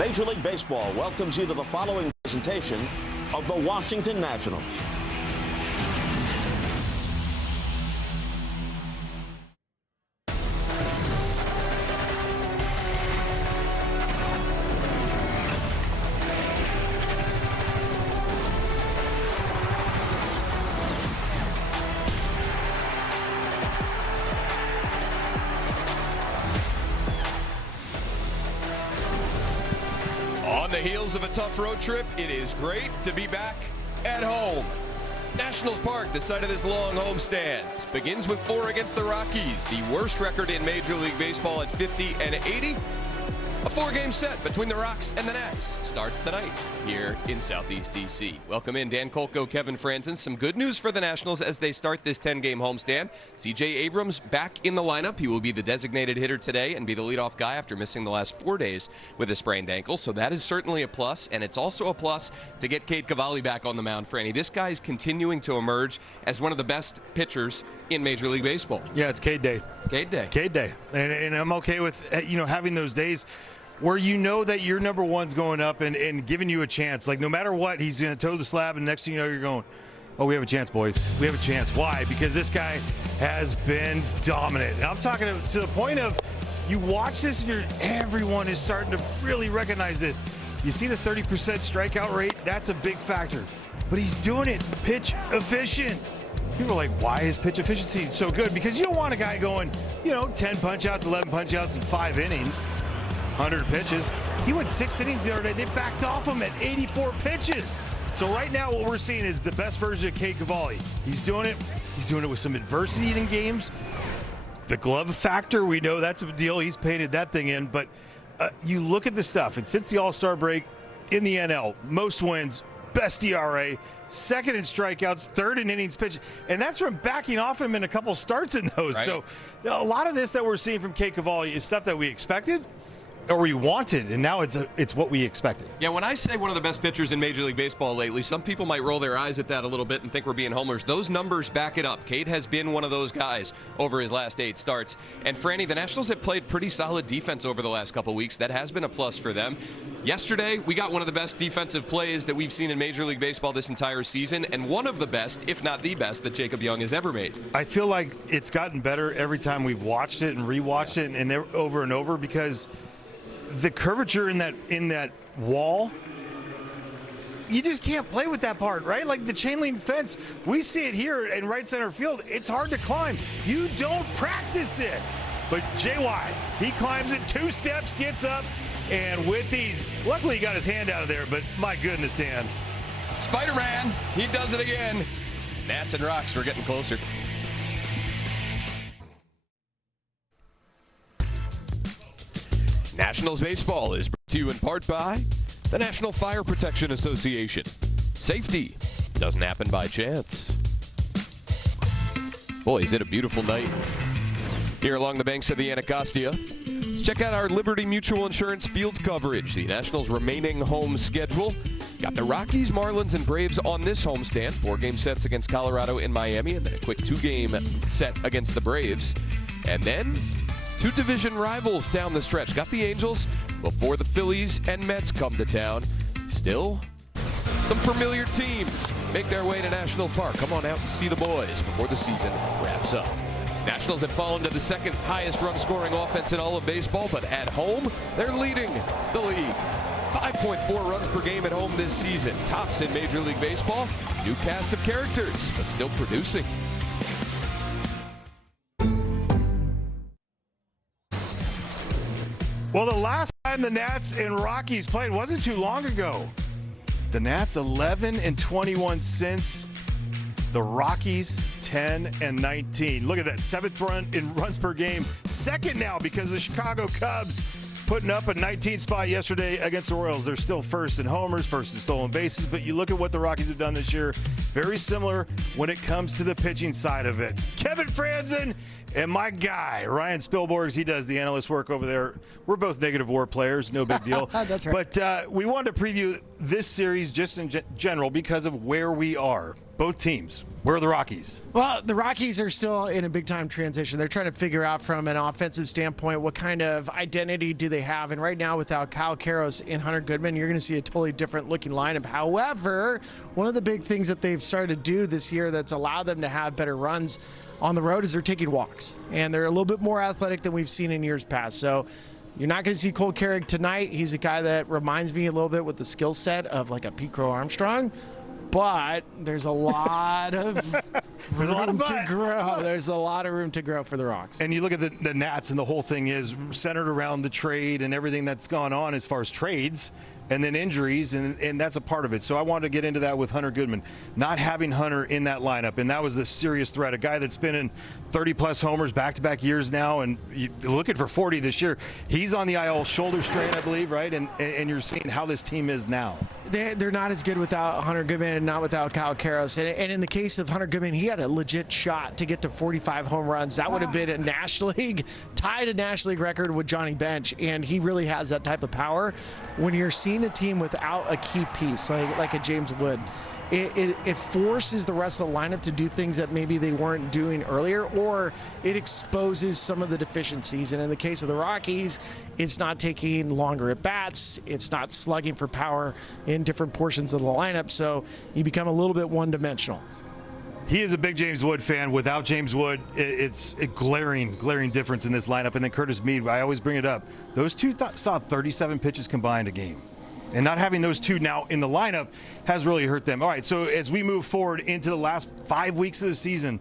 Major League Baseball welcomes you to the following presentation of the Washington Nationals. On the heels of a tough road trip, it is great to be back at home. Nationals Park, the site of this long homestand, begins with 4 against the Rockies, the worst record in Major League Baseball at 50-80. A 4-game set between the Rocks and the Nats starts tonight here in Southeast DC. Welcome in Dan Kolko, Kevin Franzen. Some good news for the Nationals as they start this 10-game homestand. C.J. Abrams back in the lineup. He will be the designated hitter today and be the leadoff guy after missing the last 4 days with a sprained ankle. So that is certainly a plus, and it's also a plus to get Cade Cavalli back on the mound, Franny. This guy is continuing to emerge as one of the best pitchers in Major League Baseball. Yeah, it's Cade Day. Cade Day. Cade Day. And I'm okay with, having those days where you know that your number one's going up and giving you a chance. Like, no matter what, he's going to toe the slab, and next thing you know, you're going, oh, we have a chance, boys. We have a chance. Why? Because this guy has been dominant. And I'm talking to the point of you watch this, and everyone is starting to really recognize this. You see the 30% strikeout rate? That's a big factor. But he's doing it pitch efficient. People are like, why is pitch efficiency so good? Because you don't want a guy going, 10 punch-outs, 11 punch-outs in 5 innings. 100 pitches. He went 6 innings the other day. They backed off him at 84 pitches. So right now what we're seeing is the best version of Cade Cavalli. He's doing it. He's doing it with some adversity in games. The glove factor, we know that's a deal. He's painted that thing in. But you look at the stuff, and since the All-Star break in the NL, most wins, best ERA, second in strikeouts, third in innings pitched, and that's from backing off him in a couple starts in those. Right. So a lot of this that we're seeing from Cade Cavalli is stuff that we expected or we wanted, and now it's what we expected. Yeah, when I say one of the best pitchers in Major League Baseball lately, some people might roll their eyes at that a little bit and think we're being homers. Those numbers back it up. Cade has been one of those guys over his last 8 starts. And Franny, the Nationals have played pretty solid defense over the last couple weeks. That has been a plus for them. Yesterday, we got one of the best defensive plays that we've seen in Major League Baseball this entire season, and one of the best, if not the best, that Jacob Young has ever made. I feel like it's gotten better every time we've watched it and rewatched it and over and over, because the curvature in that wall, you just can't play with that part, right? Like the chain link fence, we see it here in right center field. It's hard to climb. You don't practice it. But JY, he climbs it 2 steps, gets up, and with these, luckily he got his hand out of there, but my goodness, Dan. Spider-Man, he does it again. Nats and Rocks, we're getting closer. Nationals Baseball is brought to you in part by the National Fire Protection Association. Safety doesn't happen by chance. Boy, is it a beautiful night here along the banks of the Anacostia. Let's check out our Liberty Mutual Insurance field coverage. The Nationals' remaining home schedule. Got the Rockies, Marlins, and Braves on this homestand. 4-game sets against Colorado and Miami, and then a quick 2-game set against the Braves. And then 2 division rivals down the stretch. Got the Angels before the Phillies and Mets come to town. Still, some familiar teams make their way to National Park. Come on out and see the boys before the season wraps up. Nationals have fallen to the 2nd highest run-scoring offense in all of baseball, but at home, they're leading the league. 5.4 runs per game at home this season. Tops in Major League Baseball. New cast of characters, but still producing. Well, the last time the Nats and Rockies played wasn't too long ago. The Nats 11-21 since. The Rockies 10-19. Look at that, 7th run in runs per game. 2nd now because of the Chicago Cubs putting up a 19 spot yesterday against the Royals. They're still 1st in homers, 1st in stolen bases, but you look at what the Rockies have done this year, very similar when it comes to the pitching side of it. Kevin Franzen and my guy, Ryan Spilborghs, he does the analyst work over there. We're both negative WAR players, no big deal. That's right. But we wanted to preview this series just in general because of where we are. both teams. Where are the Rockies? Well, the Rockies are still in a big-time transition. They're trying to figure out from an offensive standpoint what kind of identity do they have. And right now, without Kyle Karros and Hunter Goodman, you're going to see a totally different-looking lineup. However, one of the big things that they've started to do this year that's allowed them to have better runs on the road is they're taking walks. And they're a little bit more athletic than we've seen in years past. So you're not going to see Cole Carrick tonight. He's a guy that reminds me a little bit with the skill set of like a Pete Crow Armstrong. But there's a lot of room to grow. There's a lot of room to grow for the Rocks. And you look at the Nats, and the whole thing is centered around the trade and everything that's gone on as far as trades and then injuries, and that's a part of it. So I wanted to get into that with Hunter Goodman. Not having Hunter in that lineup, and that was a serious threat. A guy that's been in 30-plus homers back-to-back years now, and looking for 40 this year. He's on the IL, shoulder strain, I believe, right? And you're seeing how this team is now. They're not as good without Hunter Goodman and not without Kyle Karros. And in the case of Hunter Goodman, he had a legit shot to get to 45 home runs. That would have been a National League, tied a National League record with Johnny Bench. And he really has that type of power. When you're seeing a team without a key piece, like a James Wood, it forces the rest of the lineup to do things that maybe they weren't doing earlier, or it exposes some of the deficiencies. And in the case of the Rockies, it's not taking longer at bats. It's not slugging for power in different portions of the lineup. So you become a little bit one-dimensional. He is a big James Wood fan. Without James Wood, it's a glaring difference in this lineup. And then Curtis Mead, I always bring it up. Those two saw 37 pitches combined a game. And not having those two now in the lineup has really hurt them. All right, so as we move forward into the last 5 weeks of the season,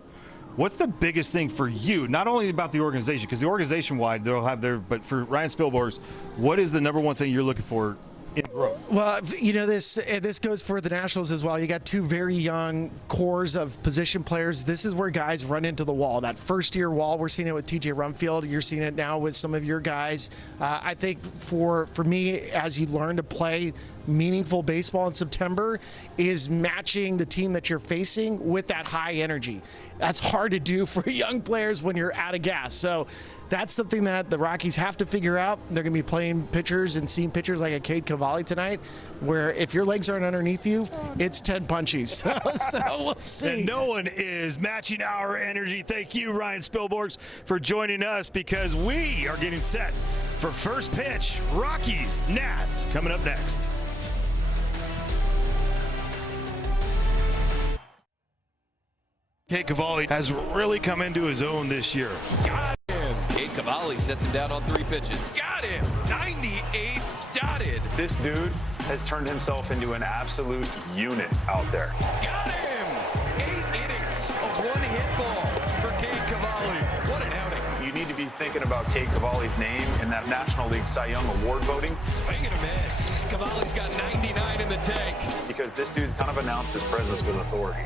what's the biggest thing for you? Not only about the organization, because the organization-wide, they'll have their, but for Ryan Spilborghs, what is the number one thing you're looking for in growth? Well, you know, this goes for the Nationals as well. You got two very young cores of position players. This is where guys run into the wall. That first-year wall, we're seeing it with TJ Rumfield. You're seeing it now with some of your guys. I think for me, as you learn to play meaningful baseball in September, is matching the team that you're facing with that high energy. That's hard to do for young players when you're out of gas. So that's something that the Rockies have to figure out. They're going to be playing pitchers and seeing pitchers like a Cade Cavalli tonight, where if your legs aren't underneath you, it's 10 punchies. So we'll see. And no one is matching our energy. Thank you, Ryan Spilborghs, for joining us, because we are getting set for first pitch. Rockies, Nats, coming up next. Cade Cavalli has really come into his own this year. Got him. Cade Cavalli sets him down on 3 pitches. Got him. 98 dotted. This dude has turned himself into an absolute unit out there. Got him. 8 innings of 1-hit ball for Cade Cavalli. What an outing. You need to be thinking about Cade Cavalli's name in that National League Cy Young Award voting. Swing and a miss. Cavalli's got 99 in the tank. Because this dude kind of announced his presence with authority.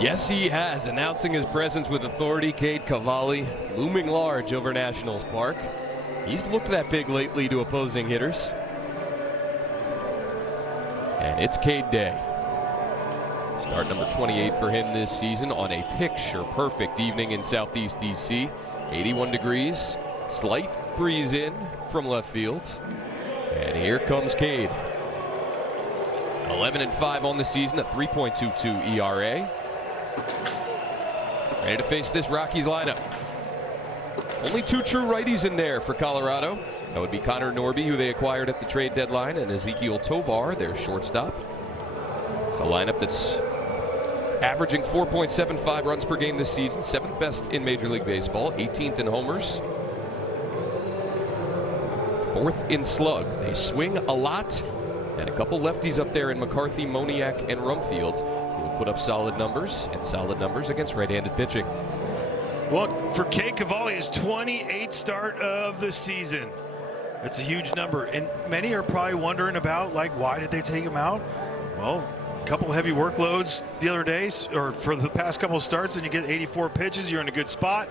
Yes, he has, announcing his presence with authority. Cade Cavalli looming large over Nationals Park. He's looked that big lately to opposing hitters. And it's Cade Day. Start number 28 for him this season on a picture-perfect evening in Southeast D.C. 81 degrees, slight breeze in from left field. And here comes Cade. 11-5 on the season, a 3.22 ERA. Ready to face this Rockies lineup. Only 2 true righties in there for Colorado. That would be Connor Norby, who they acquired at the trade deadline, and Ezekiel Tovar, their shortstop. It's a lineup that's averaging 4.75 runs per game this season, 7th best in Major League Baseball, 18th in homers, 4th in slug. They swing a lot, and a couple lefties up there in McCarthy, Moniak, and Rumfield. Put up solid numbers, and solid numbers against right-handed pitching. Well, for Cade Cavalli, his 28th start of the season. That's a huge number, and many are probably wondering about, like, why did they take him out? Well, a couple heavy workloads the other days, or for the past couple of starts, and you get 84 pitches, you're in a good spot.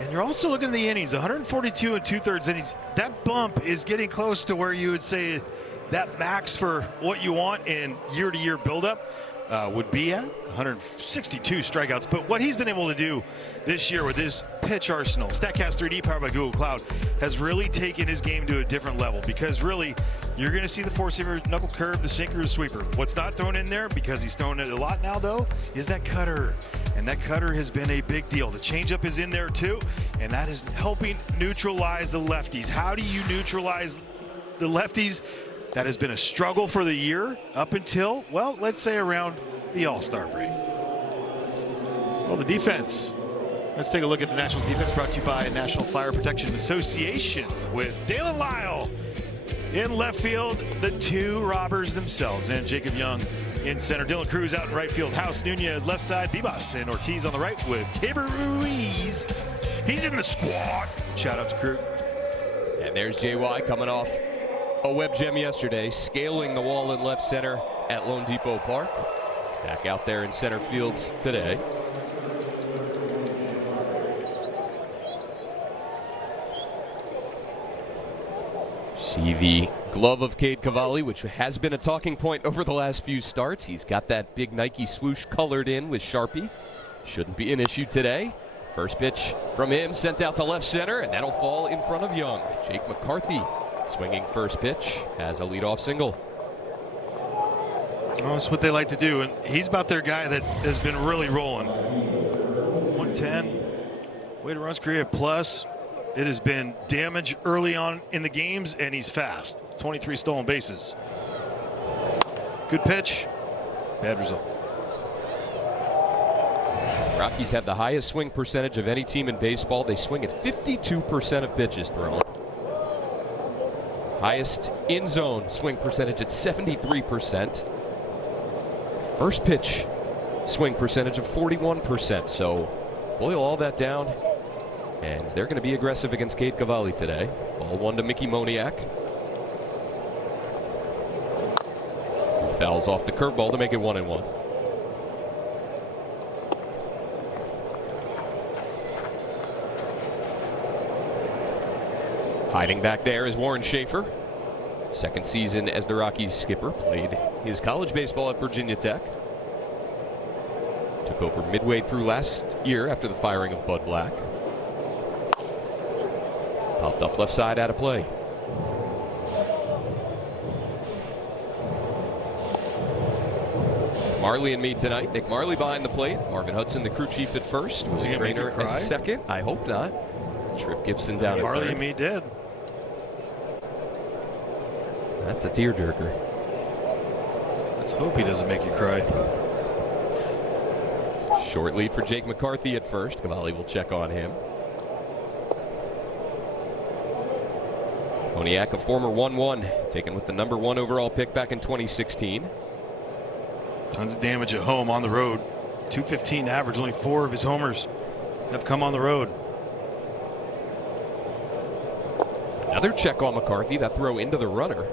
And you're also looking at the innings, 142 and 2/3 innings. That bump is getting close to where you would say that max for what you want in year-to-year buildup. would be at, 162 strikeouts. But what he's been able to do this year with his pitch arsenal, StatCast 3D powered by Google Cloud, has really taken his game to a different level, because really you're going to see the four-seamer, knuckle curve, the sinker, the sweeper. What's not thrown in there, because he's thrown it a lot now though, is that cutter. And that cutter has been a big deal. The changeup is in there too, and that is helping neutralize the lefties. How do you neutralize the lefties? That has been a struggle for the year up until, well, let's say around the All-Star break. Well, the defense. Let's take a look at the Nationals defense, brought to you by National Fire Protection Association with Dalen Lyle in left field, the two robbers themselves, and Jacob Young in center. Dylan Cruz out in right field. House Nunez left side. Bibas and Ortiz on the right with Caber Ruiz. He's in the squad. Shout out to Crew. And there's JY coming off a web gem yesterday, scaling the wall in left center at Lone Depot Park. Back out there in center field today. See the glove of Cade Cavalli, which has been a talking point over the last few starts. He's got that big Nike swoosh colored in with Sharpie. Shouldn't be an issue today. First pitch from him, sent out to left center, and that'll fall in front of Young. Jake McCarthy swinging first pitch, has a leadoff single. Oh, that's what they like to do, and he's about their guy that has been really rolling. 110, weighted runs created plus. It has been damage early on in the games, and he's fast. 23 stolen bases. Good pitch, bad result. Rockies have the highest swing percentage of any team in baseball. They swing at 52% of pitches thrown. Highest in zone swing percentage at 73%. First pitch swing percentage of 41%. So boil all that down, and they're going to be aggressive against Cade Cavalli today. Ball one to Mickey Moniak. Fouls off the curveball to make it 1-1. Hiding back there is Warren Schaefer. Second season as the Rockies skipper. Played his college baseball at Virginia Tech. Took over midway through last year after the firing of Bud Black. Popped up left side out of play. Marley and me tonight. Nick Marley behind the plate. Marvin Hudson, the crew chief, at first. Was he trainer at second? I hope not. Trip Gibson down at third. Marley and me did. That's a tearjerker. Let's hope he doesn't make you cry. Short lead for Jake McCarthy at first. Cavalli will check on him. Moniak, a former 1-1, taken with the #1 overall pick back in 2016. Tons of damage at home. On the road. 215 average. Only 4 of his homers have come on the road. Another check on McCarthy. That throw into the runner.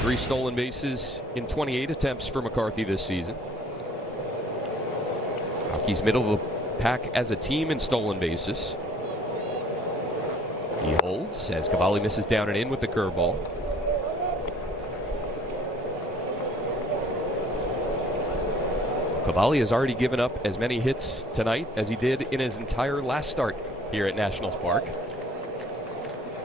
Three stolen bases in 28 attempts for McCarthy this season. Rockies middle of the pack as a team in stolen bases. He holds as Cavalli misses down and in with the curveball. Cavalli has already given up as many hits tonight as he did in his entire last start here at Nationals Park.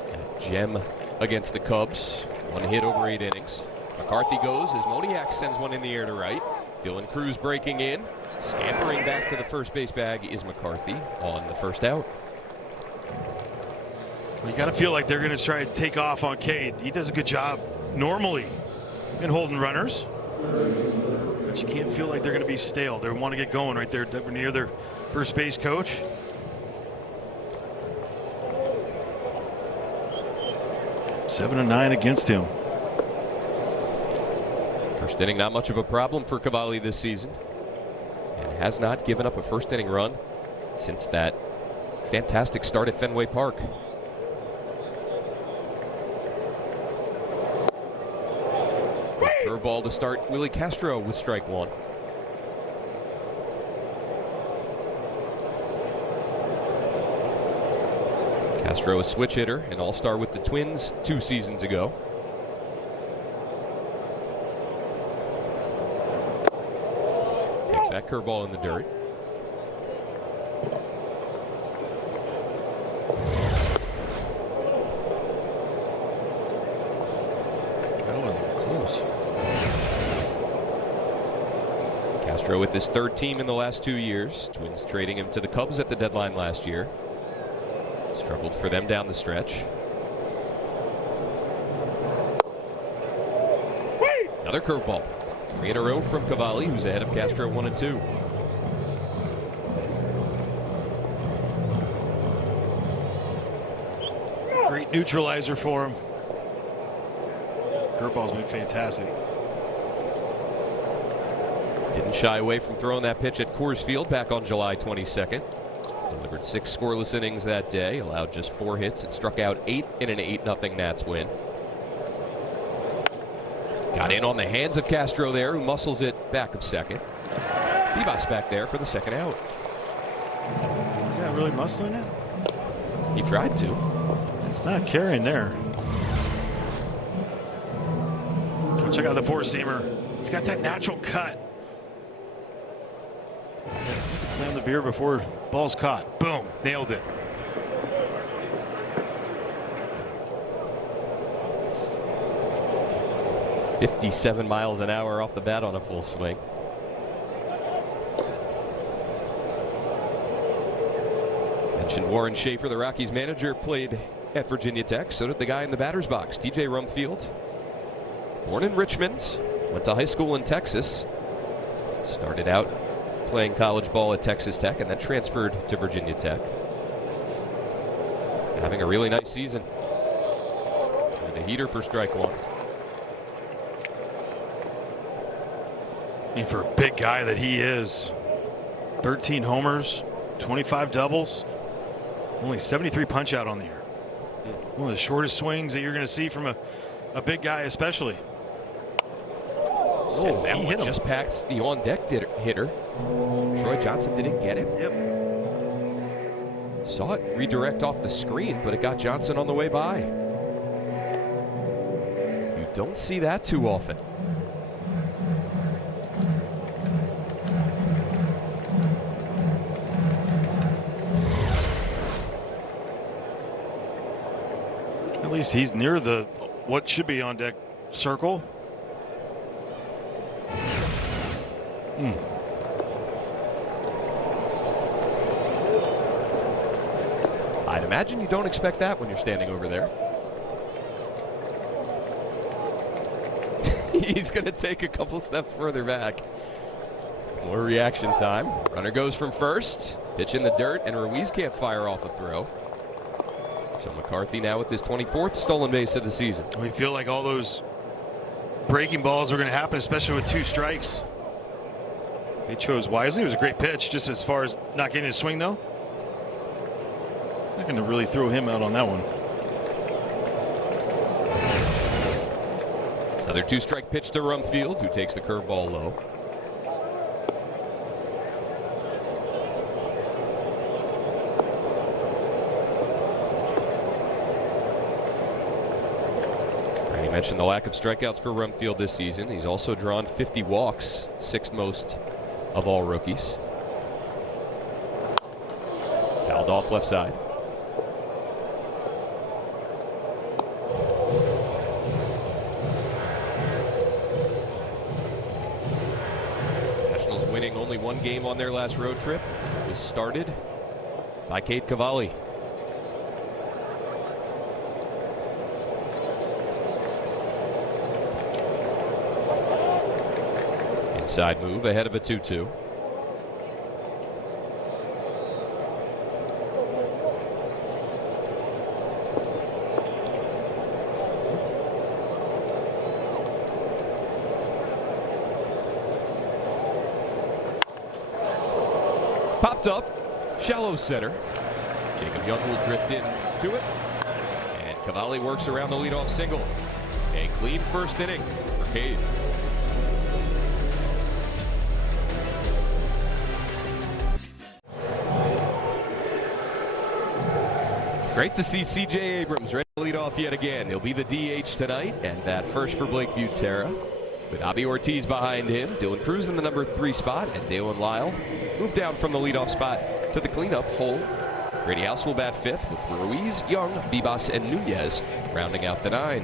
A gem against the Cubs. 1 hit over 8 innings. McCarthy goes as Moniak sends one in the air to right. Dylan Cruz breaking in. Scampering back to the first base bag is McCarthy on the first out. You got to feel like they're going to try to take off on Cade. He does a good job normally in holding runners. But you can't feel like they're going to be stale. They want to get going right there near their first base coach. Seven and 9 against him. First inning, not much of a problem for Cavalli this season. And has not given up a first inning run since that fantastic start at Fenway Park. Curveball to start Willie Castro with strike 1. Castro, a switch hitter, an all-star with the Twins 2 seasons ago. Takes that curveball in the dirt. That wasn't close. Castro with his 3rd team in the last 2 years. Twins trading him to the Cubs at the deadline last year. Struggled for them down the stretch. Another curveball. 3 in a row from Cavalli, who's ahead of Castro 1-2. Great neutralizer for him. Curveball's been fantastic. Didn't shy away from throwing that pitch at Coors Field back on July 22nd. Delivered 6 scoreless innings that day, allowed just 4 hits, and struck out 8 in an 8-0 Nats win. Got in on the hands of Castro there, who muscles it back of second. Vivas back there for the second out. Is that really muscling it? He tried to. It's not carrying there. Check out the four-seamer. It's got that natural cut. Slam the beer before ball's caught. Boom, nailed it. .57 miles an hour off the bat on a full swing. Mentioned Warren Schaefer, the Rockies manager, played at Virginia Tech. So did the guy in the batter's box, TJ Rumfield. Born in Richmond, went to high school in Texas. Started out playing college ball at Texas Tech and then transferred to Virginia Tech. Having a really nice season. With a heater for strike one. And for a big guy that he is, 13 homers, 25 doubles, only 73 punch out on the year. One of the shortest swings that you're going to see from a big guy, especially. Says that one just past the on-deck hitter. Troy Johnson didn't get him. Yep. Saw it redirect off the screen, but it got Johnson on the way by. You don't see that too often. At least he's near the what should be on deck circle. I'd imagine you don't expect that when you're standing over there. He's going to take a couple steps further back. More reaction time. Runner goes from first. Pitch in the dirt, and Ruiz can't fire off a throw. So McCarthy now with his 24th stolen base of the season. We feel like all those breaking balls are going to happen, especially with 2 strikes. They chose wisely. It was a great pitch, just as far as not getting a swing, though. Not going to really throw him out on that one. Another 2-strike pitch to Rumfield, who takes the curveball low. I mentioned the lack of strikeouts for Rumfield this season. He's also drawn 50 walks, 6th most of all rookies. Fouled off left side. Nationals winning only 1 game on their last road trip. It was started by Cade Cavalli. Inside move ahead of a 2-2. Popped up, shallow center. Jacob Young will drift in to it. And Cavalli works around the leadoff single. A clean first inning for Cade. Great to see C.J. Abrams ready to lead off yet again. He'll be the DH tonight, and that first for Blake Butera. With Abby Ortiz behind him, Dylan Cruz in the number 3 spot, and Dalen Lyle moved down from the leadoff spot to the cleanup hole. Grady House will bat 5th with Ruiz, Young, Bibas, and Nunez rounding out the 9.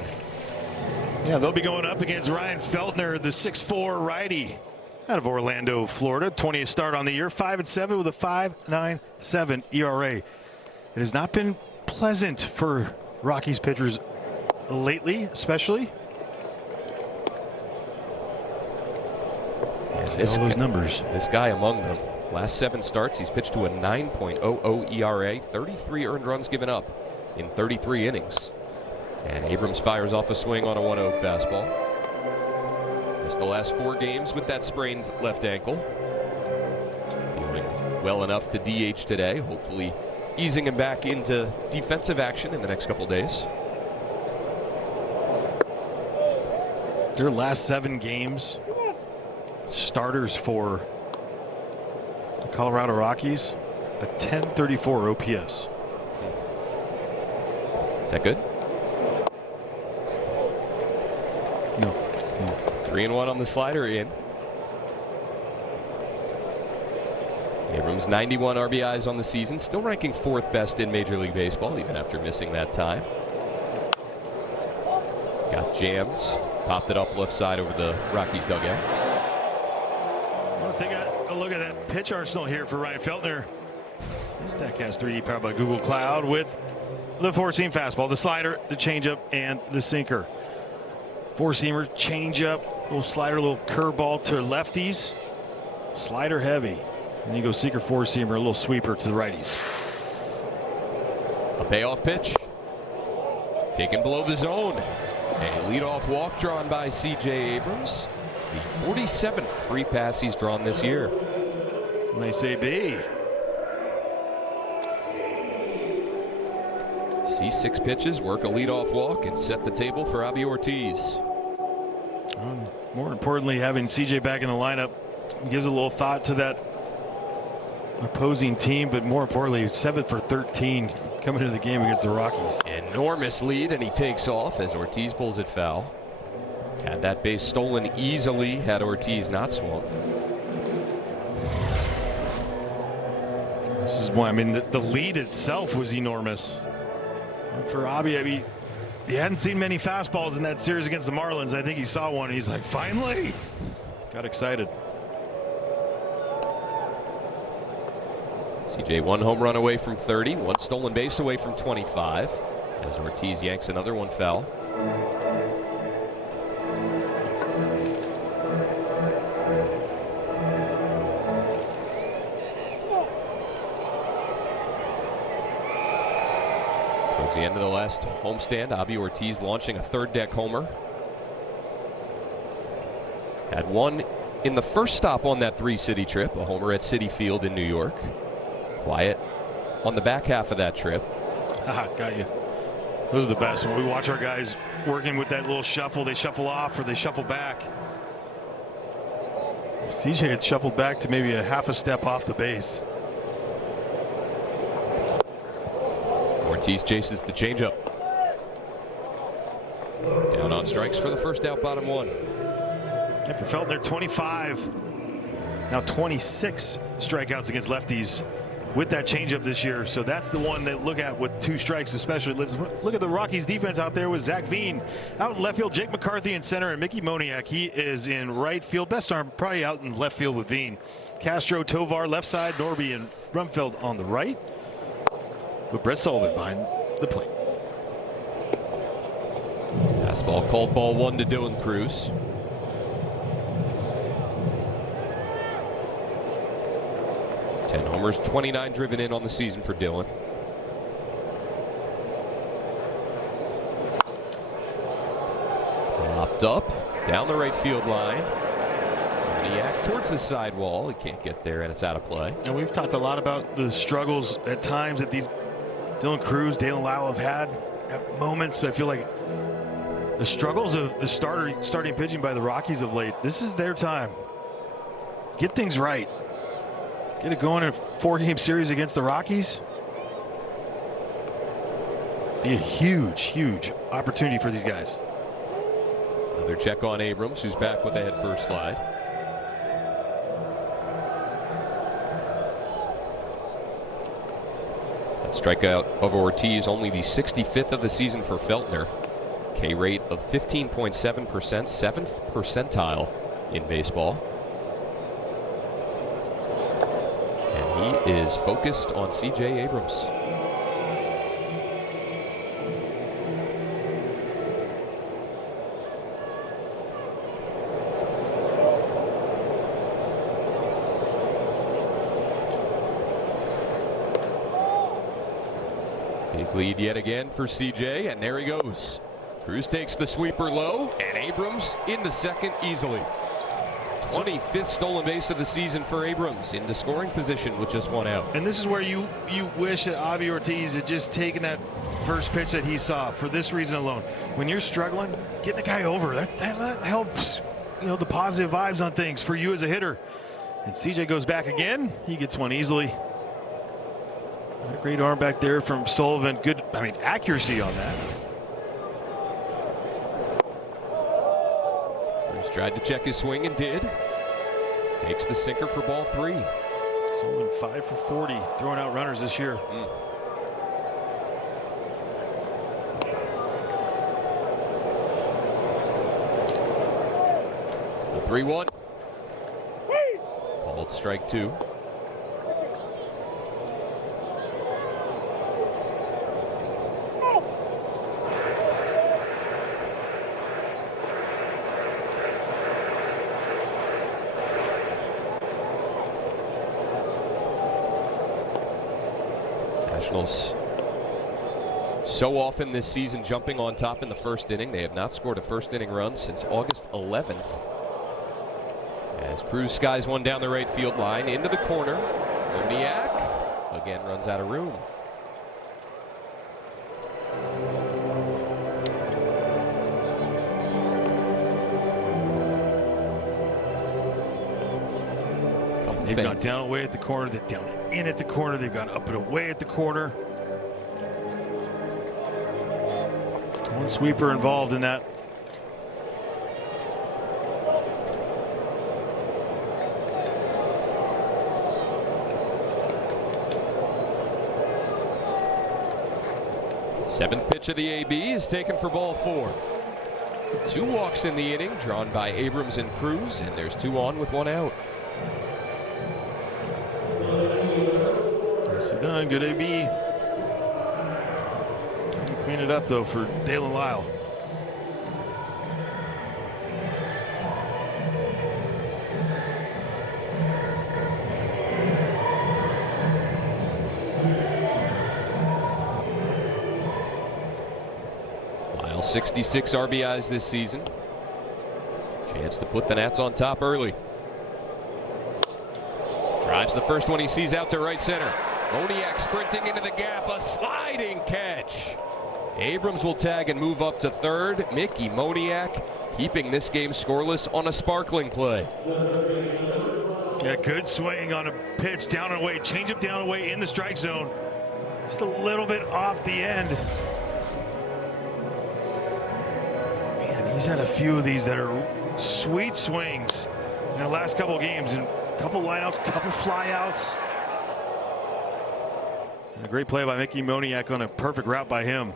Yeah, they'll be going up against Ryan Feltner, the 6'4" righty out of Orlando, Florida. 20th start on the year, 5-7 with a 5.97 ERA. It has not been pleasant for Rockies pitchers lately, especially. There's all those numbers. This guy among them. Last 7 starts, he's pitched to a 9.00 ERA, 33 earned runs given up in 33 innings. And Abrams fires off a swing on a 1-0 fastball. Missed the last 4 games with that sprained left ankle. Feeling well enough to DH today, hopefully easing him back into defensive action in the next couple days. Their last 7 games, starters for the Colorado Rockies, a 1034 OPS. Is that good? No. 3-1 on the slider in. Abrams 91 RBIs on the season, still ranking 4th best in Major League Baseball even after missing that time. Got jammed, popped it up left side over the Rockies dugout. Let's take a look at that pitch arsenal here for Ryan Feltner. This Statcast 3D powered by Google Cloud with the 4-seam fastball, the slider, the changeup, and the sinker. 4-seamer, changeup, little slider, little curveball to lefties, slider heavy. And you go sinker, 4-seamer, a little sweeper to the righties. A payoff pitch. Taken below the zone. A leadoff walk drawn by C.J. Abrams. The 47th free pass he's drawn this year. Nice AB. See 6 pitches, work a leadoff walk, and set the table for Abby Ortiz. More importantly, having CJ back in the lineup gives a little thought to that opposing team, but more importantly, 7 for 13 coming into the game against the Rockies. Enormous lead, and he takes off as Ortiz pulls it foul. Had that base stolen easily had Ortiz not swung. This is one. I mean, the lead itself was enormous. And for Abby, I mean, he hadn't seen many fastballs in that series against the Marlins. I think he saw one. And he's like, finally, got excited. CJ 1 home run away from 30, 1 stolen base away from 25, as Ortiz yanks another one foul. Towards the end of the last homestand, Abby Ortiz launching a 3rd deck homer. Had one in the first stop on that 3-city trip, a homer at Citi Field in New York. Quiet on the back half of that trip. Got you. Those are the best. When we watch our guys working with that little shuffle, they shuffle off or they shuffle back. CJ had shuffled back to maybe a half a step off the base. Ortiz chases the changeup. Down on strikes for the first out, bottom 1. And for Feltner, 25, now 26 strikeouts against lefties with that changeup this year. So that's the one that look at with 2 strikes especially. Let's look at the Rockies defense out there with Zach Veen out in left field, Jake McCarthy in center, and Mickey Moniak. He is in right field. Best arm probably out in left field with Veen. Castro, Tovar left side, Norby and Rumfeld on the right, with Brett Sullivan behind the plate. Fastball called, ball 1 to Dylan Cruz. Homers, 29 driven in on the season for Dylan. Popped up down the right field line. Moniak towards the sidewall. He can't get there, and it's out of play. And we've talked a lot about the struggles at times that these Dylan Cruz, Dalen Lyle have had at moments. I feel like the struggles of the starting pitching by the Rockies of late. This is their time. Get things right. Get it going in a 4-game series against the Rockies. Be a huge, huge opportunity for these guys. Another check on Abrams, who's back with a head first slide. That strikeout of Ortiz, only the 65th of the season for Feltner. K rate of 15.7%, 7th percentile in baseball. And he is focused on C.J. Abrams. Big lead yet again for CJ, and there he goes. Cruz takes the sweeper low, and Abrams into second easily. 25th stolen base of the season for Abrams, into scoring position with just one out. And this is where you wish that Avi Ortiz had just taken that first pitch that he saw for this reason alone. When you're struggling, get the guy over. That helps, the positive vibes on things for you as a hitter. And CJ goes back again. He gets one easily. A great arm back there from Sullivan. Good, accuracy on that. Cruz tried to check his swing and did. Takes the sinker for ball 3. Sullivan 5 for 40, throwing out runners this year. The 3-1. Called strike 2. Nationals so often this season jumping on top in the first inning. They have not scored a first inning run since August 11th. As Cruz skies one down the right field line into the corner. Moniak again runs out of room. They've gone down away at the corner, they're down in at the corner, they've gone up and away at the corner. One sweeper involved in that. Seventh pitch of the AB is taken for ball 4. 2 walks in the inning, drawn by Abrams and Cruz, and there's 2 on with 1 out. Nicely done, good AB. Clean it up though for Dalen Lyle. Lyle 66 RBIs this season. Chance to put the Nats on top early. Drives the first one he sees out to right center. Moniak sprinting into the gap, a sliding catch. Abrams will tag and move up to third. Mickey Moniak keeping this game scoreless on a sparkling play. Yeah, good swing on a pitch down and away, change up down and away in the strike zone. Just a little bit off the end. Man, he's had a few of these that are sweet swings in the last couple of games, and a couple lineouts, couple flyouts. And a great play by Mickey Moniak on a perfect route by him.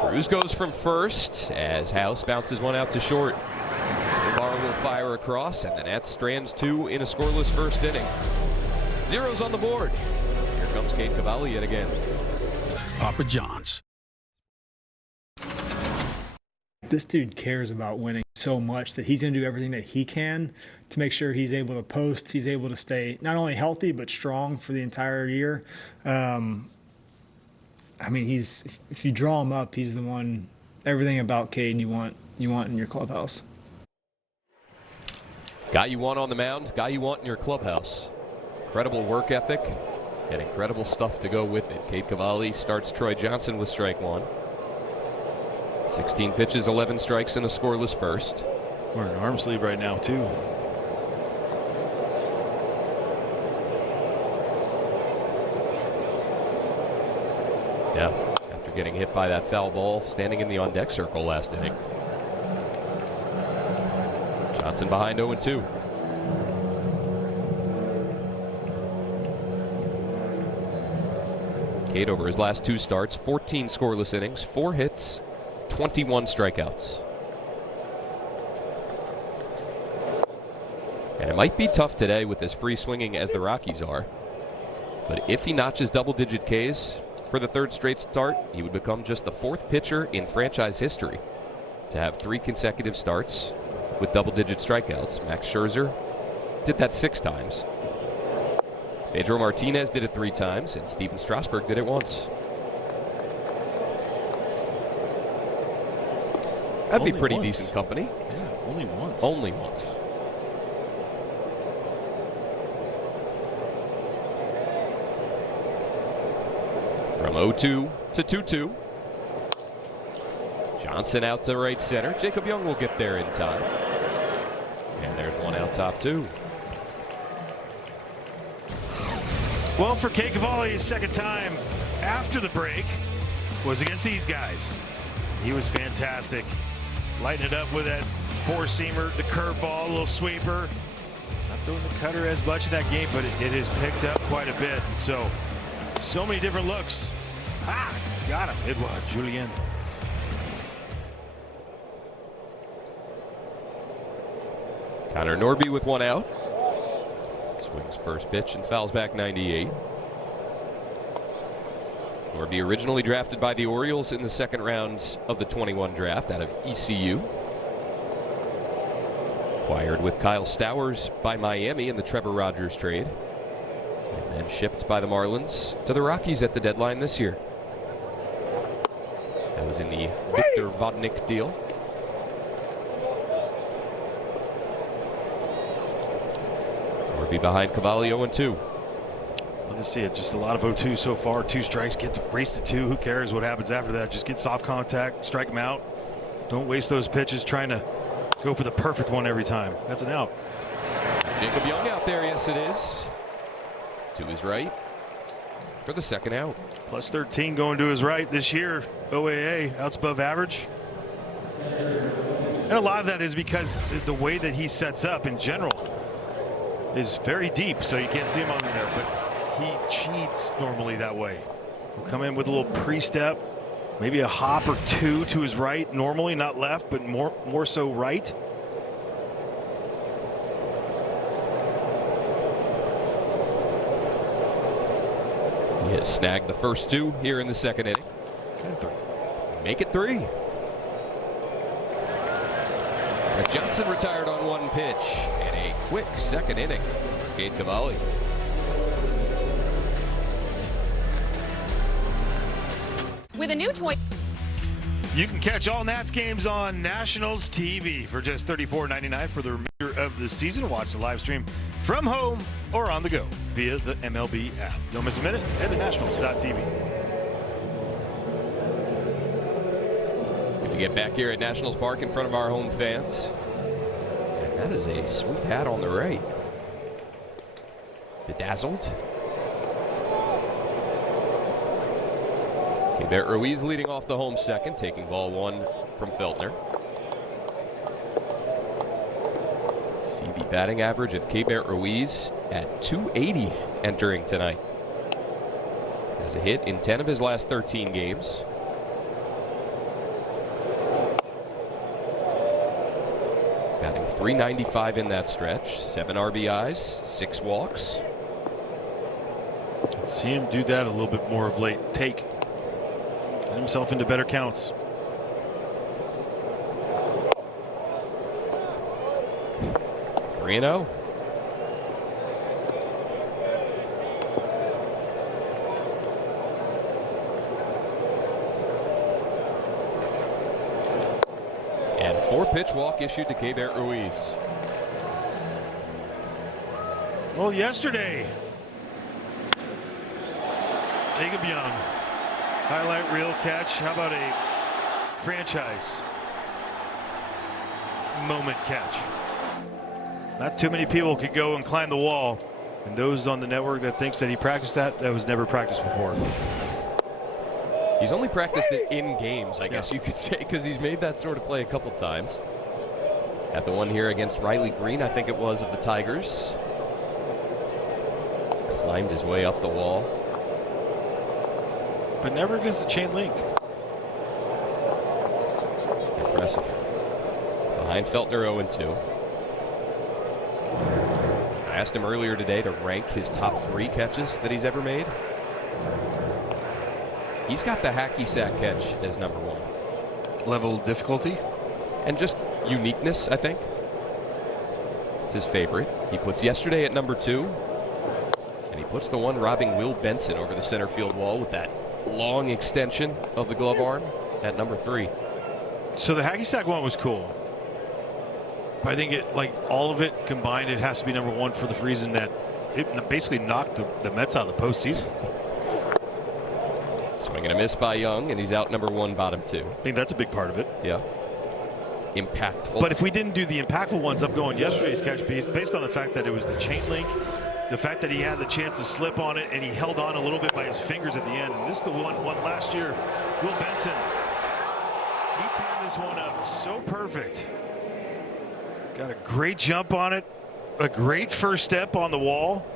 Cruz goes from first as House bounces one out to short. Barr will fire across, and the Nats strands 2 in a scoreless first inning. Zeros on the board. Here comes Cade Cavalli yet again. Papa John's. This dude cares about winning so much that he's going to do everything that he can to make sure he's able to post, he's able to stay not only healthy but strong for the entire year. If you draw him up, he's the one. Everything about Cade you want in your clubhouse. Guy you want on the mound, guy you want in your clubhouse. Incredible work ethic and incredible stuff to go with it. Cade Cavalli starts Troy Johnson with strike 1. 16 pitches, 11 strikes, and a scoreless first. We're in arm sleeve right now, too. Yeah, after getting hit by that foul ball, standing in the on-deck circle last inning. Johnson behind 0-2. Cade over his last 2 starts, 14 scoreless innings, 4 hits, 21 strikeouts. And it might be tough today with as free swinging as the Rockies are. But if he notches double-digit Ks for the 3rd straight start, he would become just the 4th pitcher in franchise history to have 3 consecutive starts with double-digit strikeouts. Max Scherzer did that 6 times. Pedro Martinez did it 3 times, and Steven Strasburg did it once. That'd be pretty decent company. Yeah, only once. Only once. From 0-2 to 2-2. Johnson out to right center. Jacob Young will get there in time. And there's one out top 2. Well, for Cade Cavalli, his 2nd time after the break was against these guys. He was fantastic. Lighting it up with that 4-seamer, the curveball, a little sweeper. Not throwing the cutter as much in that game, but it has picked up quite a bit. So many different looks. Got him. Edouard Julien. Connor Norby with 1 out. Swings first pitch and fouls back 98. Norby originally drafted by the Orioles in the 2nd round of the 21 draft out of ECU. Acquired with Kyle Stowers by Miami in the Trevor Rogers trade. And then shipped by the Marlins to the Rockies at the deadline this year. That was in the Victor Vodnik deal. Norby behind Cavalli 0-2. Love to see it. Just a lot of 0-2 so far. 2 strikes, get to race to 2. Who cares what happens after that? Just get soft contact, strike him out. Don't waste those pitches trying to go for the perfect one every time. That's an out. Jacob Young out there, yes it is. To his right for the 2nd out. Plus 13 going to his right this year. OAA, outs above average. And a lot of that is because the way that he sets up in general is very deep, so you can't see him on there, but he cheats normally that way. He'll come in with a little pre-step, maybe a hop or 2 to his right, normally not left, but more so right. He has snagged the first 2 here in the 2nd inning. And 3. Make it 3. Johnson retired on 1 pitch and a quick 2nd inning. Cade Cavalli. With a new toy. You can catch all Nats games on Nationals TV for just $34.99 for the remainder of the season. Watch the live stream from home or on the go via the MLB app. Don't miss a minute. Head to nationals.tv. Good to get back here at Nationals Park in front of our home fans. And that is a sweet hat on the right. Bedazzled. Keibert Ruiz leading off the home 2nd, taking ball 1 from Feltner. See the batting average of Keibert Ruiz at .280 entering tonight. Has a hit in 10 of his last 13 games. Batting .395 in that stretch, 7 RBIs, 6 walks. Let's see him do that a little bit more of late. Get himself into better counts. Reno. And 4-pitch walk issued to Keibert Ruiz. Well, yesterday, Jacob Young, highlight reel catch. How about a franchise moment catch? Not too many people could go and climb the wall, and those on the network that thinks that he practiced that was never practiced before. He's only practiced it in games, I guess you could say, because he's made that sort of play a couple times. Had the one here against Riley Green, I think it was, of the Tigers. Climbed his way up the wall. But never against the chain link. Impressive. Behind Feltner 0-2. I asked him earlier today to rank his top 3 catches that he's ever made. He's got the hacky sack catch as number 1. Level of difficulty? And just uniqueness, I think. It's his favorite. He puts yesterday at number 2. And he puts the one robbing Will Benson over the center field wall with that long extension of the glove arm at number 3. So the hacky sack one was cool. But I think it, like all of it combined, it has to be number 1 for the reason that it basically knocked the Mets out of the postseason. Swing and a miss by Young, and he's out number 1, bottom 2. I think that's a big part of it. Yeah. Impactful. But if we didn't do the impactful ones, I'm going yesterday's catch based on the fact that it was the chain link, the fact that he had the chance to slip on it, and he held on a little bit by his fingers at the end. And this is the one last year, Will Benson. He timed this one up so perfect. Got a great jump on it, a great first step on the wall,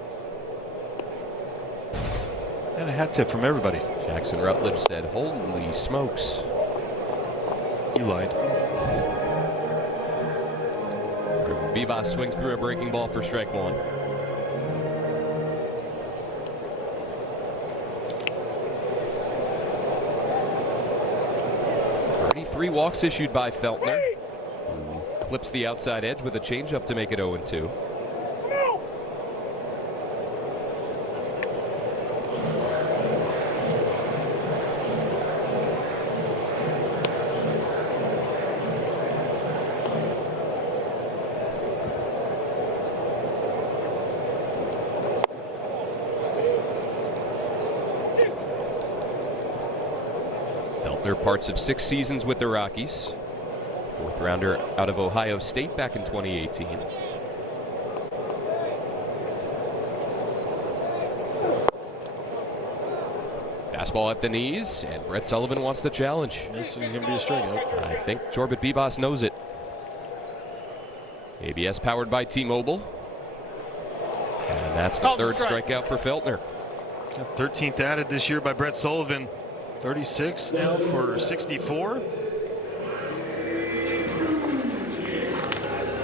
and a hat tip from everybody. Jackson Rutledge said, "Holy smokes." You lied. Vivas swings through a breaking ball for strike 1. Three walks issued by Feltner. Who clips the outside edge with a changeup to make it 0-2. Feltner, parts of 6 seasons with the Rockies. 4th rounder out of Ohio State back in 2018. Fastball at the knees, and Brett Sullivan wants the challenge. This is going to be a strikeout. I think Jorbit Bibas knows it. ABS powered by T-Mobile. And that's the 3rd strikeout for Feltner. 13th added this year by Brett Sullivan. 36 now for 64.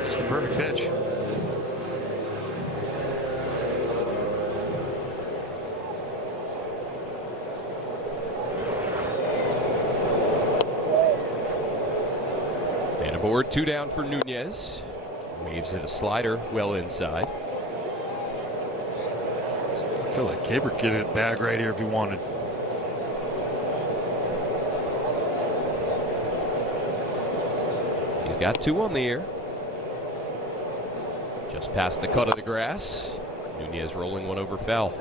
Just a perfect pitch. And aboard, 2 down for Nunez. Waves it a slider well inside. I feel like Caber could get a bag right here if he wanted. He's got 2 on the air. Just past the cut of the grass. Nunez rolling one over foul.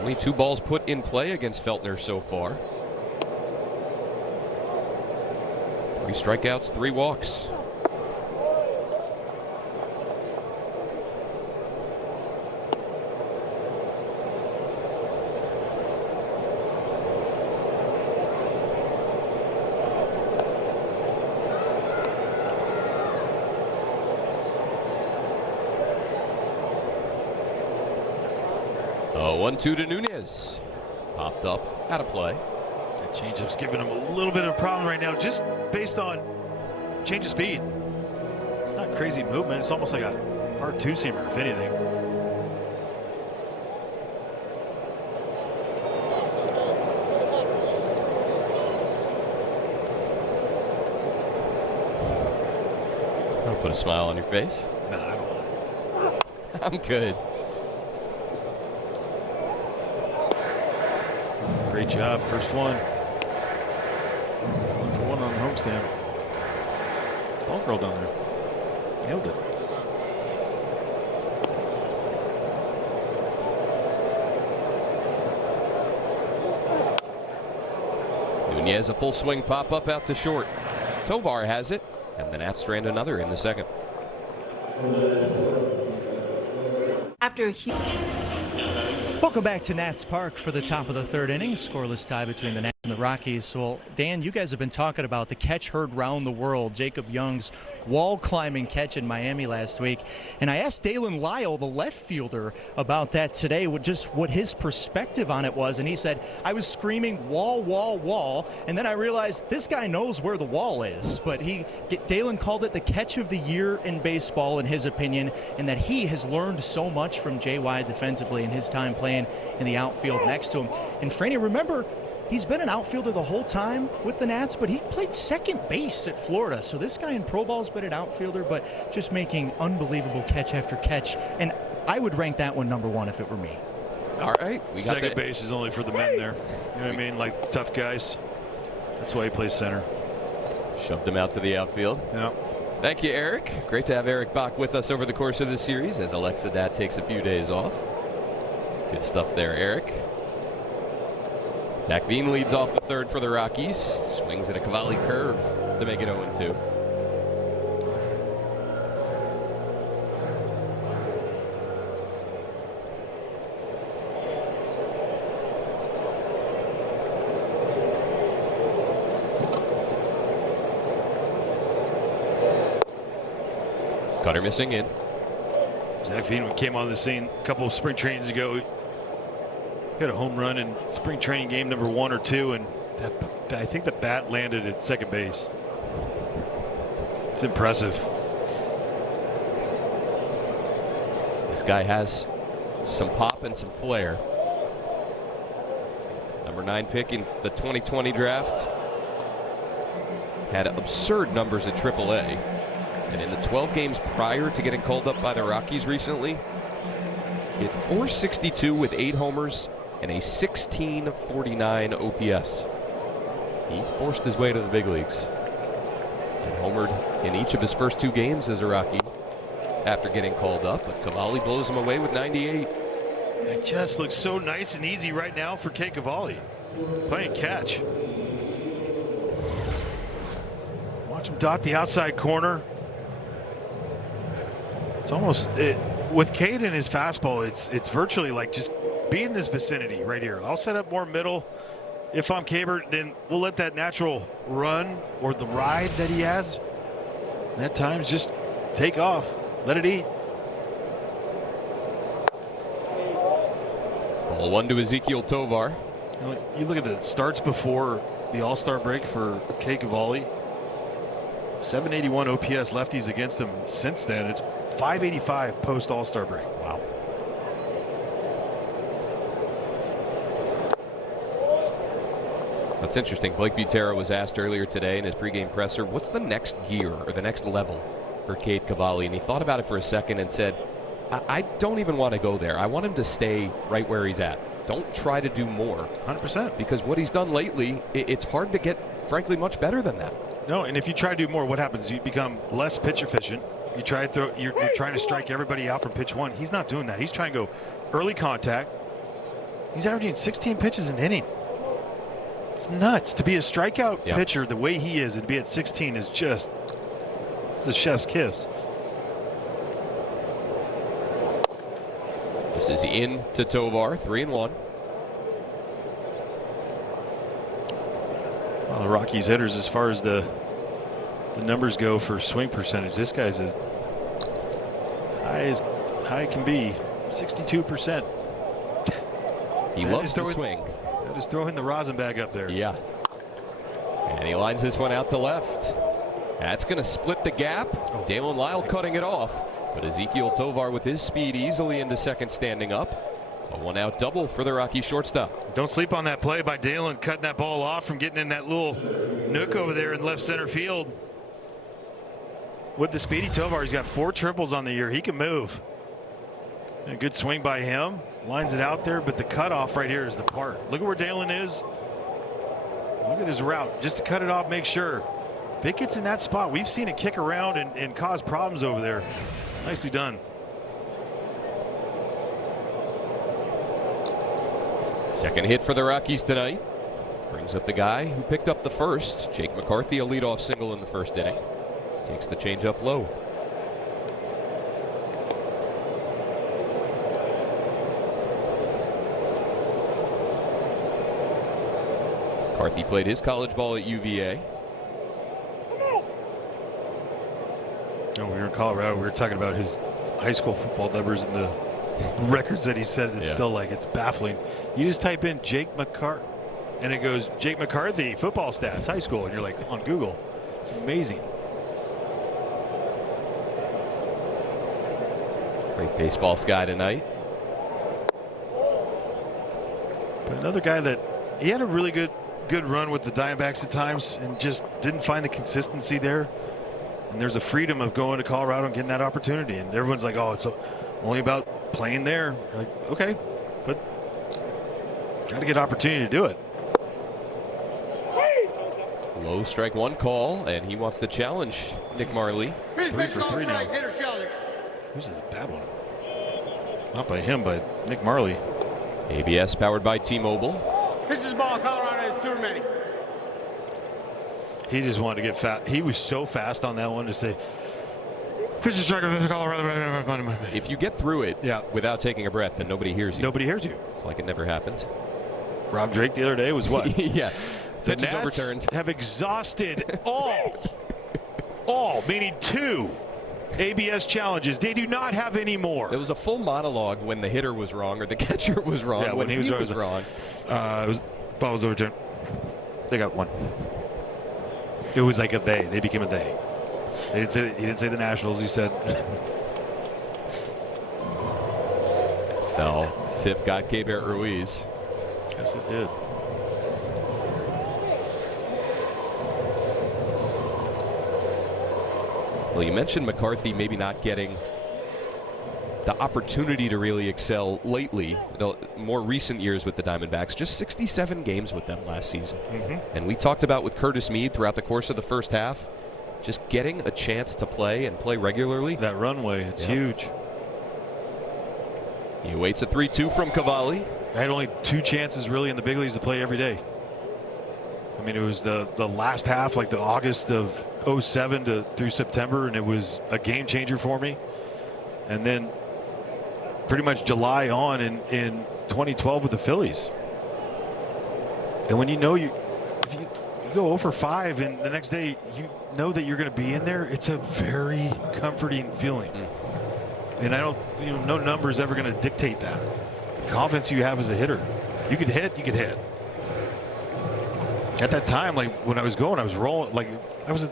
Only 2 balls put in play against Feltner so far. 3 strikeouts, 3 walks. Oh, 1-2 to Nunez. Popped up, out of play. That changeup's giving him a little bit of a problem right now, just based on change of speed. It's not crazy movement. It's almost like a hard two-seamer, if anything. I'll put a smile on your face. No, I don't want it. I'm good. Great job, first one. 1 for 1 on the homestand. Ball girl down there. Nailed it. Nunez a full swing pop up out to short. Tovar has it, and the Nats strand another in the second. After a huge... Welcome back to Nats Park for the top of the third inning. Scoreless tie between the Nats and the Rockies. Well, Dan, you guys have been talking about the catch heard round the world, Jacob Young's wall-climbing catch in Miami last week. And I asked Dalen Lyle, the left fielder, about that today, just what his perspective on it was. And he said, I was screaming, wall, wall, wall. And then I realized this guy knows where the wall is. But Dalen called it the catch of the year in baseball, in his opinion, and that he has learned so much from J.Y. defensively in his time playing in the outfield next to him. And Franny, remember, he's been an outfielder the whole time with the Nats, but he played second base at Florida. So this guy in pro ball's been an outfielder, but just making unbelievable catch after catch. And I would rank that one number one if it were me. All right. We got second base is only for the men there. You know what I mean? Like tough guys. That's why he plays center. Shoved him out to the outfield. Yeah. Thank you, Eric. Great to have Eric Bach with us over the course of this series as Alexa Dad takes a few days off. Good stuff there, Eric. Zach Veen leads off the third for the Rockies. Swings at a Cavalli curve to make it 0-2. Cutter missing in. Zach Veen came on the scene a couple of spring trainings ago. Got a home run in spring training game number 1 or 2, and I think the bat landed at second base. It's impressive. This guy has some pop and some flair. Number 9 pick in the 2020 draft. Had absurd numbers at AAA. And in the 12 games prior to getting called up by the Rockies recently, he had .462 with 8 homers and a 1649 OPS. He forced his way to the big leagues and homered in each of his first 2 games as a Rocky after getting called up. But Cavalli blows him away with 98. It just looks so nice and easy right now for Kate Cavalli. Playing catch. Watch him dot the outside corner. It's almost, with Cade and his fastball, it's virtually like just be in this vicinity right here. I'll set up more middle. If I'm Cabert, then we'll let that natural run or the ride that he has at times just take off. Let it eat. Ball 1 to Ezekiel Tovar. You look at the starts before the All-Star break for Kate Cavalli. 781 OPS lefties against him. Since then, it's 585 post All-Star break. Wow. That's interesting. Blake Butera was asked earlier today in his pregame presser, what's the next gear or the next level for Cade Cavalli? And he thought about it for a second and said, I don't even want to go there. I want him to stay right where he's at. Don't try to do more. 100%. Because what he's done lately, it's hard to get, frankly, much better than that. No, and if you try to do more, what happens? You become less pitch efficient. You try to throw, you're trying to strike everybody out from pitch 1. He's not doing that. He's trying to go early contact. He's averaging 16 pitches an inning. It's nuts. To be a strikeout pitcher the way he is and to be at 16 is just, it's the chef's kiss. This is in to Tovar, 3-1. Well, the Rockies hitters, as far as the numbers go for swing percentage, this guy's as high it can be, 62%. He loves to swing. That is throwing the rosin bag up there. Yeah. And he lines this one out to left. That's going to split the gap. Dalen Lyle cutting it off. But Ezekiel Tovar with his speed easily into second standing up. A 1-out double for the Rocky shortstop. Don't sleep on that play by Dalen, cutting that ball off from getting in that little nook over there in left center field. With the speedy Tovar, he's got 4 triples on the year. He can move. A good swing by him. Lines it out there, but the cutoff right here is the part. Look at where Dalen is. Look at his route. Just to cut it off, make sure. If it gets in that spot, we've seen it kick around and cause problems over there. Nicely done. Second hit for the Rockies tonight. Brings up the guy who picked up the first. Jake McCarthy, a leadoff single in the first inning. Takes the changeup low. McCarthy played his college ball at UVA. Oh, we were in Colorado. We were talking about his high school football numbers and the records that he set. It's still like, it's baffling. You just type in Jake McCarthy, and it goes Jake McCarthy football stats high school, and you're like on Google. It's amazing. Great baseball sky tonight. But another guy that he had a really good run with the Diamondbacks at times and just didn't find the consistency there. And there's a freedom of going to Colorado and getting that opportunity. And everyone's like, oh, it's only about playing there. You're like, okay, but got to get opportunity to do it. Low strike one call, and he wants to challenge Nick Marley. 3 for 3 now. This is a bad one. Not by him, by Nick Marley. ABS powered by T-Mobile. Pitches ball, Colorado has 2 remaining. He just wanted to get fast. He was so fast on that one to say, pitch strike, Colorado. If you get through it without taking a breath, then nobody hears you. Nobody hears you. It's like it never happened. Rob Drake the other day was what? Yeah. The Pitches Nats overturned. have exhausted all, meaning 2 ABS challenges. They do not have any more. It was a full monologue when the hitter was wrong or the catcher was wrong. Yeah, when he was wrong. Ball was overturned. They got 1. It was like a they. They became a they. He didn't say the Nationals. He said. No. Tip got K-Bear Ruiz. Yes, it did. Well, you mentioned McCarthy maybe not getting the opportunity to really excel lately, the more recent years with the Diamondbacks. Just 67 games with them last season. And we talked about with Curtis Mead throughout the course of the first half, just getting a chance to play and play regularly. That runway, it's huge. He awaits a 3-2 from Cavalli. I had only 2 chances really in the big leagues to play every day. I mean, it was the last half, like the August of 07 through September, and it was a game changer for me. And then pretty much July on in 2012 with the Phillies. And when you know if you go 0 for 5 and the next day you know that you're going to be in there, it's a very comforting feeling. And I don't, no number is ever going to dictate that. The confidence you have as a hitter. You could hit, you could hit. At that time, like when I was going, I was rolling, like I was a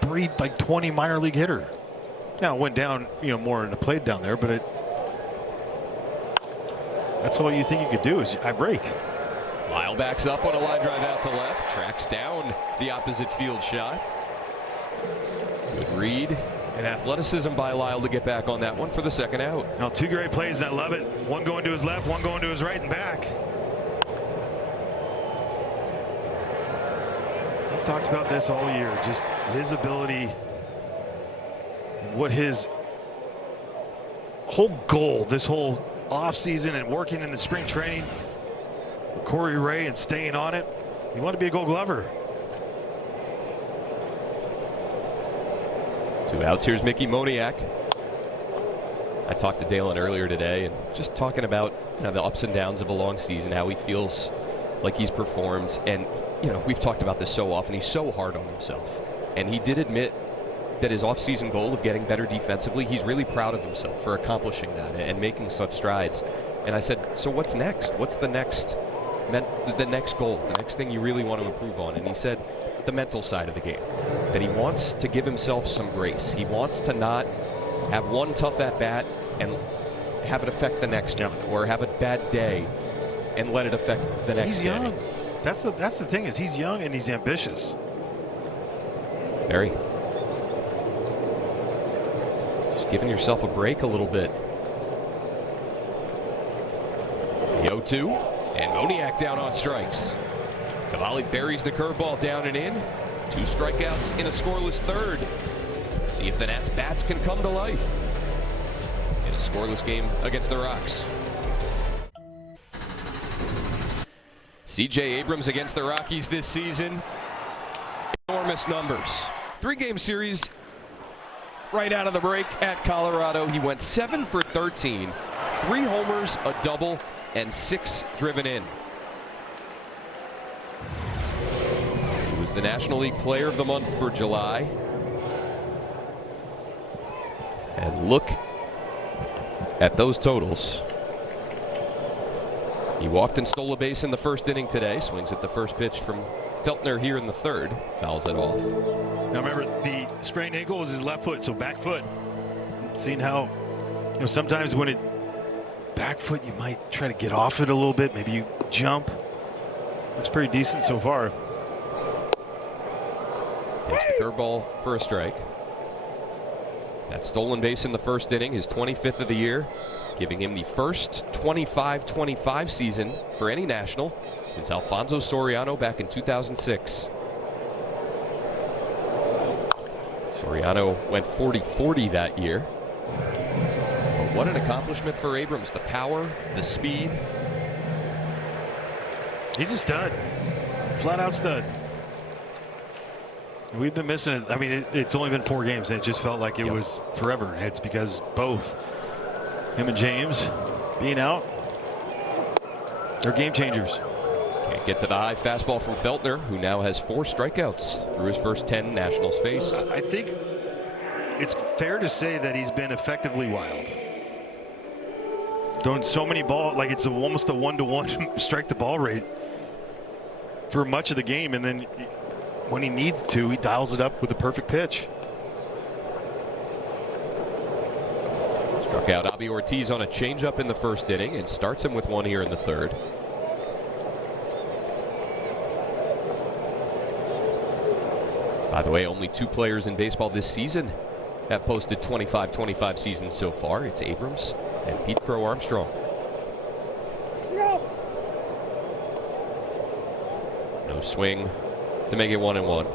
20 minor league hitter. Now it went down, more and played down there, but that's all you think you could do is I break. Lyle backs up on a line drive out to left, tracks down the opposite field shot. Good read and athleticism by Lyle to get back on that one for the second out. Now 2 great plays, and I love it. One going to his left, one going to his right and back. I've talked about this all year, just his ability, what his whole goal, this whole offseason and working in the spring training, Corey Ray and staying on it. He wanted to be a Gold Glover. 2 outs. Here's Mickey Moniak. I talked to Dalen earlier today and just talking about the ups and downs of a long season, how he feels like he's performed. And we've talked about this so often. He's so hard on himself. And he did admit that his offseason goal of getting better defensively, he's really proud of himself for accomplishing that and making such strides. And I said, so what's next? What's the next goal, the next thing you really want to improve on? And he said the mental side of the game, that he wants to give himself some grace. He wants to not have one tough at-bat and have it affect the next one, or have a bad day and let it affect the next He's young. day. That's the thing, is he's young and he's ambitious. Very. Just giving yourself a break a little bit. The 0-2. And Moniak down on strikes. Cavalli buries the curveball down and in. 2 strikeouts in a scoreless third. See if the Nats bats can come to life in a scoreless game against the Rocks. C.J. Abrams against the Rockies this season. Enormous numbers. 3-game series right out of the break at Colorado. He went 7 for 13, 3 homers, a double, and 6 driven in. He was the National League Player of the Month for July. And look at those totals. He walked and stole a base in the first inning today. Swings at the first pitch from Feltner here in the third. Fouls it off. Now remember, the sprained ankle was his left foot, so back foot. Seeing how, sometimes when it back foot, you might try to get off it a little bit. Maybe you jump. Looks pretty decent so far. Takes the curveball for a strike. That stolen base in the first inning, his 25th of the year, giving him the first 25-25 season for any National since Alfonso Soriano back in 2006. Soriano went 40-40 that year. But what an accomplishment for Abrams. The power, the speed. He's a stud. Flat out stud. We've been missing it. I mean, it's only been 4 games, and it just felt like it was forever. It's because both him and James being out, they're game changers. Can't get to the high fastball from Feltner, who now has 4 strikeouts through his first 10 Nationals faced. I think it's fair to say that he's been effectively wild. Throwing so many balls, like it's almost a 1-to-1 strike to ball rate for much of the game, and then when he needs to, he dials it up with the perfect pitch. Struck out Avi Ortiz on a changeup in the first inning and starts him with one here in the third. By the way, only 2 players in baseball this season have posted 25-25 seasons so far. It's Abrams and Pete Crow Armstrong. No swing to make it 1-1.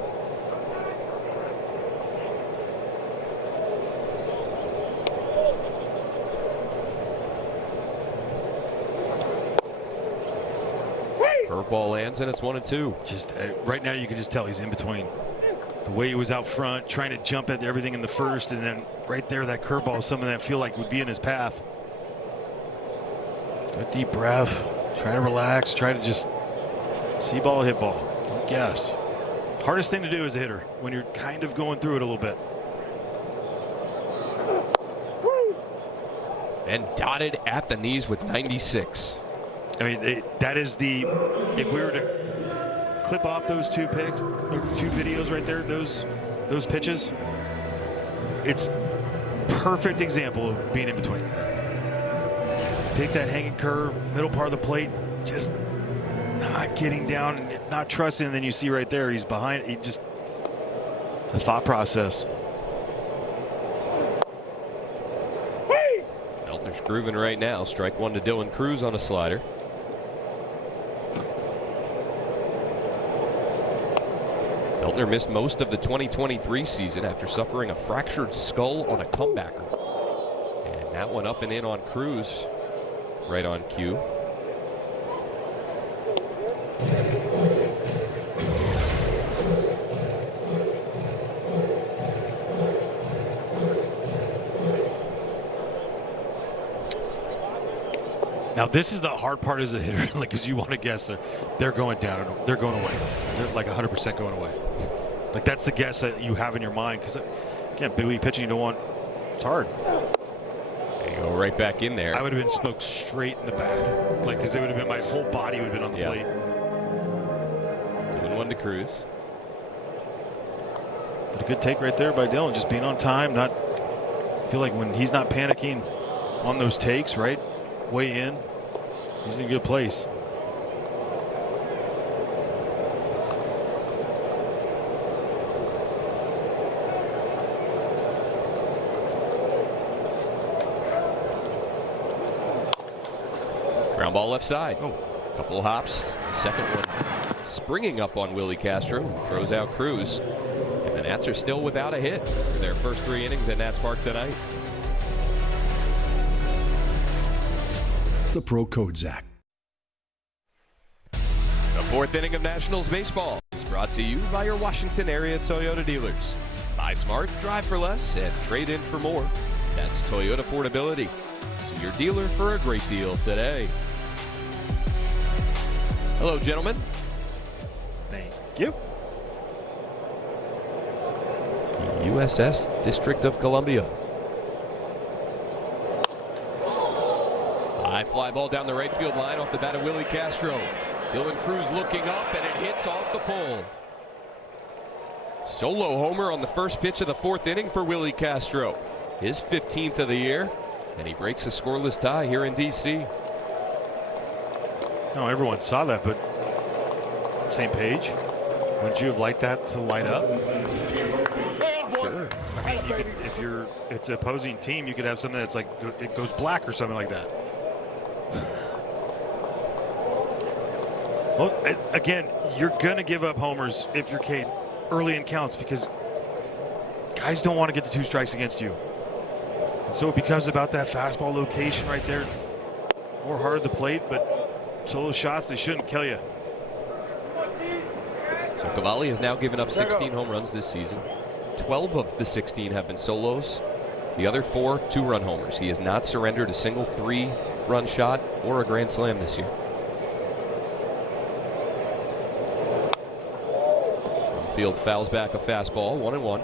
Curveball lands and it's 1-2. Just right now, you can just tell he's in between. The way he was out front, trying to jump at everything in the first, and then right there, that curveball is something that I feel like would be in his path. Good deep breath. Try to relax. Try to just see ball, hit ball. Don't guess. Hardest thing to do as a hitter when you're kind of going through it a little bit. And dotted at the knees with 96. I mean, that is the, if we were to clip off those 2 picks, or 2 videos right there, those pitches, it's perfect example of being in between. Take that hanging curve, middle part of the plate, just not getting down and not trusting, and then you see right there he's behind. He just, the thought process. Feltner's grooving right now. Strike 1 to Dylan Cruz on a slider. Feltner missed most of the 2023 season after suffering a fractured skull on a comebacker. And that one up and in on Cruz, right on cue. Now this is the hard part as a hitter, like, because you want to guess they're going down, they're going away, they're like 100% going away. Like that's the guess that you have in your mind, because again, big league pitching, you don't want, it's hard. There you go, right back in there. I would have been smoked straight in the back, like, because it would have been, my whole body would have been on the plate. 2-1 to Cruz. But a good take right there by Dylan, just being on time. Not, I feel like when he's not panicking on those takes, right, way in, he's in a good place. Ground ball left side. Couple of hops. The second one springing up on Willie Castro, who throws out Cruz. And the Nats are still without a hit for their first 3 innings at Nats Park tonight. The Pro Code Zach. The 4th inning of Nationals baseball is brought to you by your Washington area Toyota dealers. Buy smart, drive for less, and trade in for more. That's Toyota Portability. See your dealer for a great deal today. Hello, gentlemen. Thank you. USS District of Columbia. High fly ball down the right field line off the bat of Willie Castro. Dylan Cruz looking up, and it hits off the pole. Solo homer on the first pitch of the fourth inning for Willie Castro. His 15th of the year, and he breaks a scoreless tie here in D.C. No, everyone saw that, but same page. Wouldn't you have liked that to light up? Sure. I mean, if it's an opposing team, you could have something that's like it goes black or something like that. Well, again, you're gonna give up homers if you're Cade early in counts because guys don't want to get the 2 strikes against you. And so it becomes about that fastball location right there. More hard at the plate, but solo shots, they shouldn't kill you. So Cavalli has now given up 16 home runs this season. 12 of the 16 have been solos. The other 4 2-run homers. He has not surrendered a single 3-run shot or a grand slam this year. Field fouls back a fastball, 1-1.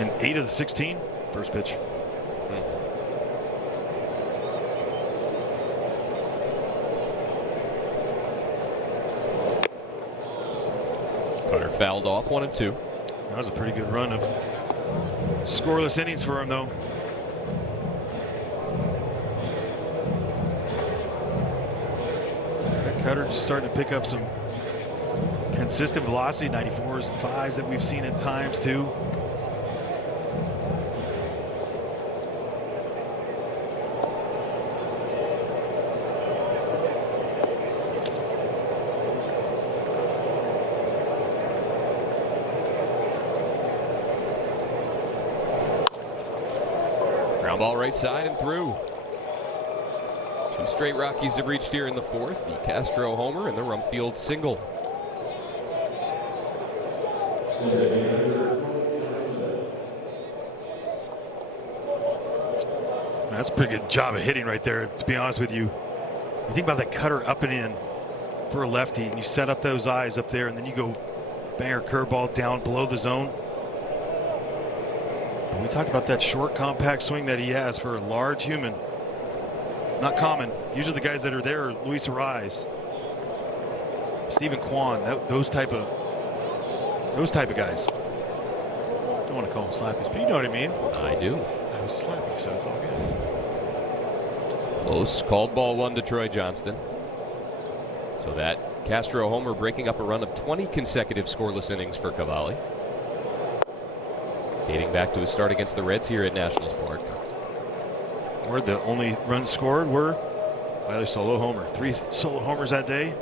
And 8 of the 16, first pitch. Cutter fouled off, 1-2. That was a pretty good run of scoreless innings for him, though. That cutter just starting to pick up some consistent velocity, 94s and 5s that we've seen at times, too. Ball right side and through. 2 straight Rockies have reached here in the 4th. The Castro homer and the Rumfield single. That's a pretty good job of hitting right there, to be honest with you. You think about that cutter up and in for a lefty, and you set up those eyes up there, and then you go banger curveball down below the zone. We talked about that short, compact swing that he has for a large human. Not common. Usually the guys that are there are Luis Ariz, Stephen Kwan, those type of guys. Don't want to call them slappies, but you know what I mean. I do. I was slappy, so it's all good. Close. Called ball 1 to Troy Johnston. So that Castro homer breaking up a run of 20 consecutive scoreless innings for Cavalli. Dating back to his start against the Reds here at Nationals Park. Where the only runs scored were by the solo homer. 3 solo homers that day.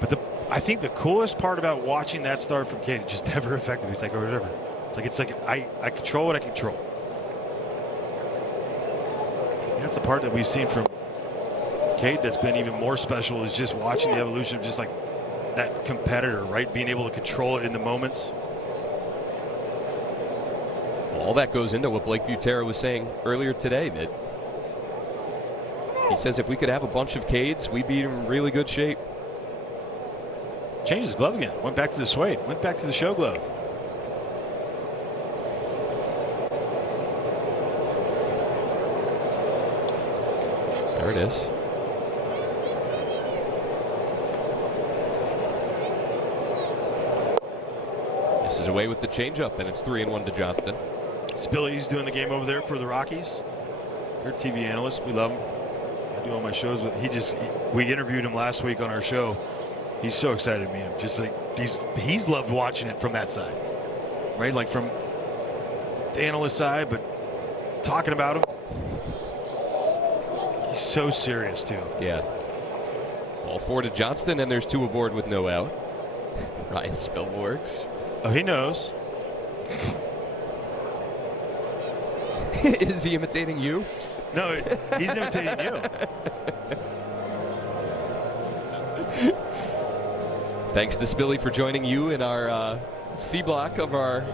But I think the coolest part about watching that start from Cade, it just never affected me. It's like, or whatever. It's like I control what I control. That's the part that we've seen from Cade that's been even more special, is just watching the evolution of just like that competitor, right? Being able to control it in the moments. All that goes into what Blake Butera was saying earlier today, that he says if we could have a bunch of Cades, we'd be in really good shape. Changed his glove again. Went back to the suede. Went back to the show glove. There it is. This is away with the changeup, and it's 3-1 to Johnston. Spilly's doing the game over there for the Rockies. They're TV analyst. We love him. I do all my shows, but we interviewed him last week on our show. He's so excited to meet him. Just like he's loved watching it from that side, right? Like from the analyst side, but talking about him. He's so serious too. Yeah. Ball 4 to Johnston, and there's 2 aboard with no out. Ryan Spellworks. Oh, he knows. Is he imitating you? No, he's imitating you. Thanks to Spilly for joining you in our C block of our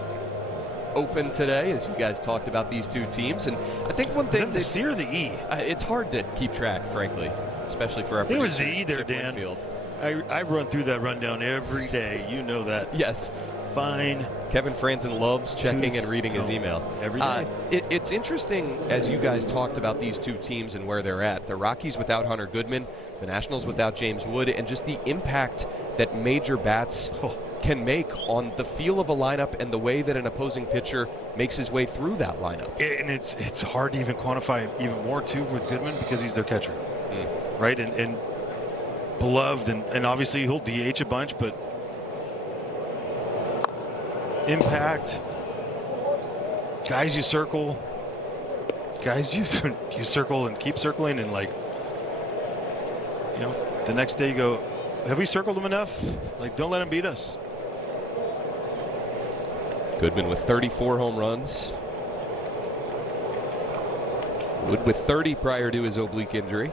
Open today, as you guys talked about these two teams. And I think one thing, the C or the E? It's hard to keep track, frankly, especially for our It was producer, the E there, Chip Dan. Winfield. I run through that rundown every day. You know that. Yes. Fine. Kevin Franzen loves checking and reading his email. Every day. It's interesting, as you guys talked about these two teams and where they're at. The Rockies without Hunter Goodman, the Nationals without James Wood, and just the impact that major bats can make on the feel of a lineup and the way that an opposing pitcher makes his way through that lineup. And it's hard to even quantify even more, too, with Goodman because he's their catcher. Right? And beloved, and obviously he'll DH a bunch, but impact, guys you circle, guys you circle and keep circling, and like, you know, the next day you go, have we circled them enough? Like, don't let them beat us. Goodman with 34 home runs. Wood with 30 prior to his oblique injury.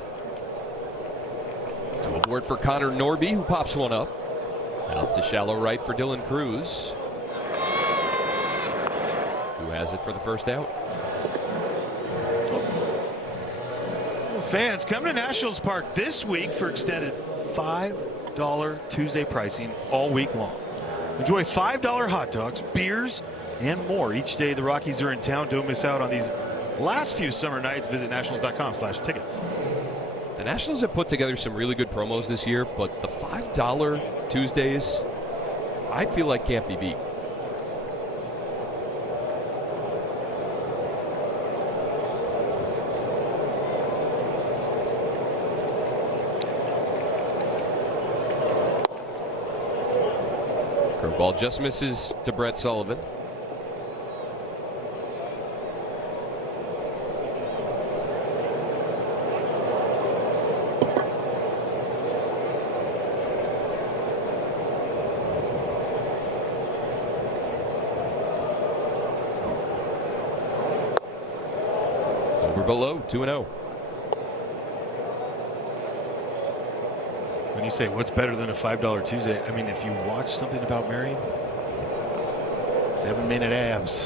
To aboard for Connor Norby, who pops one up. Out to shallow right for Dylan Cruz, who has it for the first out. Well, fans, come to Nationals Park this week for extended $5 Tuesday pricing all week long. Enjoy $5 hot dogs, beers, and more each day the Rockies are in town. Don't miss out on these last few summer nights. Visit nationals.com/tickets. The Nationals have put together some really good promos this year, but the $5 Tuesdays, I feel like can't be beat. Curveball just misses to Brett Sullivan. Over below, 2-0. When you say what's better than a $5 Tuesday, I mean, if you watch something about Marion, 7-minute abs.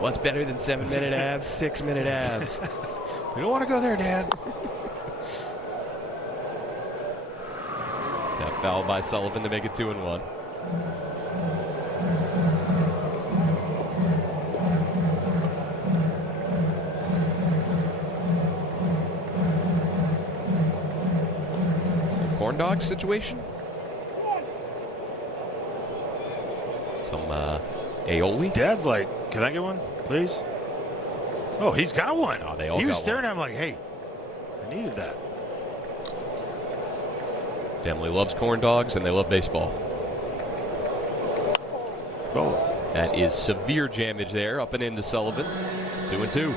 What's better than 7-minute abs? 6-minute abs. We don't want to go there, Dad. That foul by Sullivan to make it 2-1. Corn dog situation? Some aioli? Dad's like, can I get one, please? Oh, he's got one. Oh, they all he was got staring one. at him like, hey, I needed that. Family loves corn dogs and they love baseball. Oh, That is severe jamage there, up and into Sullivan. 2-2.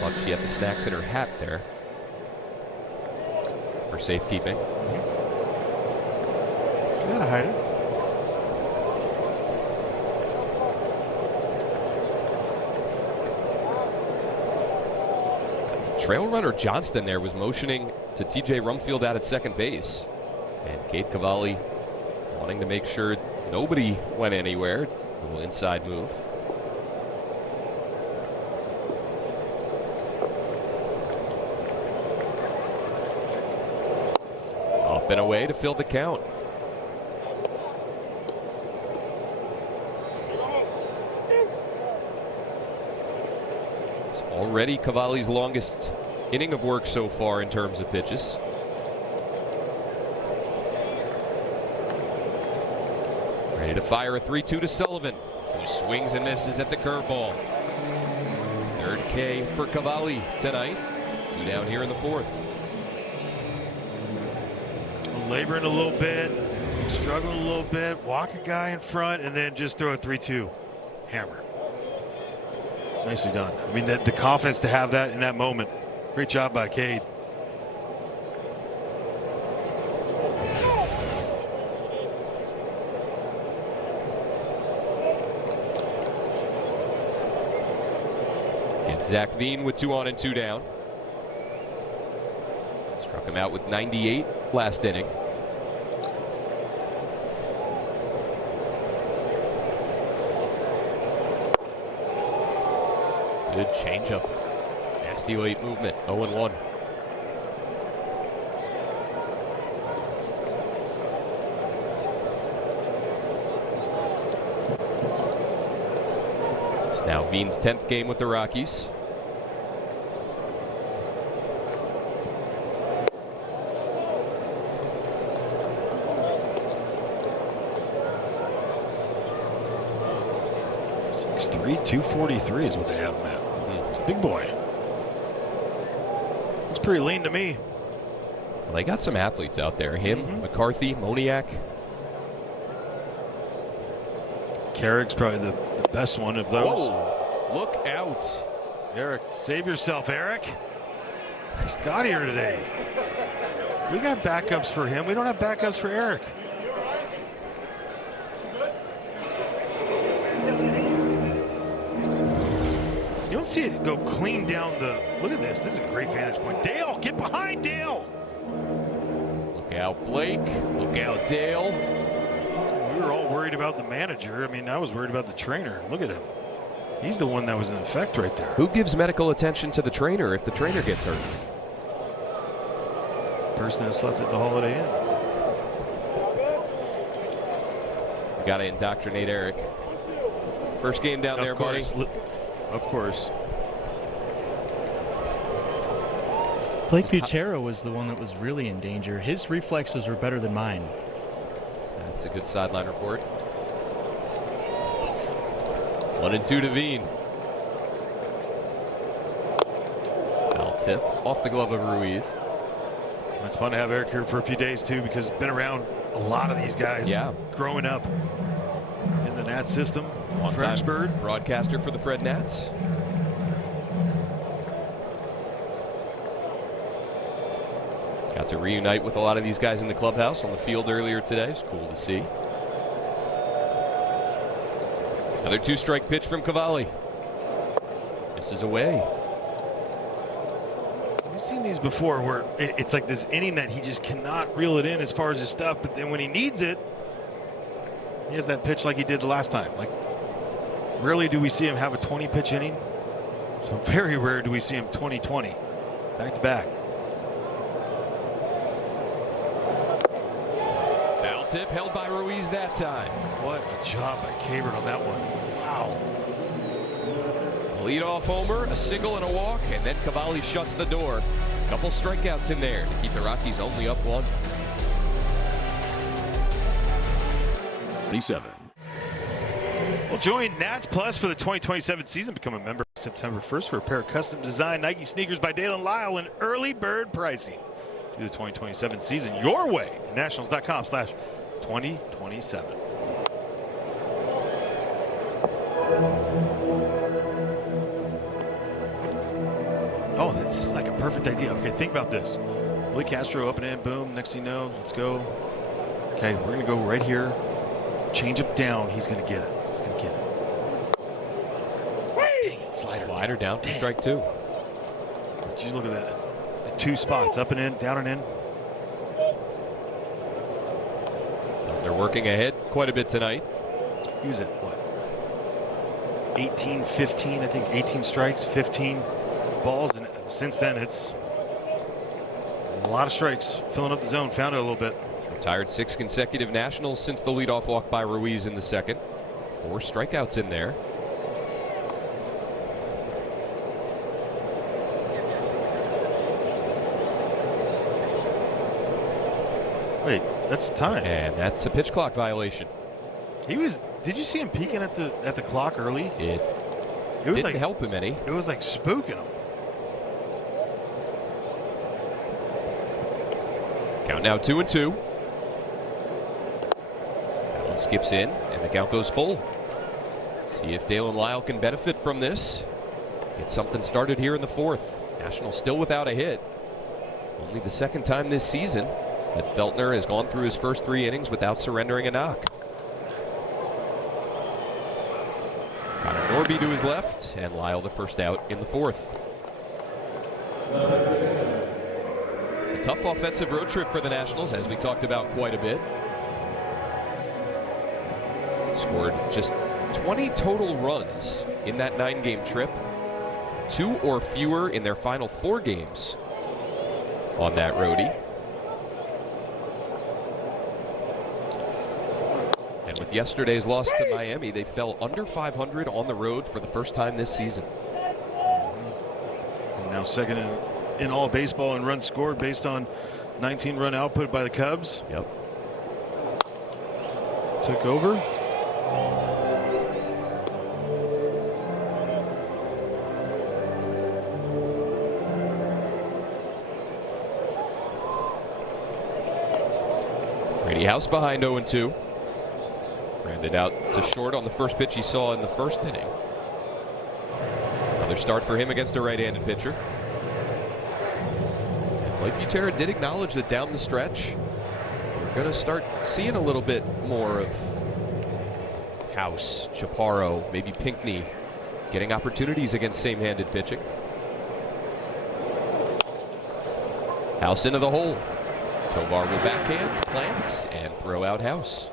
Thought she had the snacks in her hat there for safekeeping. you gotta hide it. Trail runner Johnston there was motioning to TJ Rumfield out at second base. And Kate Cavalli wanting to make sure nobody went anywhere. A little inside move. Up and away to fill the count. It's already Cavalli's longest inning of work so far in terms of pitches. Ready to fire a 3-2 to Sullivan, who swings and misses at the curveball. Third K for Cavalli tonight. 2 down here in the fourth. Laboring a little bit, struggling a little bit, walk a guy in front, and then just throw a 3-2 hammer. Nicely done. I mean, the confidence to have that in that moment. Great job by Cade. And Zach Veen with 2 on and 2 down. Struck him out with 98 last inning. Good changeup. Nasty late movement. 0-1. It's now Veen's 10th game with the Rockies. .6'3", 243 is what they have him at. It's a big boy. Looks pretty lean to me. Well, they got some athletes out there. Him, McCarthy, Moniak. Carrick's probably the best one of those. Whoa, look out. Eric, save yourself, Eric. He's got here today. We got backups for him. We don't have backups for Eric. You don't see it go clean down the. Look at this. This is a great vantage point. Dale, get behind Dale. Look out, Blake. Look out, Dale. We were all worried about the manager. I mean, I was worried about the trainer. Look at him. He's the one that was in effect right there. Who gives medical attention to the trainer if the trainer gets hurt? Person that slept at the Holiday Inn. We got to indoctrinate Eric. First game down there, buddy. Of course. Blake Butero was the one that was really in danger. His reflexes were better than mine. That's a good sideline report. 1-2 to Veen. Foul tip off the glove of Ruiz. It's fun to have Eric here for a few days too, because been around a lot of these guys. Yeah. Growing up in the Nats system. One-time Frenchbird. broadcaster for the Fred Nats. Got to reunite with a lot of these guys in the clubhouse on the field earlier today. It's cool to see. Another 2-strike pitch from Cavalli. Misses away. We've seen these before where it's like this inning that he just cannot reel it in as far as his stuff, but then when he needs it, he has that pitch like he did the last time. Like, rarely do we see him have a 20-pitch inning. So very rare do we see him 20-20, back to back. Foul tip held by Ruiz that time. What a job by Cabert on that one. Wow. Leadoff homer, a single and a walk, and then Cavalli shuts the door. Couple strikeouts in there to keep the Rockies only up 1. 27. Well, join Nats Plus for the 2027 season. Become a member September 1st for a pair of custom designed Nike sneakers by Dale and Lyle and early bird pricing. Do the 2027 season your way at nationals.com/2027. Oh, that's like a perfect idea. Okay, think about this. Willie Castro up and in, boom. Next thing you know, let's go. Okay, we're going to go right here. Change up down. He's going to get it. He's going to get it. Dang it, Slider down for strike 2. Did you look at that? The 2 spots, up and in, down and in. They're working ahead quite a bit tonight. He was at what? 18, 15, I think 18 strikes, 15 balls, and since then it's a lot of strikes, filling up the zone, found it a little bit. Retired 6 consecutive Nationals since the leadoff walk by Ruiz in the second. 4 strikeouts in there. Wait, that's time. And that's a pitch clock violation. He was. Did you see him peeking at the clock early? It was didn't like help him any. It was like spooking him. Count now 2-2. That one skips in, and the count goes full. See if Dale and Lyle can benefit from this. get something started here in the fourth. Nationals still without a hit. Only the second time this season that Feltner has gone through his first 3 innings without surrendering a knock. Connor Norby to his left, and Lyle the first out in the fourth. It's a tough offensive road trip for the Nationals, as we talked about quite a bit. Scored just 20 total runs in that 9-game trip. 2 or fewer in their final 4 games on that roadie. And with yesterday's loss to Miami, they fell under 500 on the road for the first time this season. And now second in all baseball in runs scored based on 19-run output by the Cubs. Yep. Took over. Brady House behind 0-2. Grounded out to short on the first pitch he saw in the first inning. Another start for him against a right-handed pitcher. And Blake Butera did acknowledge that down the stretch, we're going to start seeing a little bit more of House, Chaparro, maybe Pinckney getting opportunities against same-handed pitching. House into the hole. Tovar will backhand, plants, and throw out House.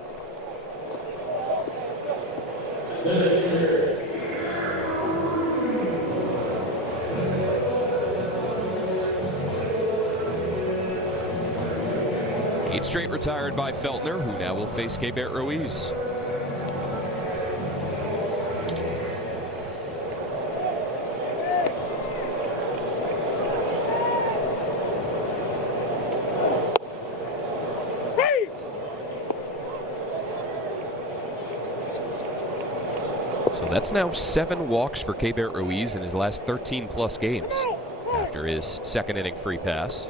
Eight straight retired by Feltner, who now will face Keibert Ruiz. That's now 7 walks for Keibert Ruiz in his last 13+ games after his second inning free pass.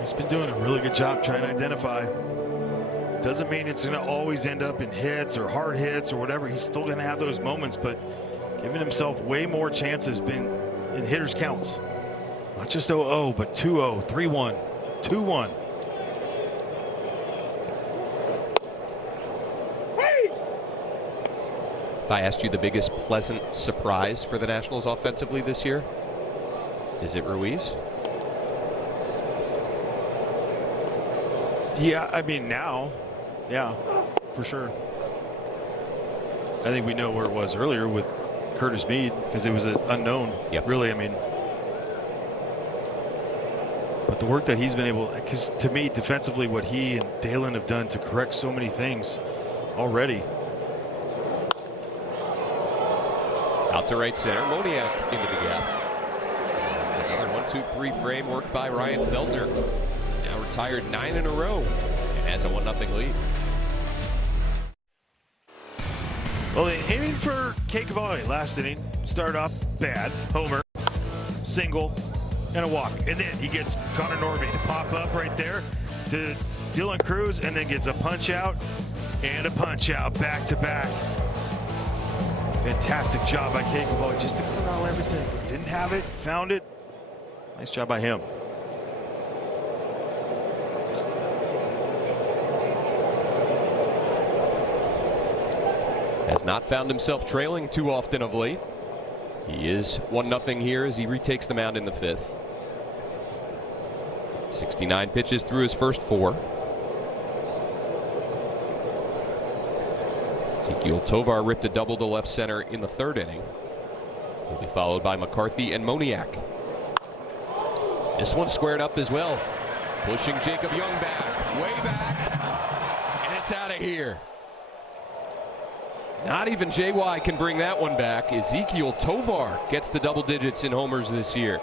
He's been doing a really good job trying to identify. Doesn't mean it's going to always end up in hits or hard hits or whatever. He's still going to have those moments, but giving himself way more chances been in hitters counts. Not just 0-0, but 2-0, 3-1, 2-1. If I asked you the biggest pleasant surprise for the Nationals offensively this year, is it Ruiz? Yeah, I mean now. Yeah, for sure. I think we know where it was earlier with Curtis Mead because it was an unknown. Yep. Really, I mean. But the work that he's been able, because to me, defensively, what he and Dalen have done to correct so many things already. Out to right center, Moniak into the gap. And another 1-2-3 frame worked by Ryan Feltner. Now retired 9 in a row and has a 1-0 lead. Well, the inning for Cavalli last inning started off bad. Homer, single, and a walk. And then he gets Connor Norby to pop up right there to Dylan Cruz, and then gets a punch out and a punch out back to back. Fantastic job by Cavalli just to corral everything. Didn't have it, found it. Nice job by him. Has not found himself trailing too often of late. He is 1-0 here as he retakes the mound in the 5th. 69 pitches through his first 4. Ezequiel Tovar ripped a double to left center in the 3rd inning. He'll be followed by McCarthy and Moniak. This one squared up as well. Pushing Jacob Young back, way back, and it's out of here. Not even JY can bring that one back. Ezequiel Tovar gets to double digits in homers this year.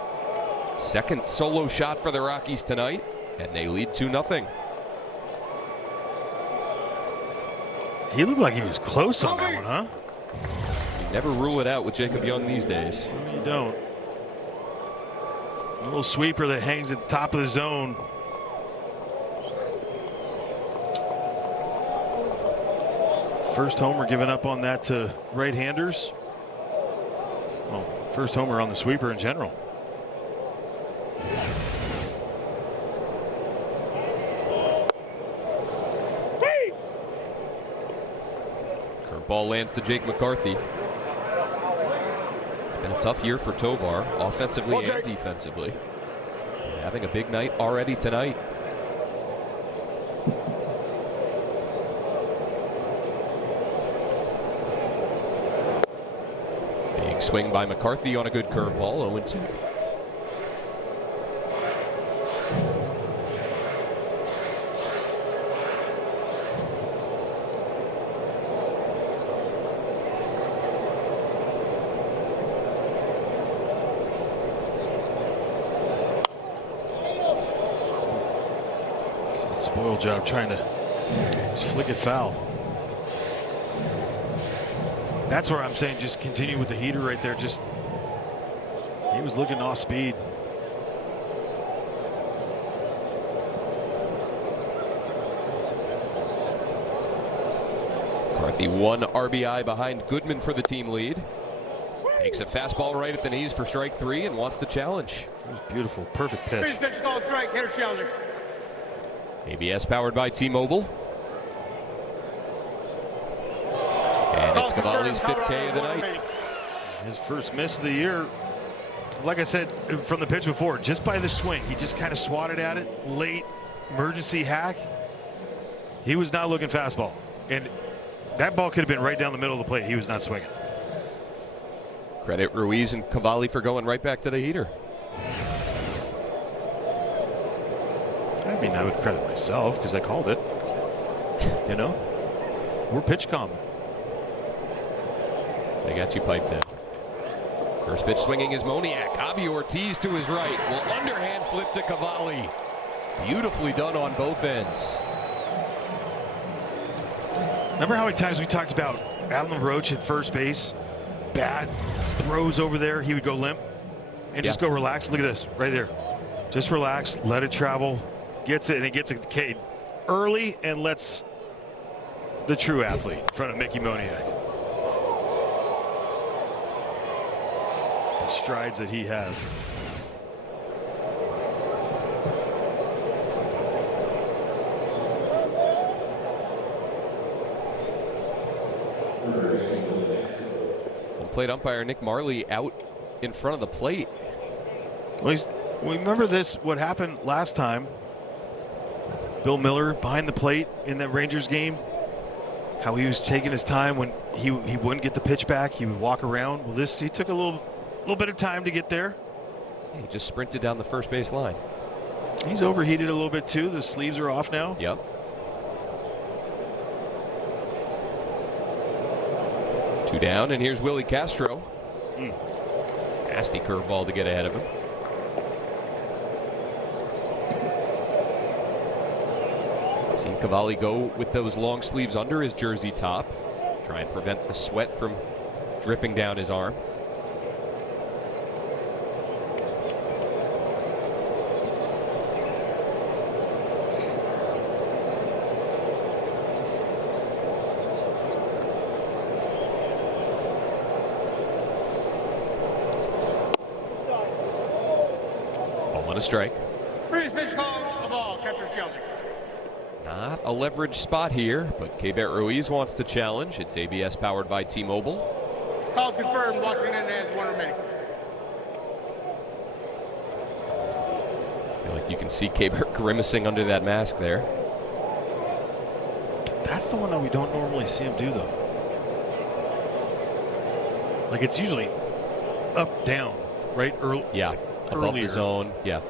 Second solo shot for the Rockies tonight, and they lead 2-0. He looked like he was close on that one, huh? Never rule it out with Jacob Young these days. No, you don't. A little sweeper that hangs at the top of the zone. First homer given up on that to right-handers. Well, first homer on the sweeper in general. Curveball lands to Jake McCarthy. It's been a tough year for Tovar, offensively and defensively. Having a big night already tonight. Big swing by McCarthy on a good curveball, 0-2. Spoil job trying to just flick it foul. That's where I'm saying just continue with the heater right there. Just he was looking off speed. McCarthy 1 RBI behind Goodman for the team lead. Takes a fastball right at the knees for strike 3 and wants to challenge. It was beautiful, perfect pitch. First pitch called strike, hitter challenging. ABS powered by T-Mobile. And it's Cavalli's 5th K of the night. His first miss of the year. Like I said from the pitch before, just by the swing, he just kind of swatted at it late, emergency hack. He was not looking fastball, and that ball could have been right down the middle of the plate. He was not swinging. Credit Ruiz and Cavalli for going right back to the heater. I mean, I would credit myself because I called it. You know, we're pitch calm. They got you piped in. First pitch swinging is Moniak. Javi Ortiz to his right. Will underhand flip to Cavalli. Beautifully done on both ends. Remember how many times we talked about Alan Roach at first base? Bad throws over there. He would go limp and just go relax. Look at this right there. Just relax. Let it travel. Gets it, and it gets it K early and lets the true athlete in front of Mickey Moniak. The strides that he has. Plate umpire Nick Marley out in front of the plate. Well, remember this, what happened last time. Bill Miller behind the plate in that Rangers game, how he was taking his time when he wouldn't get the pitch back. He would walk around. Well, this, he took a little bit of time to get there. He just sprinted down the first base line. He's overheated a little bit too. The sleeves are off now. Yep. 2 down, and here's Willie Castro. Nasty curveball to get ahead of him. Seen Cavalli go with those long sleeves under his jersey top. Try and prevent the sweat from dripping down his arm. A strike. First pitch called a ball, catcher challenging. Not a leverage spot here, but Keibert Ruiz wants to challenge. It's ABS powered by T-Mobile. Call's confirmed. Washington has 1 remaining. I feel like you can see Keibert grimacing under that mask there. That's the one that we don't normally see him do, though. Like, it's usually up, down, right? Early. Yeah. Above the zone, yeah.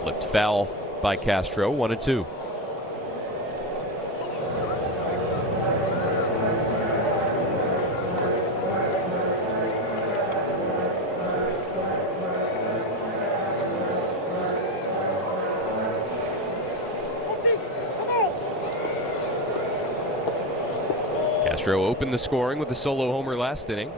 Flipped foul by Castro, 1-2. Castro opened the scoring with a solo homer last inning.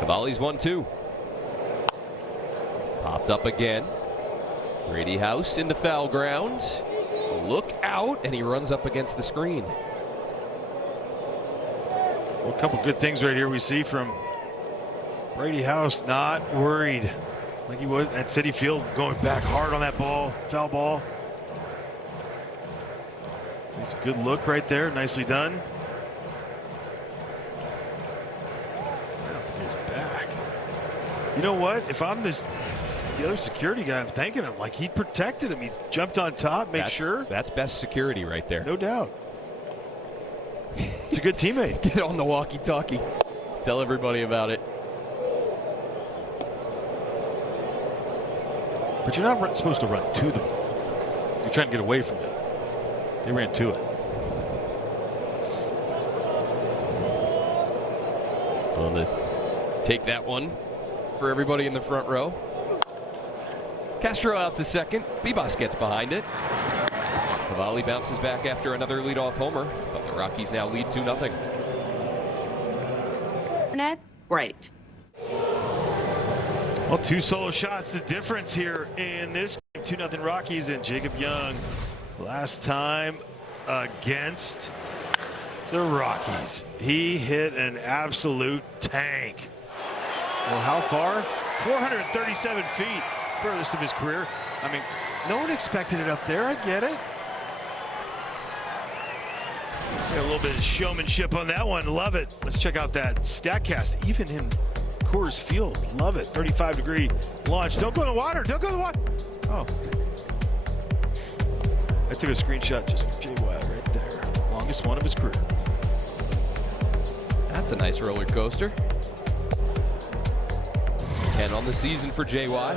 Cavalli's 1-2. Popped up again. Brady House into foul ground. Look out, and he runs up against the screen. Well, a couple good things right here we see from Brady House. Not worried like he was at Citi Field, going back hard on that ball, foul ball. It's a good look right there, nicely done. You know what? If I'm the other security guy, I'm thanking him. Like, he protected him. He jumped on top, make sure. That's best security right there. No doubt. It's a good teammate. Get on the walkie-talkie. Tell everybody about it. But you're not supposed to run to the ball. You're trying to get away from it. They ran to it. Well, they take that one for everybody in the front row. Castro out to second. Bibas gets behind it. Cavalli bounces back after another leadoff homer, but the Rockies now lead 2-0. Ned, right. Well, 2 solo shots, the difference here in this game. 2-0 Rockies, and Jacob Young last time against the Rockies. He hit an absolute tank. Well, how far? 437 feet, furthest of his career. I mean, no one expected it up there. I get it. Got a little bit of showmanship on that one. Love it. Let's check out that StatCast. Even in Coors Field. Love it. 35-degree launch. Don't go in the water. Don't go in the water. Oh. I took a screenshot just for JY right there. Longest one of his career. That's a nice roller coaster. 10 on the season for JY.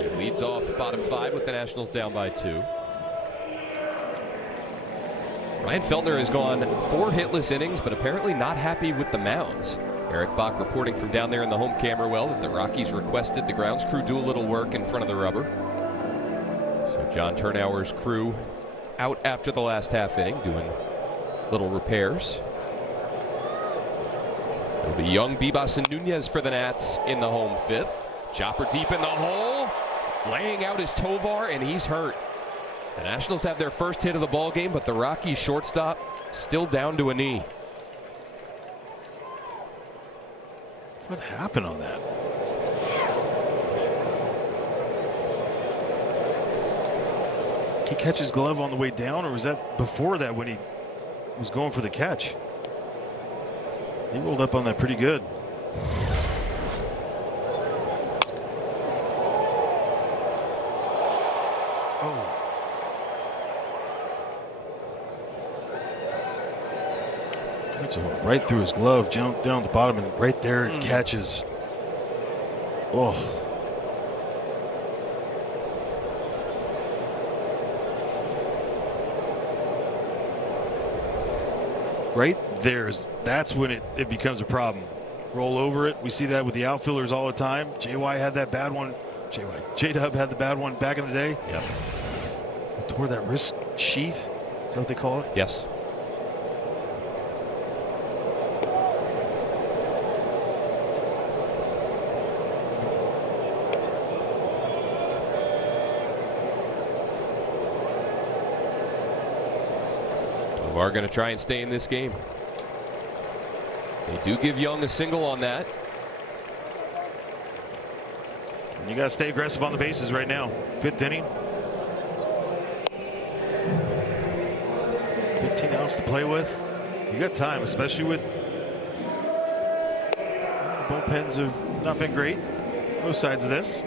He leads off the bottom 5 with the Nationals down by 2. Ryan Feltner has gone 4 hitless innings, but apparently not happy with the mounds. Eric Bach reporting from down there in the home camera well that the Rockies requested the grounds crew do a little work in front of the rubber. So John Turnauer's crew out after the last half inning doing little repairs. It'll be Young, Bibas, and Nunez for the Nats in the home 5th. Chopper deep in the hole. Laying out his Tovar, and he's hurt. The Nationals have their first hit of the ball game, but the Rockies shortstop still down to a knee. What happened on that? He catches glove on the way down, or was that before that when he was going for the catch? He rolled up on that pretty good. Oh. That's right through his glove, jumped down the bottom, and right there it catches. Oh. Right there, that's when it becomes a problem. Roll over it. We see that with the outfielders all the time. JY had that bad one. J-Dub had the bad one back in the day. Yep. Tore that wrist sheath. Is that what they call it? Yes. Are going to try and stay in this game. They do give Young a single on that. And you got to stay aggressive on the bases right now. 5th inning. 15 outs to play with. You got time, especially with bullpens have not been great. Both sides of this.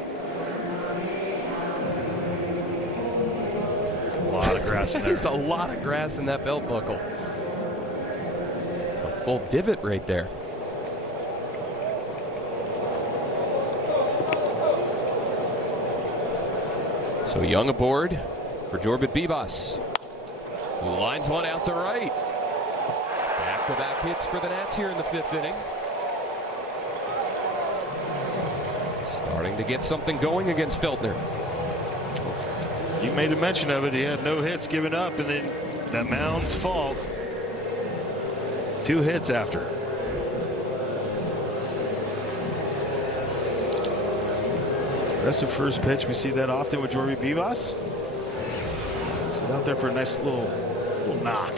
A lot of grass in there. There's a lot of grass in that belt buckle. It's a full divot right there. So Young aboard for Jorbit Bibas, who lines one out to right. Back Back-to-back hits for the Nats here in the 5th inning. Starting to get something going against Feltner. You made a mention of it. He had no hits given up, and then that mound's fault. 2 hits after. That's the first pitch. We see that often with Jorge Vivas. Sit out there for a nice little knock.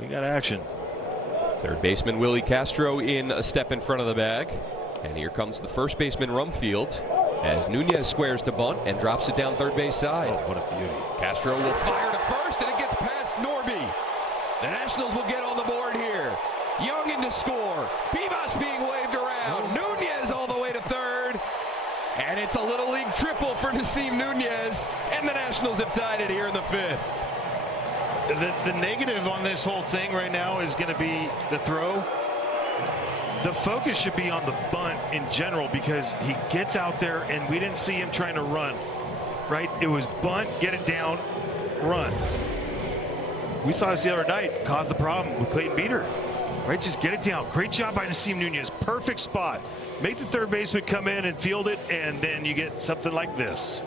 We got action. Third baseman Willie Castro in a step in front of the bag. And here comes the first baseman Rumfield as Nunez squares to bunt and drops it down third base side. Oh, what a beauty. Castro will fire to first, and it gets past Norby. The Nationals will get on the board here. Young in to score. Vivas being waved around. Nunez all the way to third. And it's a little league triple for Nasim Nunez. And the Nationals have tied it here in the 5th. The negative on this whole thing right now is going to be the throw. The focus should be on the bunt in general because he gets out there and we didn't see him trying to run, right? It was bunt, get it down, run. We saw this the other night, caused the problem with Clayton Beater, right? Just get it down. Great job by Nasim Nunez. Perfect spot. Make the third baseman come in and field it, and then you get something like this.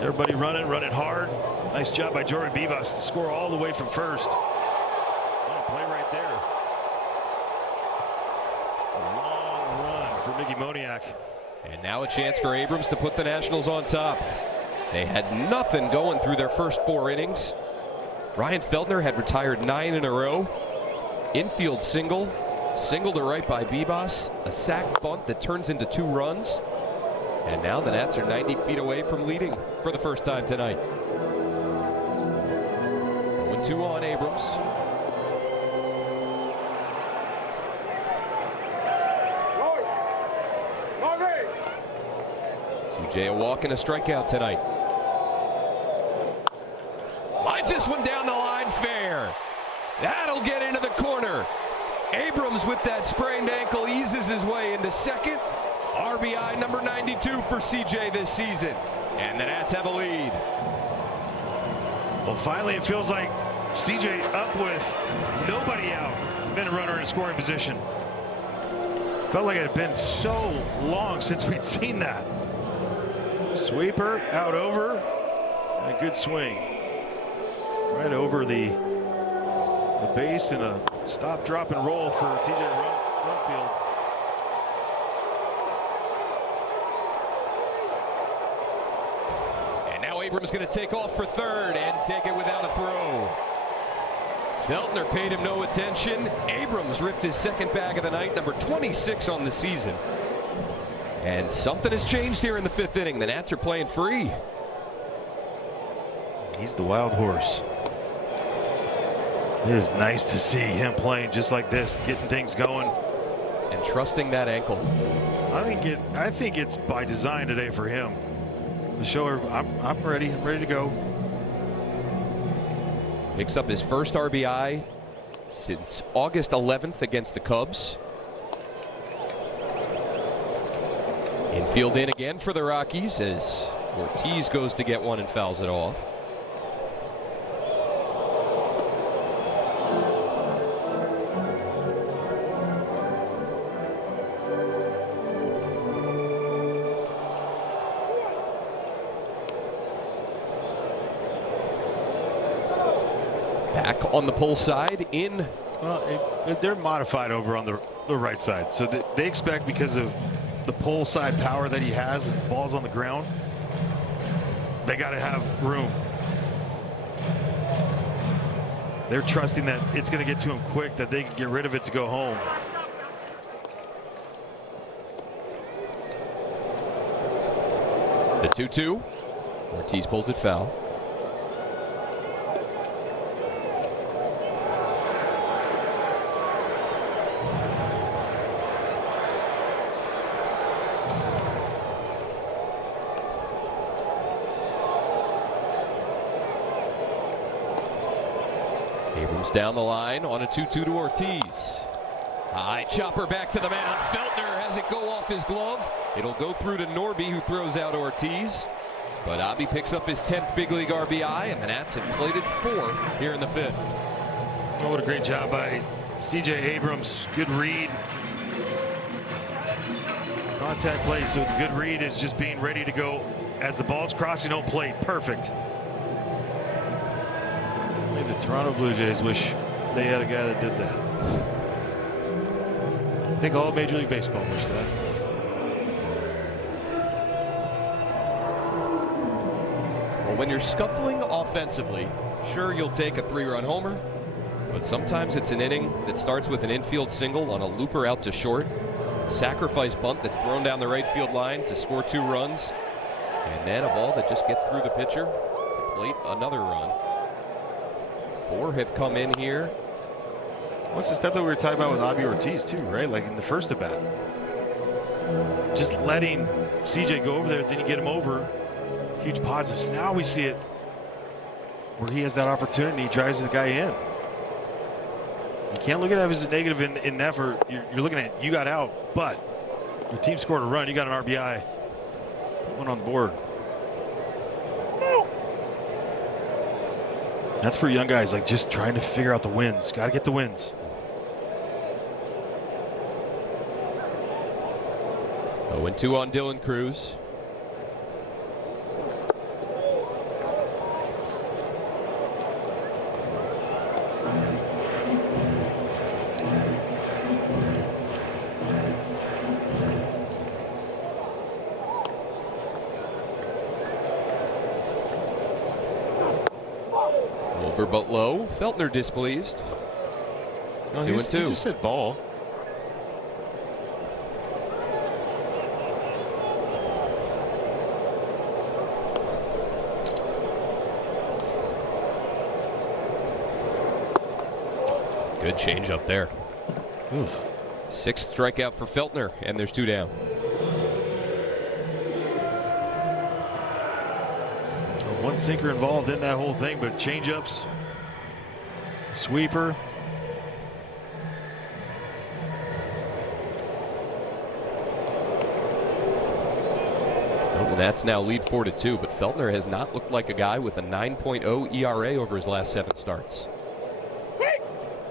Everybody running hard. Nice job by Jorge Vivas to score all the way from first. Oh, play right there. It's a long run for Mickey Moniak. And now a chance for Abrams to put the Nationals on top. They had nothing going through their first 4 innings. Ryan Feltner had retired 9 in a row. Infield single to right by Vivas. A sac bunt that turns into 2 runs. And now the Nats are 90 feet away from leading for the first time tonight. 0-2 on Abrams. CJ a walk and a strikeout tonight. Lines this one down the line fair. That'll get into the corner. Abrams with that sprained ankle eases his way into second. RBI number 92 for CJ this season. And the Nats have a lead. Well, finally it feels like CJ up with nobody out. Been a runner in scoring position. Felt like it had been so long since we'd seen that. Sweeper out over. And a good swing. Right over the base and a stop, drop, and roll for TJ Rumfield. And now Abrams going to take off for third and take it without a throw. Feltner paid him no attention. Abrams ripped his second bag of the night, number 26 on the season. And something has changed here in the 5th inning. The Nats are playing free. He's the wild horse. It is nice to see him playing just like this, getting things going. And trusting that ankle. I think it's by design today for him. To show her, I'm ready. I'm ready to go. Picks up his first RBI since August 11th against the Cubs. Infield in again for the Rockies as Ortiz goes to get one and fouls it off. Back on the pull side in. They're modified over on the right side. So they expect, because of the pull side power that he has and balls on the ground, they got to have room. They're trusting that it's going to get to him quick, that they can get rid of it to go home. The 2-2. Ortiz pulls it foul. Abrams down the line on a 2-2 to Ortiz. High chopper back to the mound. Feltner has it go off his glove. It'll go through to Norby, who throws out Ortiz. But Abbey picks up his 10th big league RBI, and the Nats have played it 4 here in the 5th. Oh, what a great job by CJ Abrams, good read. Contact play, so the good read is just being ready to go as the ball's crossing home plate. Perfect. Maybe the Toronto Blue Jays wish they had a guy that did that. I think all Major League Baseball wish that. Well, when you're scuffling offensively, sure, you'll take a 3-run homer, but sometimes it's an inning that starts with an infield single on a looper out to short, sacrifice bunt that's thrown down the right field line to score 2 runs, and then a ball that just gets through the pitcher to plate another run. 4 have come in here. What's the step that we were talking about with Avi Ortiz too, right? Like in the first at bat. Just letting CJ go over there, then you get him over. Huge positives. Now we see it where he has that opportunity, he drives the guy in. You can't look at it as a negative in that for you're looking at you got out, but your team scored a run, you got an RBI. Put one on the board. That's for young guys, like just trying to figure out the wins. Got to get the wins. Oh, and 2 on Dylan Cruz. Over but low. Feltner displeased. No, 2 and 2. He just said ball. Good change up there. Oof. 6th strikeout for Feltner, and there's 2 down. One sinker involved in that whole thing, but change-ups, sweeper. The Nats now lead 4-2, but Feltner has not looked like a guy with a 9.0 ERA over his last 7 starts.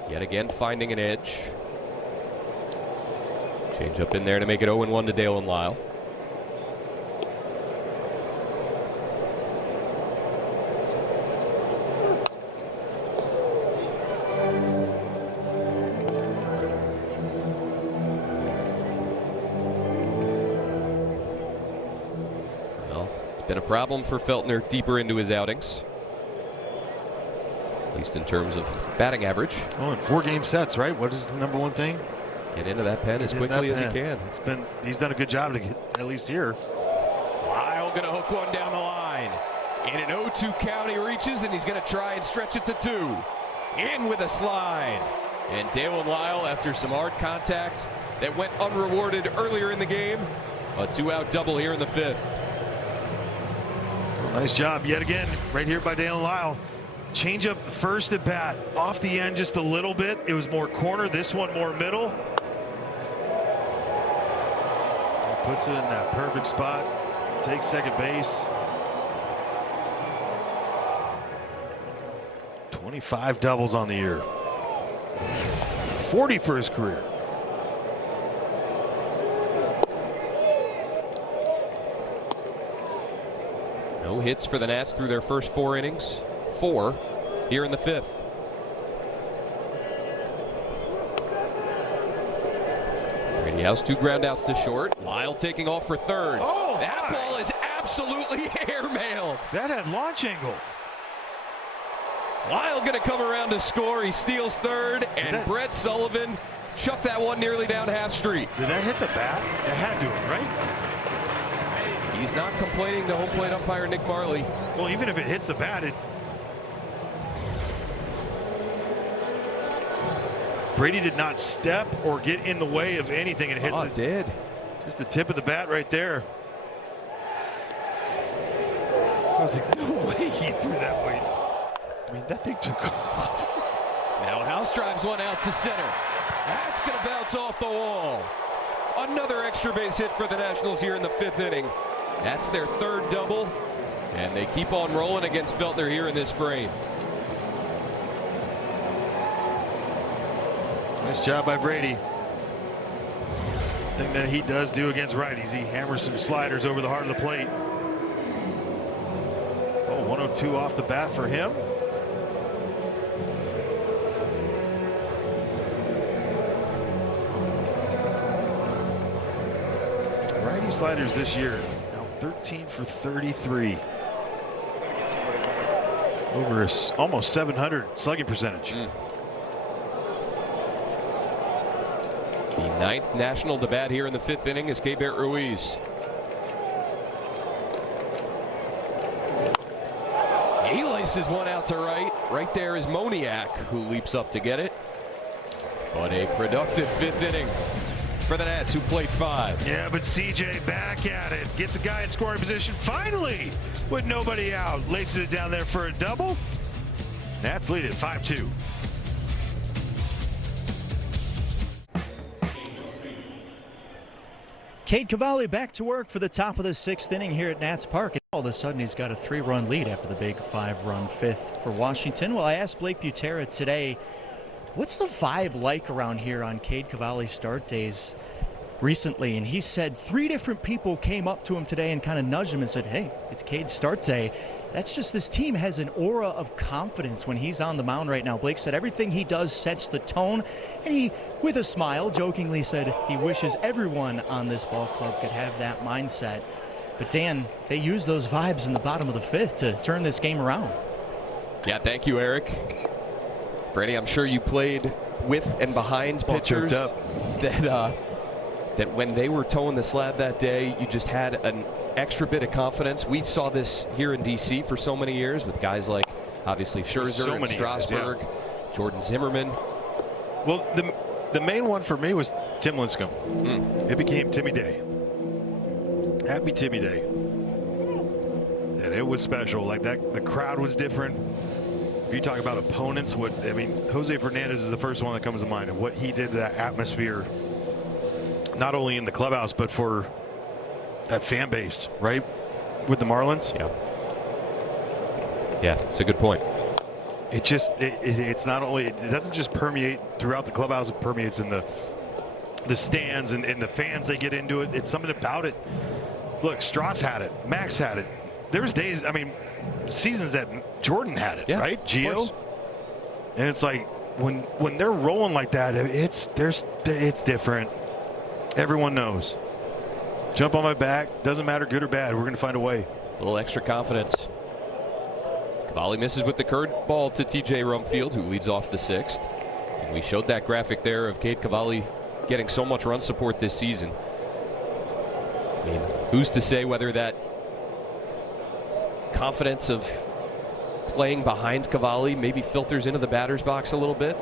Yet again finding an edge. Change up in there to make it 0-1 to Dale and Lyle. Well, it's been a problem for Feltner deeper into his outings. At least in terms of batting average. Oh, in 4-game sets, right? What is the number one thing? Get into that pen as quickly as he can. He's done a good job to get at least here. Lyle gonna hook one down the line. In an 0-2 count, he reaches, and he's gonna try and stretch it to 2. In with a slide. And Dale and Lyle, after some hard contact that went unrewarded earlier in the game, a 2-out double here in the 5th. Nice job yet again right here by Dale and Lyle. Change up first at bat, off the end just a little bit. It was more corner, this one more middle. He puts it in that perfect spot, takes second base. 25 doubles on the year. 40 for his career. No hits for the Nats through their first 4 innings. 4 here in the 5th. Brady House, 2 groundouts to short. Lyle taking off for 3rd. Oh, that ball is absolutely air-mailed. That had launch angle. Lyle going to come around to score. He steals 3rd, and Brett Sullivan chucked that one nearly down half street. Did that hit the bat? It had to, right? He's not complaining to home plate umpire Nick Marley. Well, even if it hits the bat, Brady did not step or get in the way of anything. It hits just the tip of the bat right there. I was like, no way he threw that way. I mean, that thing took off. Now House drives one out to center. That's going to bounce off the wall. Another extra base hit for the Nationals here in the 5th inning. That's their 3rd double, and they keep on rolling against Feltner here in this frame. Nice job by Brady. Thing that he does do against righties, he hammers some sliders over the heart of the plate. Oh, 102 off the bat for him. Righty sliders this year, now 13 for 33. Over almost 700 slugging percentage. The 9th national to bat here in the 5th inning is Keibert Ruiz. He laces one out to right. Right there is Moniak, who leaps up to get it. But a productive 5th inning for the Nats, who played 5. Yeah, but CJ back at it. Gets a guy in scoring position finally with nobody out. Laces it down there for a double. Nats lead it 5-2. Cade Cavalli back to work for the top of the 6th inning here at Nats Park. And all of a sudden, he's got a 3-run lead after the big 5-run 5th for Washington. Well, I asked Blake Butera today, what's the vibe like around here on Cade Cavalli's start days recently? And he said 3 different people came up to him today and kind of nudged him and said, hey, it's Cade's start day. That's just, this team has an aura of confidence when he's on the mound right now. Blake said everything he does sets the tone, and he, with a smile, jokingly said he wishes everyone on this ball club could have that mindset. But Dan, they use those vibes in the bottom of the 5th to turn this game around. Yeah, thank you, Eric. Freddie, I'm sure you played with and behind pitchers that when they were towing the slab that day, you just had an extra bit of confidence. We saw this here in D.C. for so many years with guys like, obviously, Scherzer and Strasburg, Jordan Zimmerman. Well, the main one for me was Tim Lincecum. It became Timmy Day. Happy Timmy Day. And it was special. Like that, the crowd was different. If you talk about opponents, Jose Fernandez is the first one that comes to mind, and what he did to that atmosphere, not only in the clubhouse, but for that fan base, right? With the Marlins. Yeah, it's a good point. It's not only, it doesn't just permeate throughout the clubhouse, it permeates in the stands and the fans. They get into it. It's something about it. Look, Strauss had it, Max had it. There was days, seasons that Jordan had it, right? Gio. And it's like when they're rolling like that, it's different. Everyone knows. Jump on my back. Doesn't matter good or bad. We're going to find a way. A little extra confidence. Cavalli misses with the curveball to TJ Rumfield, who leads off the 6th. And we showed that graphic there of Cade Cavalli getting so much run support this season. Who's to say whether that confidence of playing behind Cavalli maybe filters into the batter's box a little bit?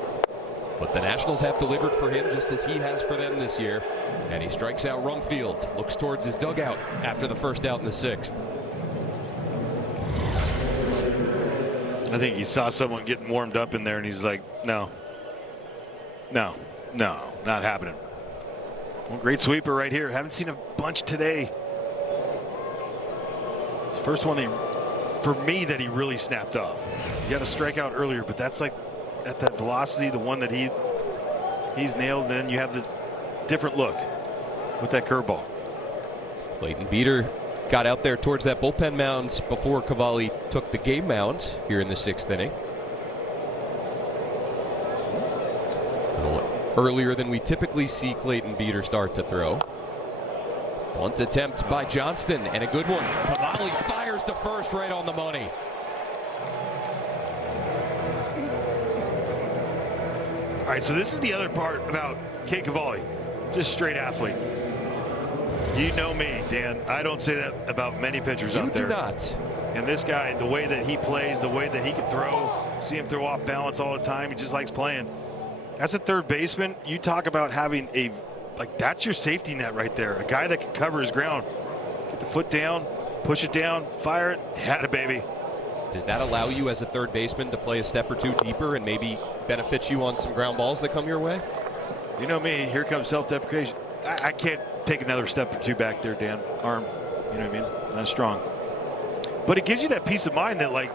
But the Nationals have delivered for him just as he has for them this year. And he strikes out Rumfield, looks towards his dugout after the first out in the 6th. I think he saw someone getting warmed up in there, and he's like, no, not happening. Well, great sweeper right here. Haven't seen a bunch today. It's the first one for me that he really snapped off. He got a strikeout earlier, but that's like at that velocity, the one that he's nailed. And then you have the different look with that curveball. Clayton Beeter got out there towards that bullpen mound before Cavalli took the game mound here in the 6th inning. A little earlier than we typically see Clayton Beeter start to throw. Bunt attempt by Johnston, and a good one. Cavalli fires to first right on the money. All right, so this is the other part about Cade Cavalli, just straight athlete. You know me, Dan. I don't say that about many pitchers out there. You do not. And this guy, the way that he plays, the way that he can throw, see him throw off balance all the time. He just likes playing. As a third baseman, you talk about having that's your safety net right there. A guy that can cover his ground. Get the foot down, push it down, fire it, had it, baby. Does that allow you as a third baseman to play a step or two deeper and maybe benefit you on some ground balls that come your way? You know me, here comes self-deprecation. I can't take another step or two back there, Dan. Arm, you know what I mean? Not strong. But it gives you that peace of mind that, like,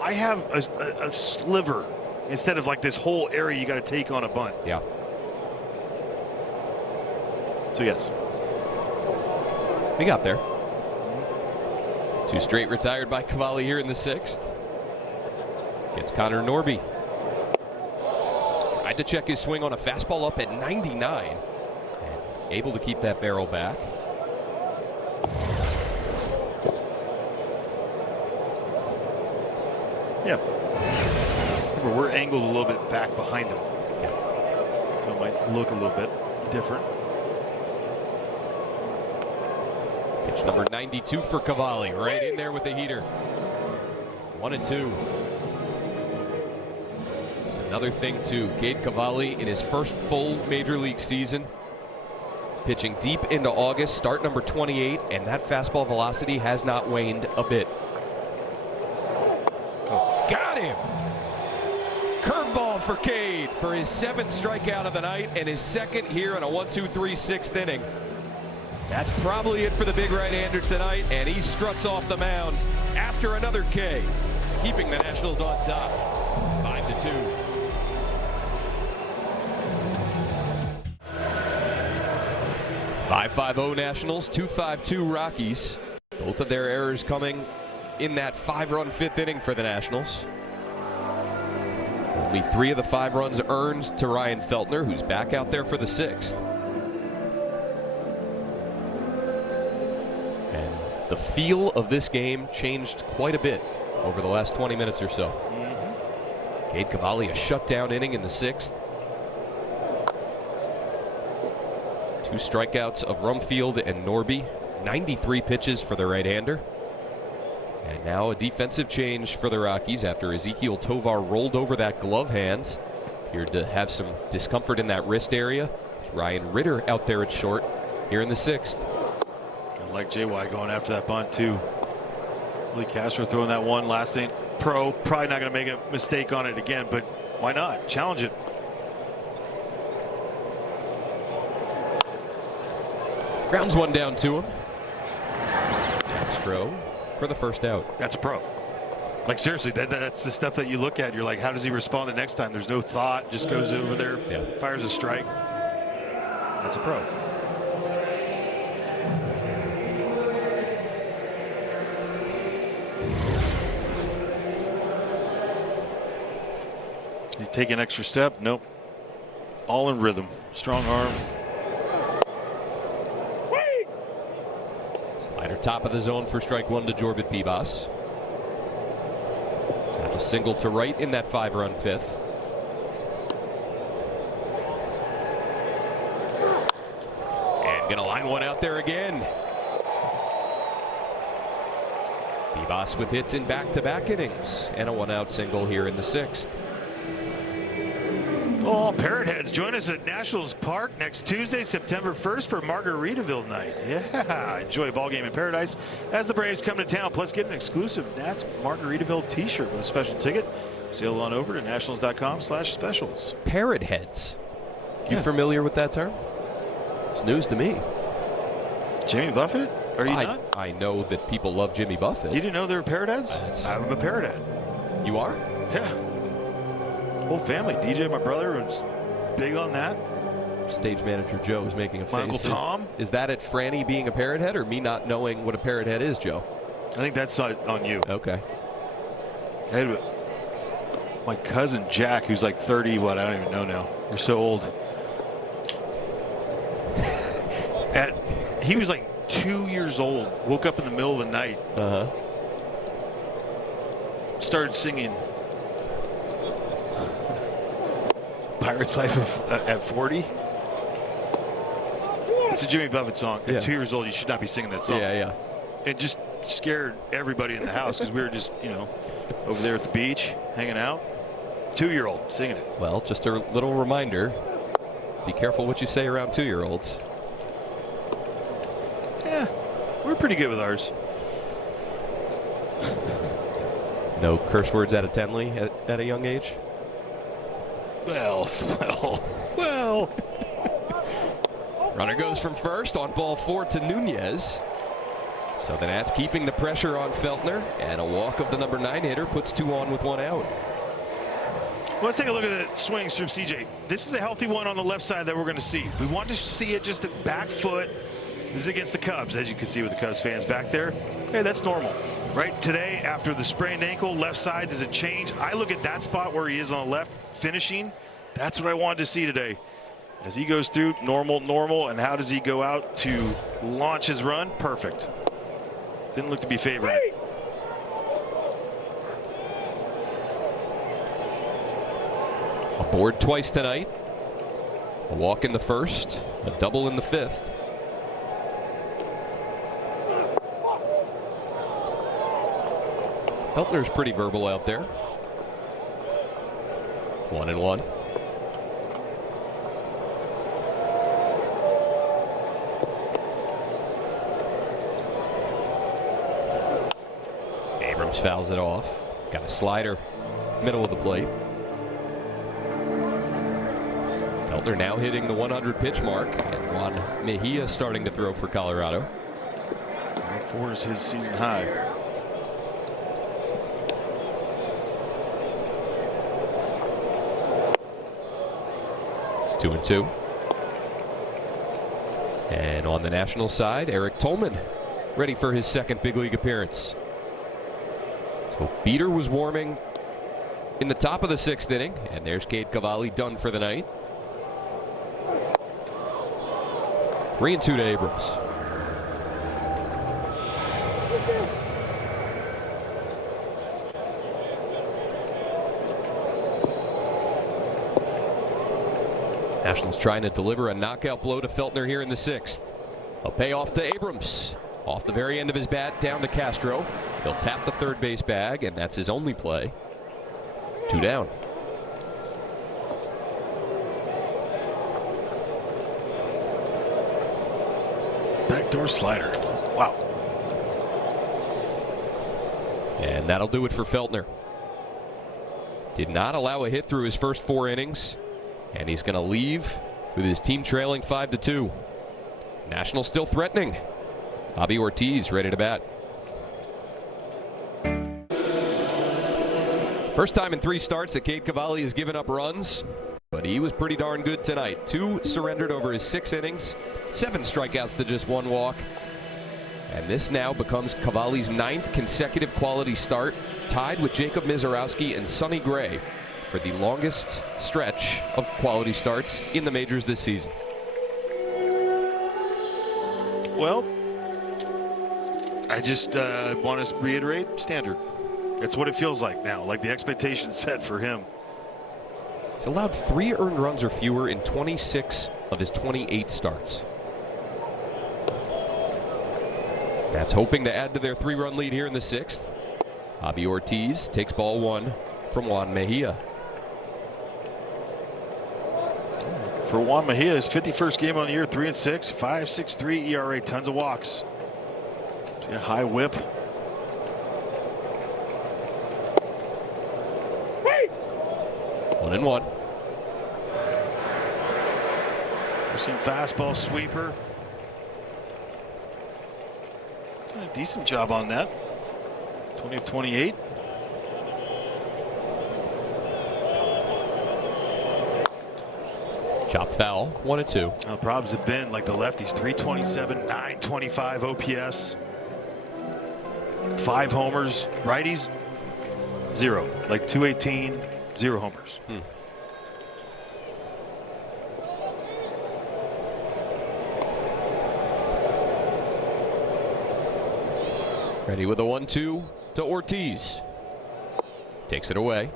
I have a sliver instead of like this whole area you got to take on a bunt. Yeah. So yes, we got there. 2 straight retired by Cavalli here in the 6th. Gets Connor Norby. Tried to check his swing on a fastball up at 99. And able to keep that barrel back. yeah. Remember, we're angled a little bit back behind him, so it might look a little bit different. Pitch number 92 for Cavalli, right in there with the heater. 1-2. It's another thing too. Cade Cavalli in his first full major league season, pitching deep into August, start number 28, and that fastball velocity has not waned a bit. Oh, got him! Curveball for Cade for his 7th strikeout of the night and his 2nd here in a 1-2-3 6th inning. That's probably it for the big right-hander tonight, and he struts off the mound after another K, keeping the Nationals on top, 5-2. .550 Nationals, 2.52 Rockies. Both of their errors coming in that 5-run 5th inning for the Nationals. Only 3 of the 5 runs earned to Ryan Feltner, who's back out there for the 6th. The feel of this game changed quite a bit over the last 20 minutes or so. Cade Cavalli, a shutdown inning in the 6th. 2 strikeouts of Rumfield and Norby. 93 pitches for the right-hander. And now a defensive change for the Rockies after Ezekiel Tovar rolled over that glove hand. Appeared to have some discomfort in that wrist area. It's Ryan Ritter out there at short here in the 6th. I like JY going after that bunt too. Lee Castro throwing that one last inning. Pro, probably not going to make a mistake on it again, but why not? Challenge it. Grounds one down to him. Castro for the first out. That's a pro. Like seriously, that's the stuff that you look at. You're like, how does he respond the next time? There's no thought. Just goes over there, fires a strike. That's a pro. You take an extra step? Nope. All in rhythm. Strong arm. Slider top of the zone for strike 1 to Jorbit Bibas. Got a single to right in that 5-run 5th. And gonna line one out there again. Bibas with hits in back-to-back innings and a 1-out single here in the 6th. Oh, Parrot Heads, join us at Nationals Park next Tuesday, September 1st for Margaritaville night. Yeah, enjoy a ball game in paradise as the Braves come to town. Plus, get an exclusive Nats Margaritaville T-shirt with a special ticket. Sail on over to nationals.com/specials. Parrot Heads. You familiar with that term? It's news to me. Jimmy Buffett? Are you not? I know that people love Jimmy Buffett. You didn't know they were Parrot Heads? I'm a Parrot Head. You are? Yeah. Whole family. DJ, my brother, was big on that. Stage manager Joe is making a face. My Uncle Tom. Is that at Franny being a Parrot Head or me not knowing what a Parrot Head is, Joe? I think that's on you. Okay. I had my cousin Jack, who's like 30, I don't even know now. We're so old. He was like 2 years old. Woke up in the middle of the night. Started singing Pirate's Life at 40. It's a Jimmy Buffett song. At 2 years old, you should not be singing that song. Yeah. It just scared everybody in the house because we were just, over there at the beach hanging out. 2-year-old singing it. Well, just a little reminder. Be careful what you say around 2-year-olds. Yeah, we're pretty good with ours. No curse words out of Tenley at a young age? Well. Runner goes from first on ball 4 to Nunez. So the Nats keeping the pressure on Feltner, and a walk of the number 9 hitter puts 2 on with 1 out. Let's take a look at the swings from CJ. This is a healthy one on the left side that we're going to see. We want to see it just at back foot. This is against the Cubs, as you can see with the Cubs fans back there. Hey, that's normal. Right today, after the sprained ankle, left side, does it change? I look at that spot where he is on the left, finishing. That's what I wanted to see today. As he goes through, normal, and how does he go out to launch his run? Perfect. Didn't look to be favored. Aboard twice tonight. A walk in the first, a double in the fifth. Feltner's pretty verbal out there. 1-1. Abrams fouls it off. Got a slider, middle of the plate. Feltner now hitting the 100 pitch mark, and Juan Mejia starting to throw for Colorado. 4 is his season high. Two and two. And on the National side, Eric Tolman ready for his second big league appearance. So Beater was warming in the top of the 6th inning, and there's Cade Cavalli done for the night. 3-2 to Abrams. Nationals trying to deliver a knockout blow to Feltner here in the 6th. A payoff to Abrams. Off the very end of his bat, down to Castro. He'll tap the third base bag, and that's his only play. 2 down. Backdoor slider. Wow. And that'll do it for Feltner. Did not allow a hit through his first 4 innings. And he's going to leave with his team trailing 5-2. Nationals still threatening. Bobby Ortiz ready to bat. First time in 3 starts that Cade Cavalli has given up runs, but he was pretty darn good tonight. 2 surrendered over his 6 innings, 7 strikeouts to just 1 walk. And this now becomes Cavalli's 9th consecutive quality start, tied with Jacob Mizorowski and Sonny Gray for the longest stretch of quality starts in the majors this season. Well, I just want to reiterate standard. It's what it feels like now, like the expectation set for him. He's allowed 3 earned runs or fewer in 26 of his 28 starts. That's hoping to add to their 3-run lead here in the 6th. Bobby Ortiz takes ball 1 from Juan Mejia. For Juan Mejia, his 51st game on the year, 3-6, 5.63 ERA, tons of walks. See a high whip. Wait! 1-1. We're seeing fastball sweeper. Did a decent job on that. 20 of 28. Chop foul, 1-2. Probs have been like the lefties, 327, 925 OPS. 5 homers. Righties, 0. Like 218, 0 homers. Ready with a 1-2 to Ortiz. Takes it away.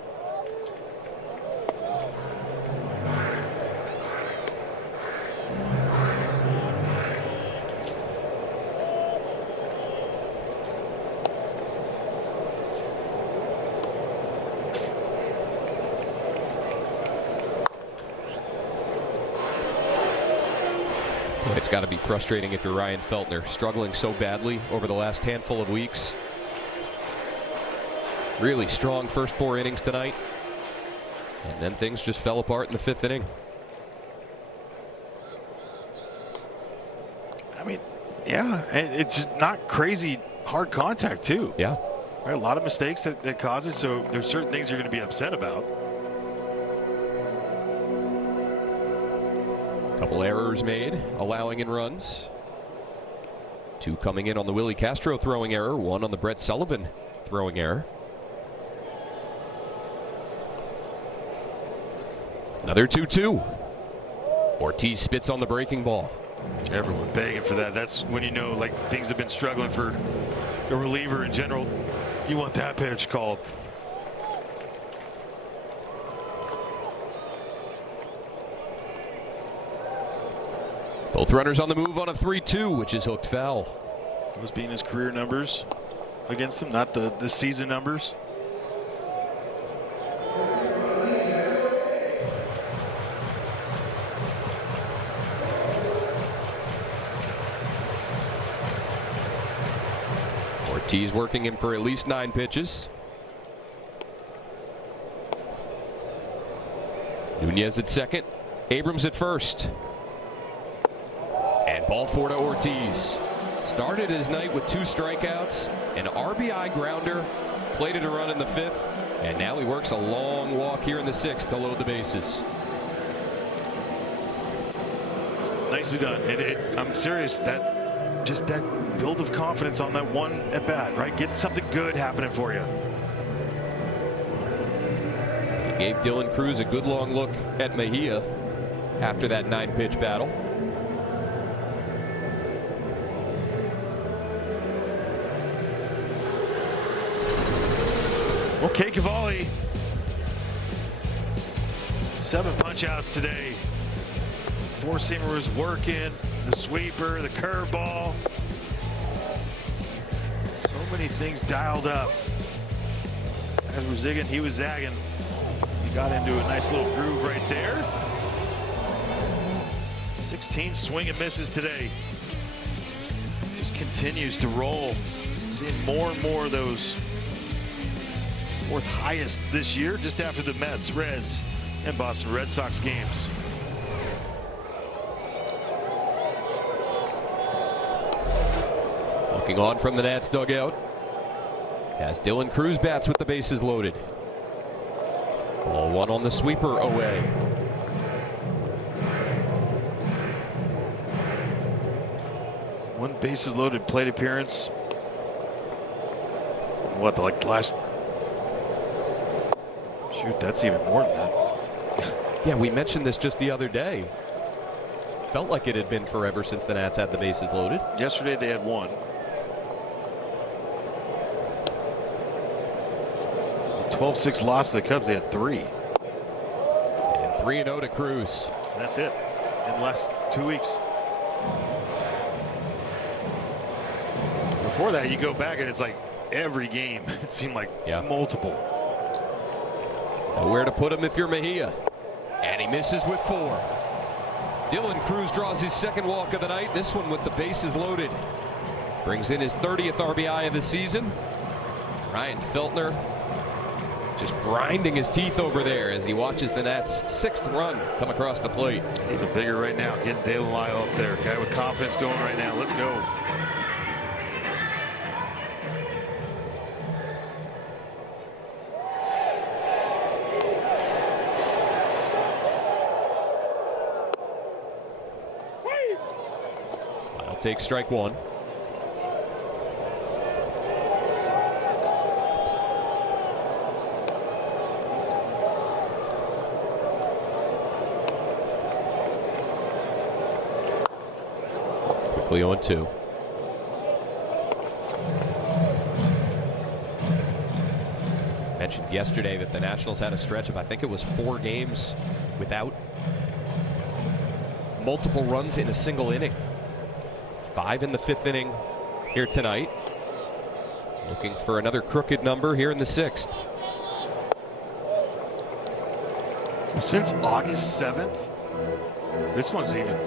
It's got to be frustrating if you're Ryan Feltner, struggling so badly over the last handful of weeks. Really strong first 4 innings tonight, and then things just fell apart in the 5th inning. I mean, yeah, and it's not crazy hard contact too. Yeah. Right, a lot of mistakes that cause it, so there's certain things you're going to be upset about. Couple errors made, allowing in runs. 2 coming in on the Willie Castro throwing error, 1 on the Brett Sullivan throwing error. Another 2-2. Ortiz spits on the breaking ball. Everyone begging for that. That's when you know, like, things have been struggling for a reliever in general. You want that pitch called. Both runners on the move on a 3-2, which is hooked foul. Those being his career numbers against him, not the season numbers. Ortiz working him for at least 9 pitches. Nunez at second, Abrams at first. And ball 4 to Ortiz. Started his night with 2 strikeouts, an RBI grounder, plated a run in the 5th, and now he works a long walk here in the 6th to load the bases. Nicely done. And I'm serious, that just that build of confidence on that one at bat, right? Get something good happening for you. He gave Dylan Cruz a good long look at Mejia after that 9-pitch battle. Okay, Cavalli. 7 punch-outs today. 4-seamer was working, the sweeper, the curveball. So many things dialed up. As we're zigging, he was zagging. He got into a nice little groove right there. 16 swing and misses today. Just continues to roll. Seeing more and more of those. 4th highest this year, just after the Mets, Reds, and Boston Red Sox games. Looking on from the Nats dugout as Dylan Cruz bats with the bases loaded. Ball 1 on the sweeper away. One bases loaded plate appearance. What, like the last? Shoot, that's even more than that. Yeah, we mentioned this just the other day. Felt like it had been forever since the Nats had the bases loaded. Yesterday they had 1. The 12-6 loss to the Cubs, they had 3. And 3-0 to Cruz. That's it in the last 2 weeks. Before that, you go back and it's like every game. It seemed like multiple. Nowhere to put him if you're Mejia. And he misses with 4. Dylan Cruz draws his 2nd walk of the night. This one with the bases loaded. Brings in his 30th RBI of the season. Ryan Feltner just grinding his teeth over there as he watches the Nats' 6th run come across the plate. Even bigger right now. Getting Dale Lyle up there. Guy with confidence going right now. Let's go. Take strike 1. Quickly 0-2. Mentioned yesterday that the Nationals had a stretch of, I think it was 4 games without multiple runs in a single inning. 5 in the 5th inning here tonight. Looking for another crooked number here in the 6th. Since August 7th, this one's even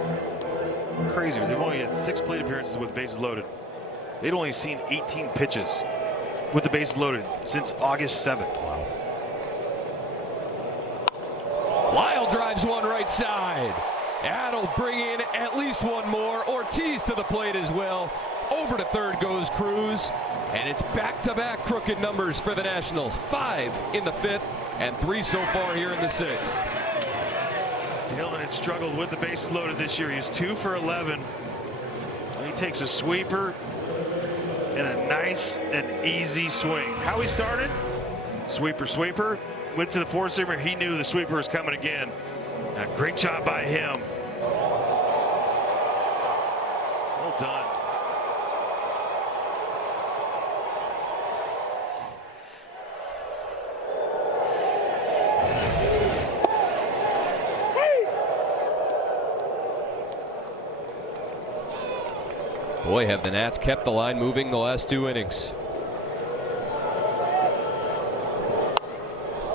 crazy. They've only had 6 plate appearances with bases loaded. They'd only seen 18 pitches with the bases loaded since August 7th. Lyle drives one right side. That'll bring in at least 1 more. Ortiz to the plate as well. Over to 3rd goes Cruz. And it's back-to-back crooked numbers for the Nationals. 5 in the 5th and 3 so far here in the 6th. Dillon had struggled with the bases loaded this year. He was 2 for 11. He takes a sweeper and a nice and easy swing. How he started? Sweeper. Went to the four-seamer. He knew the sweeper was coming again. A great job by him. Well done. Boy, have the Nats kept the line moving the last 2 innings.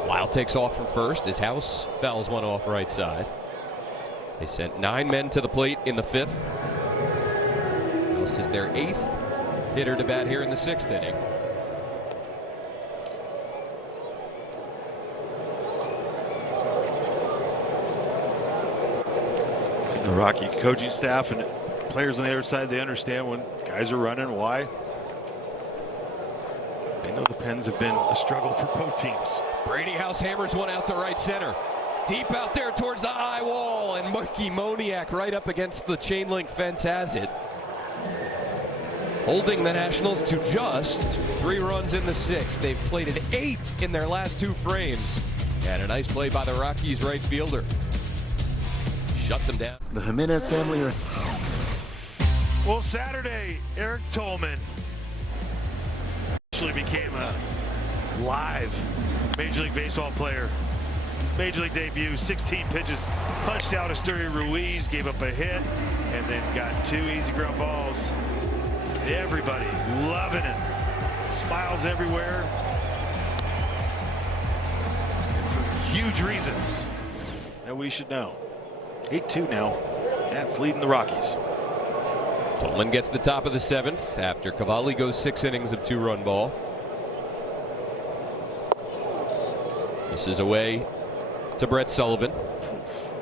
Wild takes off from first as House fouls one off right side. They sent 9 men to the plate in the 5th. House is their 8th hitter to bat here in the 6th inning. The Rocky coaching staff and players on the other side, they understand when guys are running, why. They know the Pens have been a struggle for both teams. Brady House hammers one out to right center. Deep out there towards the high wall, and Mikey Moniak right up against the chain link fence has it. Holding the Nationals to just 3 runs in the 6th. They've plated 8 in their last 2 frames. And a nice play by the Rockies right fielder. Shuts him down. The Jimenez family are... Well, Saturday, Eric Tolman actually became a live Major League Baseball player. Major League debut, 16 pitches, punched out Asturi Ruiz, gave up a hit, and then got 2 easy ground balls. Everybody loving it. Smiles everywhere. And for huge reasons that we should know. 8-2 now. That's leading the Rockies. Tolman gets the top of the 7th after Cavalli goes 6 innings of 2-run ball. This is away to Brett Sullivan.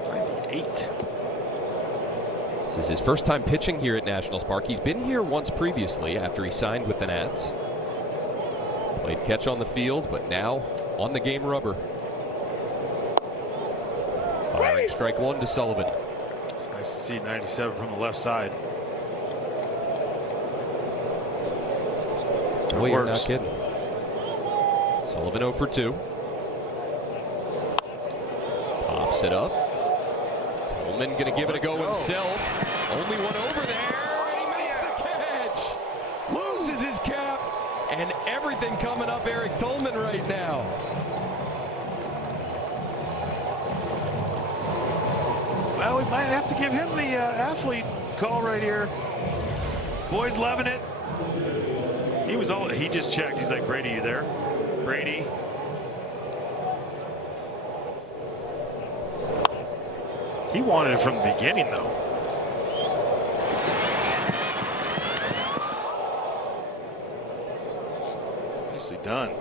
98. This is his first time pitching here at Nationals Park. He's been here once previously after he signed with the Nats. Played catch on the field, but now on the game rubber. Firing strike 1 to Sullivan. It's nice to see 97 from the left side. Oh, you're not kidding. Sullivan 0 for 2. Pops it up. Tolman going to give it a go himself. Only one over there, and he makes the catch. Loses his cap, and everything coming up Eric Tolman right now. Well, we might have to give him the athlete call right here. Boys loving it. He just checked. He's like, Brady, you there? Brady. He wanted it from the beginning, though. Nicely done.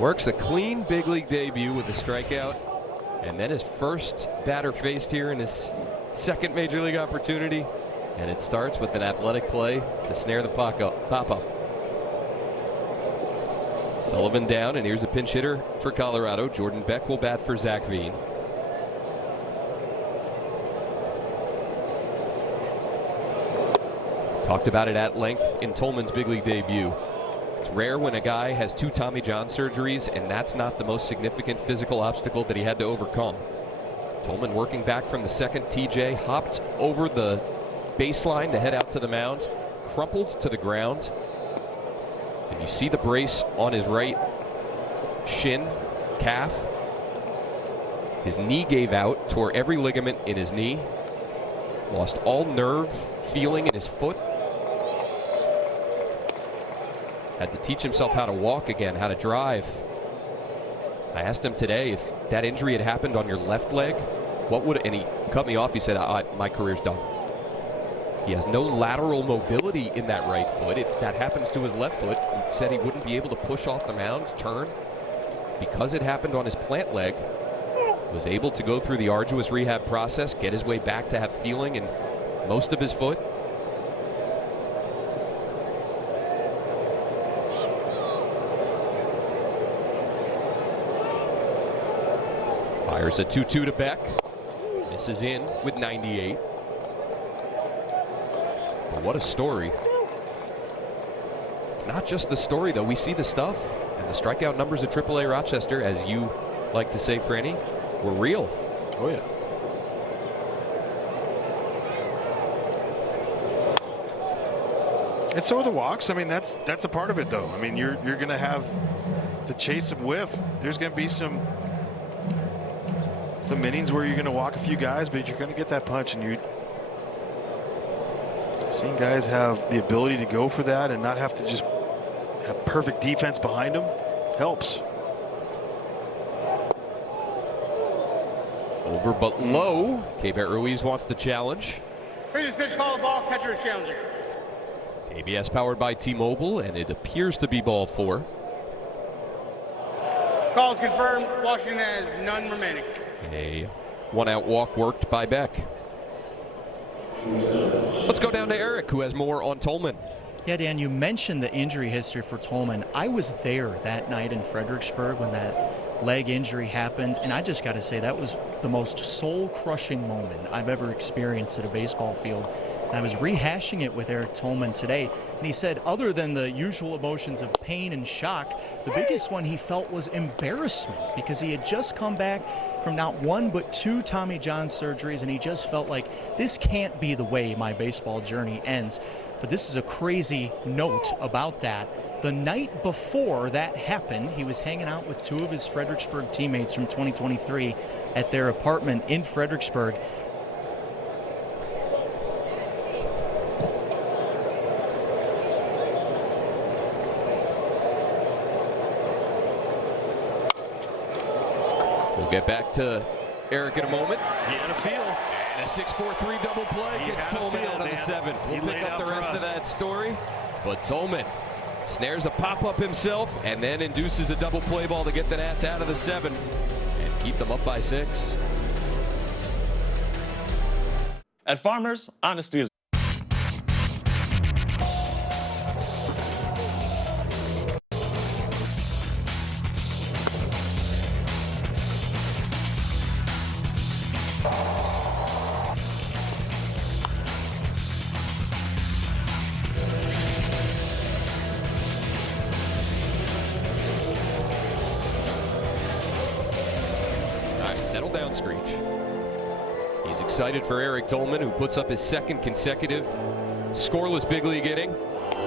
Works a clean big league debut with a strikeout, and then his first batter faced here in his 2nd major league opportunity, and it starts with an athletic play to snare the pop-up. Sullivan down, and here's a pinch hitter for Colorado. Jordan Beck will bat for Zach Veen. Talked about it at length in Tolman's big league debut. It's rare when a guy has 2 Tommy John surgeries, and that's not the most significant physical obstacle that he had to overcome. Tolman working back from the 2nd. TJ hopped over the baseline to head out to the mound, crumpled to the ground. And you see the brace on his right shin, calf. His knee gave out, tore every ligament in his knee, lost all nerve feeling in his foot. Had to teach himself how to walk again, how to drive. I asked him today if that injury had happened on your left leg, what would, and he cut me off. He said, my career's done. He has no lateral mobility in that right foot. If that happens to his left foot, he said he wouldn't be able to push off the mound, turn. Because it happened on his plant leg, was able to go through the arduous rehab process, get his way back to have feeling in most of his foot. There's a 2-2 to Beck. Misses in with 98. But what a story. It's not just the story, though. We see the stuff. And the strikeout numbers at AAA Rochester, as you like to say, Franny, were real. Oh, yeah. And so are the walks. I mean, that's a part of it, though. I mean, you're going to have the chase and whiff. There's going to be some innings where you're going to walk a few guys, but you're going to get that punch. And you're seeing guys have the ability to go for that and not have to just have perfect defense behind them helps. Over but low. K-Bet Ruiz wants to challenge. Previous pitch, call the ball, catcher is challenging. ABS powered by T-Mobile, and it appears to be ball 4. Call is confirmed. Washington has none remaining. A 1-out walk worked by Beck. Let's go down to Eric, who has more on Tolman. Yeah, Dan, you mentioned the injury history for Tolman. I was there that night in Fredericksburg when that leg injury happened, and I just got to say that was the most soul-crushing moment I've ever experienced at a baseball field. And I was rehashing it with Eric Tolman today, and he said other than the usual emotions of pain and shock, the biggest one he felt was embarrassment because he had just come back from not one but 2 Tommy John surgeries, and he just felt like this can't be the way my baseball journey ends. But this is a crazy note about that. The night before that happened, he was hanging out with 2 of his Fredericksburg teammates from 2023 at their apartment in Fredericksburg. We'll get back to Eric in a moment. He had a feel. And a 6-4-3 double play gets Tolman out of the 7th. We'll pick up the rest of that story. But Tolman snares a pop-up himself and then induces a double play ball to get the Nats out of the 7 and keep them up by 6. At Farmers, honesty is settle down, Screech. He's excited for Eric Tolman, who puts up his 2nd consecutive scoreless big league inning.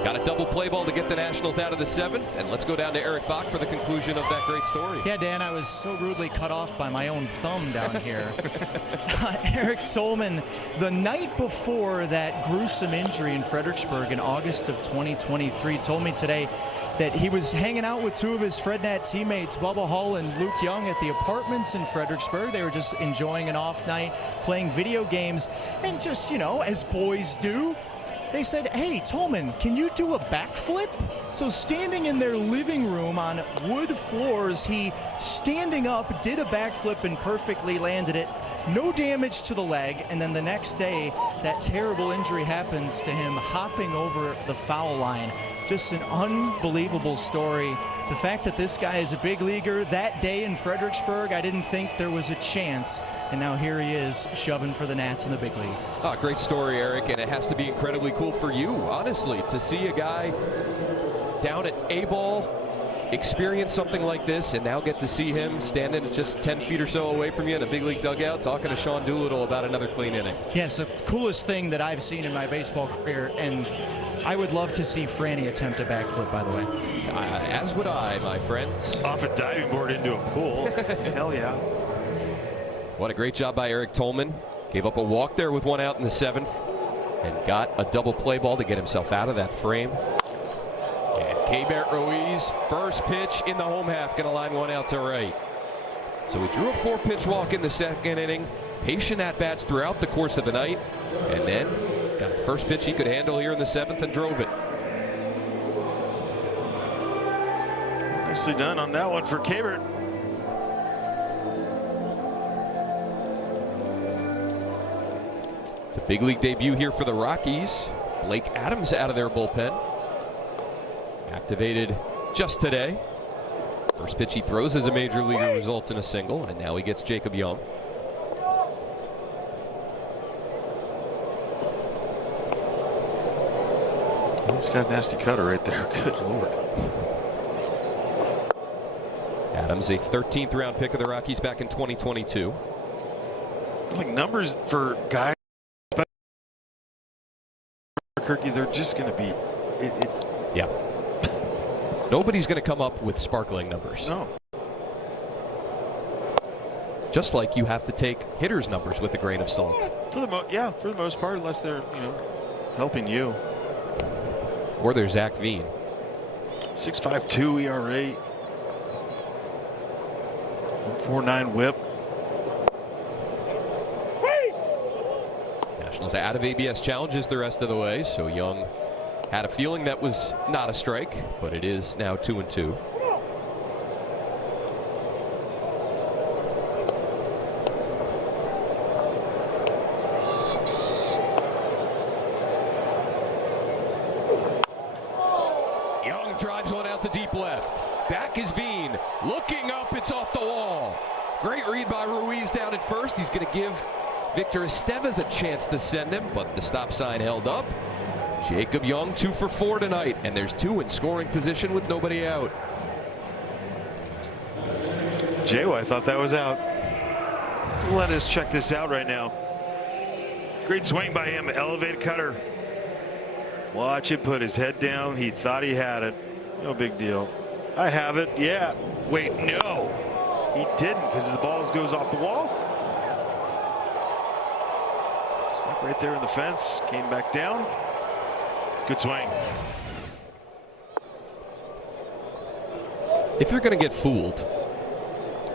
Got a double play ball to get the Nationals out of the 7th. And let's go down to Eric Bach for the conclusion of that great story. Yeah, Dan, I was so rudely cut off by my own thumb down here. Eric Tolman, the night before that gruesome injury in Fredericksburg in August of 2023, told me today that he was hanging out with 2 of his FredNat teammates, Bubba Hull and Luke Young, at the apartments in Fredericksburg. They were just enjoying an off night, playing video games, and just, you know, as boys do, they said, hey, Tolman, can you do a backflip? So standing in their living room on wood floors, he, standing up, did a backflip and perfectly landed it. No damage to the leg, and then the next day, that terrible injury happens to him hopping over the foul line. Just an unbelievable story. The fact that this guy is a big leaguer that day in Fredericksburg, I didn't think there was a chance. And now here he is shoving for the Nats in the big leagues. Oh, great story, Eric, and it has to be incredibly cool for you, honestly, to see a guy down at A-ball experience something like this and now get to see him standing just 10 feet or so away from you in a big league dugout talking to Sean Doolittle about another clean inning. Yes, the coolest thing that I've seen in my baseball career, and I would love to see Franny attempt a backflip, by the way. As would I, my friends. Off a diving board into a pool. Hell yeah. What a great job by Eric Tolman. Gave up a walk there with 1 out in the 7th and got a double play ball to get himself out of that frame. And K-Bet Ruiz, first pitch in the home half, going to line 1 out to right. So he drew a 4-pitch walk in the 2nd inning. Patient at-bats throughout the course of the night. And then got a first pitch he could handle here in the 7th and drove it. Nicely done on that one for K-Bet. It's a big league debut here for the Rockies. Blake Adams out of their bullpen. Activated just today. First pitch he throws as a major leaguer results in a single, and now he gets Jacob Young. He's got a nasty cutter right there. Good Lord. Adams, a 13th round pick of the Rockies back in 2022. Like numbers for guys, but Kirky, they're just going to be. It's yeah. Nobody's going to come up with sparkling numbers. No. Just like you have to take hitters' numbers with a grain of salt. For the most part, unless they're helping you. Or there's Zach Veen. 6.52 ERA. 1.49 WHIP. Nationals out of ABS challenges the rest of the way, so Young had a feeling that was not a strike, but it is now 2-2. Young drives one out to deep left. Back is Veen. Looking up, it's off the wall. Great read by Ruiz down at first. He's going to give Victor Estevez a chance to send him, but the stop sign held up. Jacob Young 2 for 4 tonight, and there's 2 in scoring position with nobody out. I thought that was out. Let us check this out right now. Great swing by him, elevated cutter. Watch it, put his head down. He thought he had it. No big deal. I have it. Yeah. Wait, no. He didn't, because the ball goes off the wall. Stuck right there in the fence. Came back down. Good swing. If you're going to get fooled,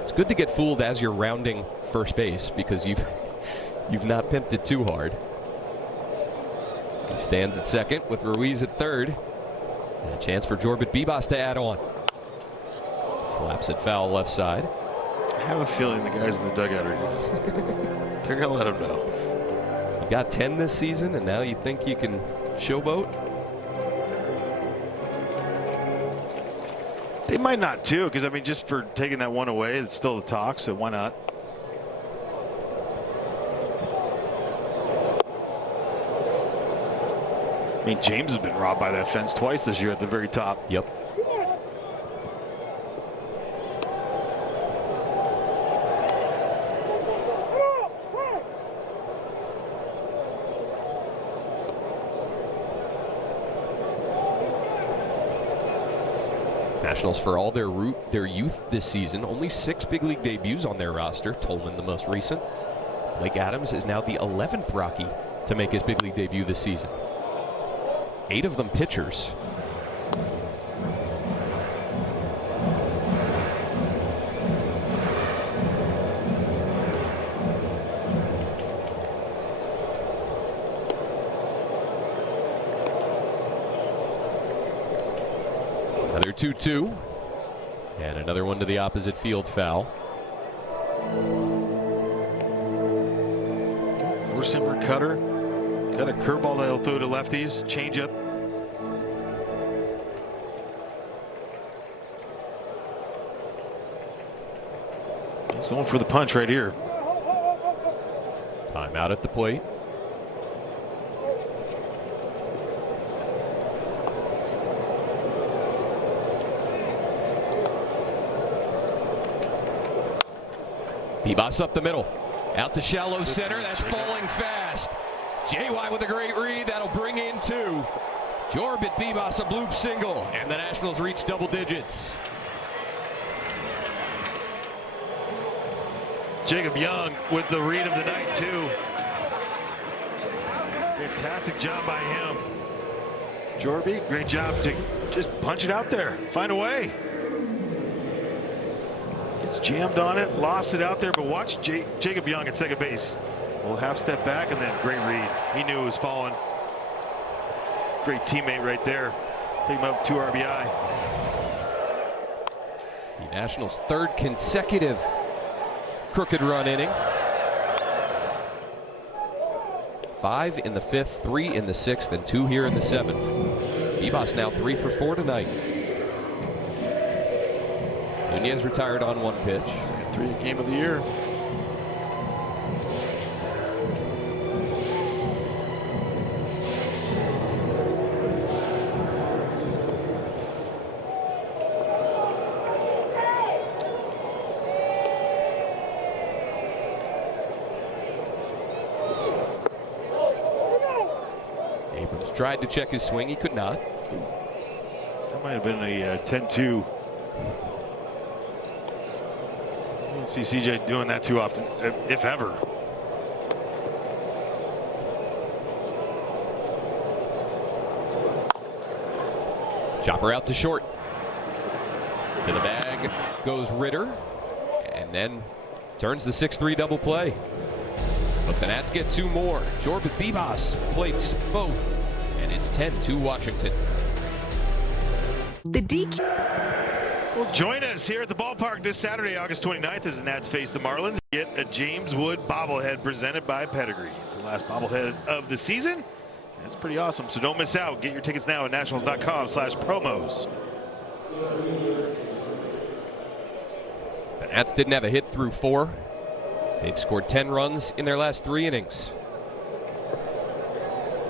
it's good to get fooled as you're rounding first base, because you've not pimped it too hard. He stands at second with Ruiz at third. And a chance for Jorbit Bibas to add on. Slaps it foul left side. I have a feeling the guys in the dugout are they're going to let him know. You got 10 this season, and now you think you can showboat? They might not, too, because, I mean, just for taking that one away, it's still the talk, so why not? I mean, James has been robbed by that fence twice this year at the very top. Yep. Nationals, for all their youth this season, only 6 big league debuts on their roster. Tolman the most recent. Blake Adams is now the 11th Rocky to make his big league debut this season. 8 of them pitchers. Another 2-2. And another one to the opposite field foul. Four-simmer cutter. Got a curveball that'll throw to lefties. Changeup. He's going for the punch right here. Timeout at the plate. Bibas up the middle. Out to shallow center. That's falling fast. JY with a great read. That'll bring in 2. Jorbit Bibas a bloop single. And the Nationals reach double digits. Jacob Young with the read of the night, too. Fantastic job by him. Jorby, great job to just punch it out there. Find a way. Gets jammed on it, lofts it out there, but watch Jacob Young at second base. A little half step back and then great read. He knew it was falling. Great teammate right there. Pick him up 2 RBI. The Nationals' 3rd consecutive crooked run inning. 5 in the 5th, 3 in the 6th, and 2 here in the 7th. Bibas now 3 for 4 tonight. Nunez retired on one pitch. Second 3 game of the year. Abrams tried to check his swing. He could not. That might have been a 10-2. I don't see CJ doing that too often, if ever. Chopper out to short. To the bag goes Ritter, and then turns the 6-3 double play. But the Nats get 2 more. Jorbit Bibas plates both, and it's 10-2 Washington. The DQ. Well, join us here at the ballpark this Saturday, August 29th, as the Nats face the Marlins. Get a James Wood bobblehead presented by Pedigree. It's the last bobblehead of the season. That's pretty awesome, so don't miss out. Get your tickets now at nationals.com/promos. The Nats didn't have a hit through 4. They've scored 10 runs in their last 3 innings.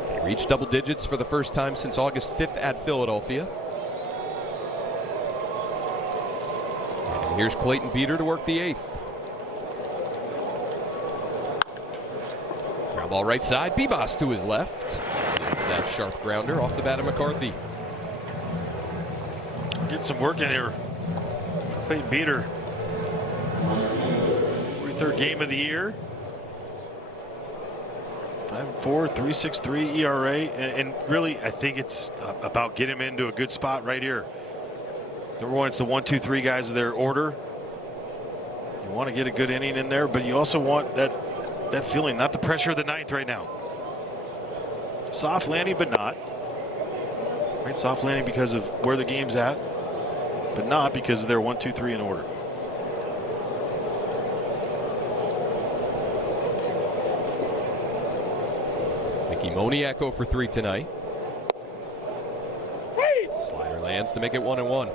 They reached double digits for the first time since August 5th at Philadelphia. And here's Clayton Beeter to work the 8th. Ground ball right side. Bibas to his left. It's that sharp grounder off the bat of McCarthy. Get some work in here. Clayton Beeter. 43rd game of the year. 5-4, 3.63 ERA, and really, I think it's about getting him into a good spot right here. Number one, it's the 1, 2, 3 guys of their order. You want to get a good inning in there, but you also want that feeling, not the pressure of the 9th right now. Soft landing, but not. Right, soft landing because of where the game's at, but not because of their 1, 2, 3 in order. Mickey Moniak 0 for 3 tonight. Slider lands to make it 1-1.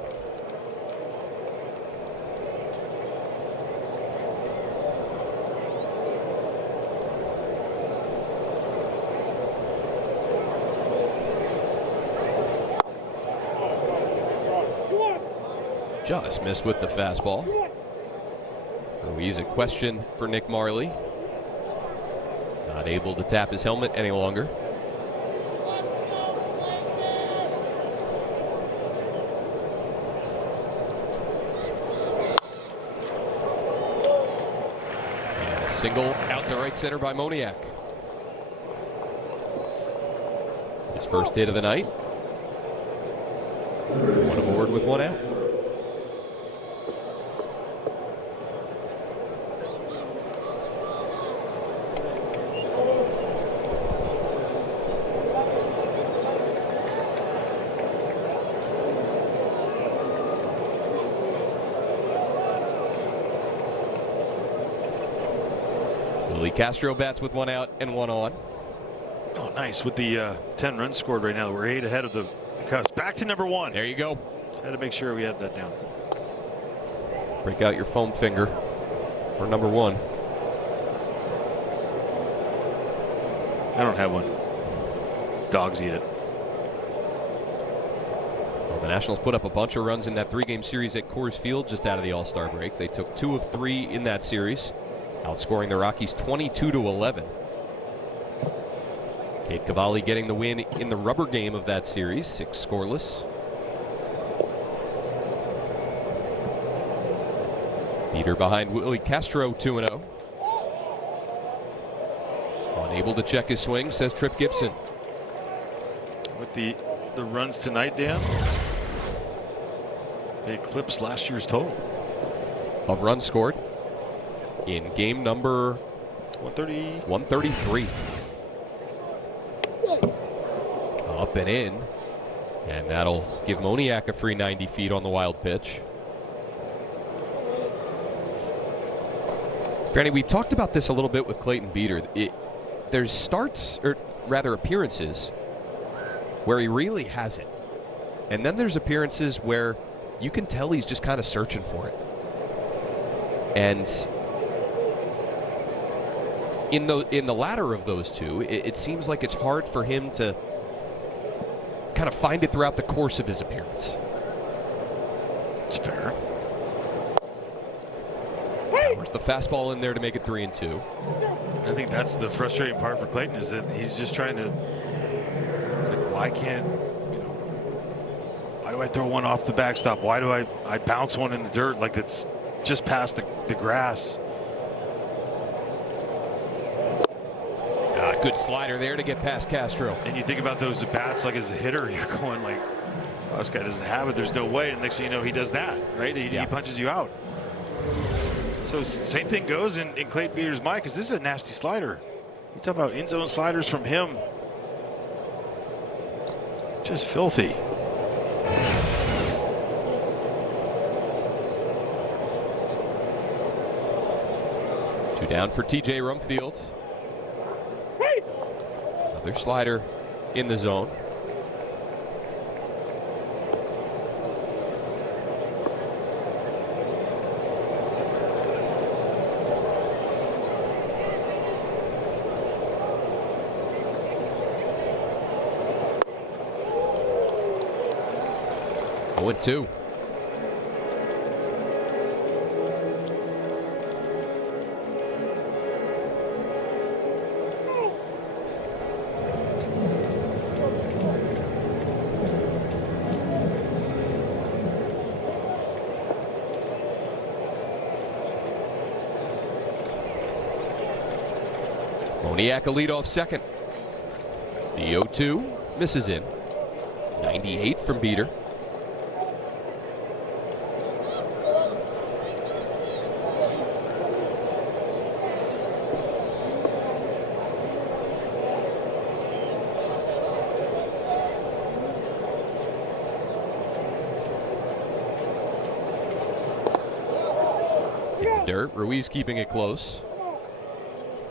Just missed with the fastball. Ruiz a question for Nick Marley. Not able to tap his helmet any longer. And a single out to right center by Moniak. His first hit of the night. One aboard with 1 out. Castro bats with 1 out and 1 on. Oh, nice with the 10 runs scored right now. We're 8 ahead of the Cubs. Back to number 1. There you go. Had to make sure we had that down. Break out your foam finger for number 1. I don't have one. Dogs eat it. Well, the Nationals put up a bunch of runs in that 3-game series at Coors Field just out of the All-Star break. They took 2 of 3 in that series, outscoring the Rockies 22-11. Kate Cavalli getting the win in the rubber game of that series, 6 scoreless. Beater behind Willie Castro, 2-0. Unable to check his swing, says Trip Gibson. With the runs tonight, Dan, they eclipsed last year's total of runs scored in game number 133. Up and in, and that'll give Moniak a free 90 feet on the wild pitch. Franny, we talked about this a little bit with Clayton Beeter. There's starts, or rather appearances, where he really has it. And then there's appearances where you can tell he's just kind of searching for it. And in the latter of those two, it seems like it's hard for him to kind of find it throughout the course of his appearance. It's fair. Powers the fastball in there to make it 3-2. I think that's the frustrating part for Clayton, is that he's just trying to, like, why can't, why do I throw one off the backstop? Why do I bounce one in the dirt like it's just past the grass? Good slider there to get past Castro. And you think about those at bats, like as a hitter, you're going like, oh, this guy doesn't have it. There's no way. And next thing you know, he does that, right? He punches you out. So same thing goes in Clayton Beeter's mind, because this is a nasty slider. You talk about in zone sliders from him. Just filthy. Two down for TJ Rumfield. Another slider in the zone. Oh, and 2. Moniak a leadoff second. The 0-2 misses in. 98 from Beeter. Dirt. Ruiz keeping it close.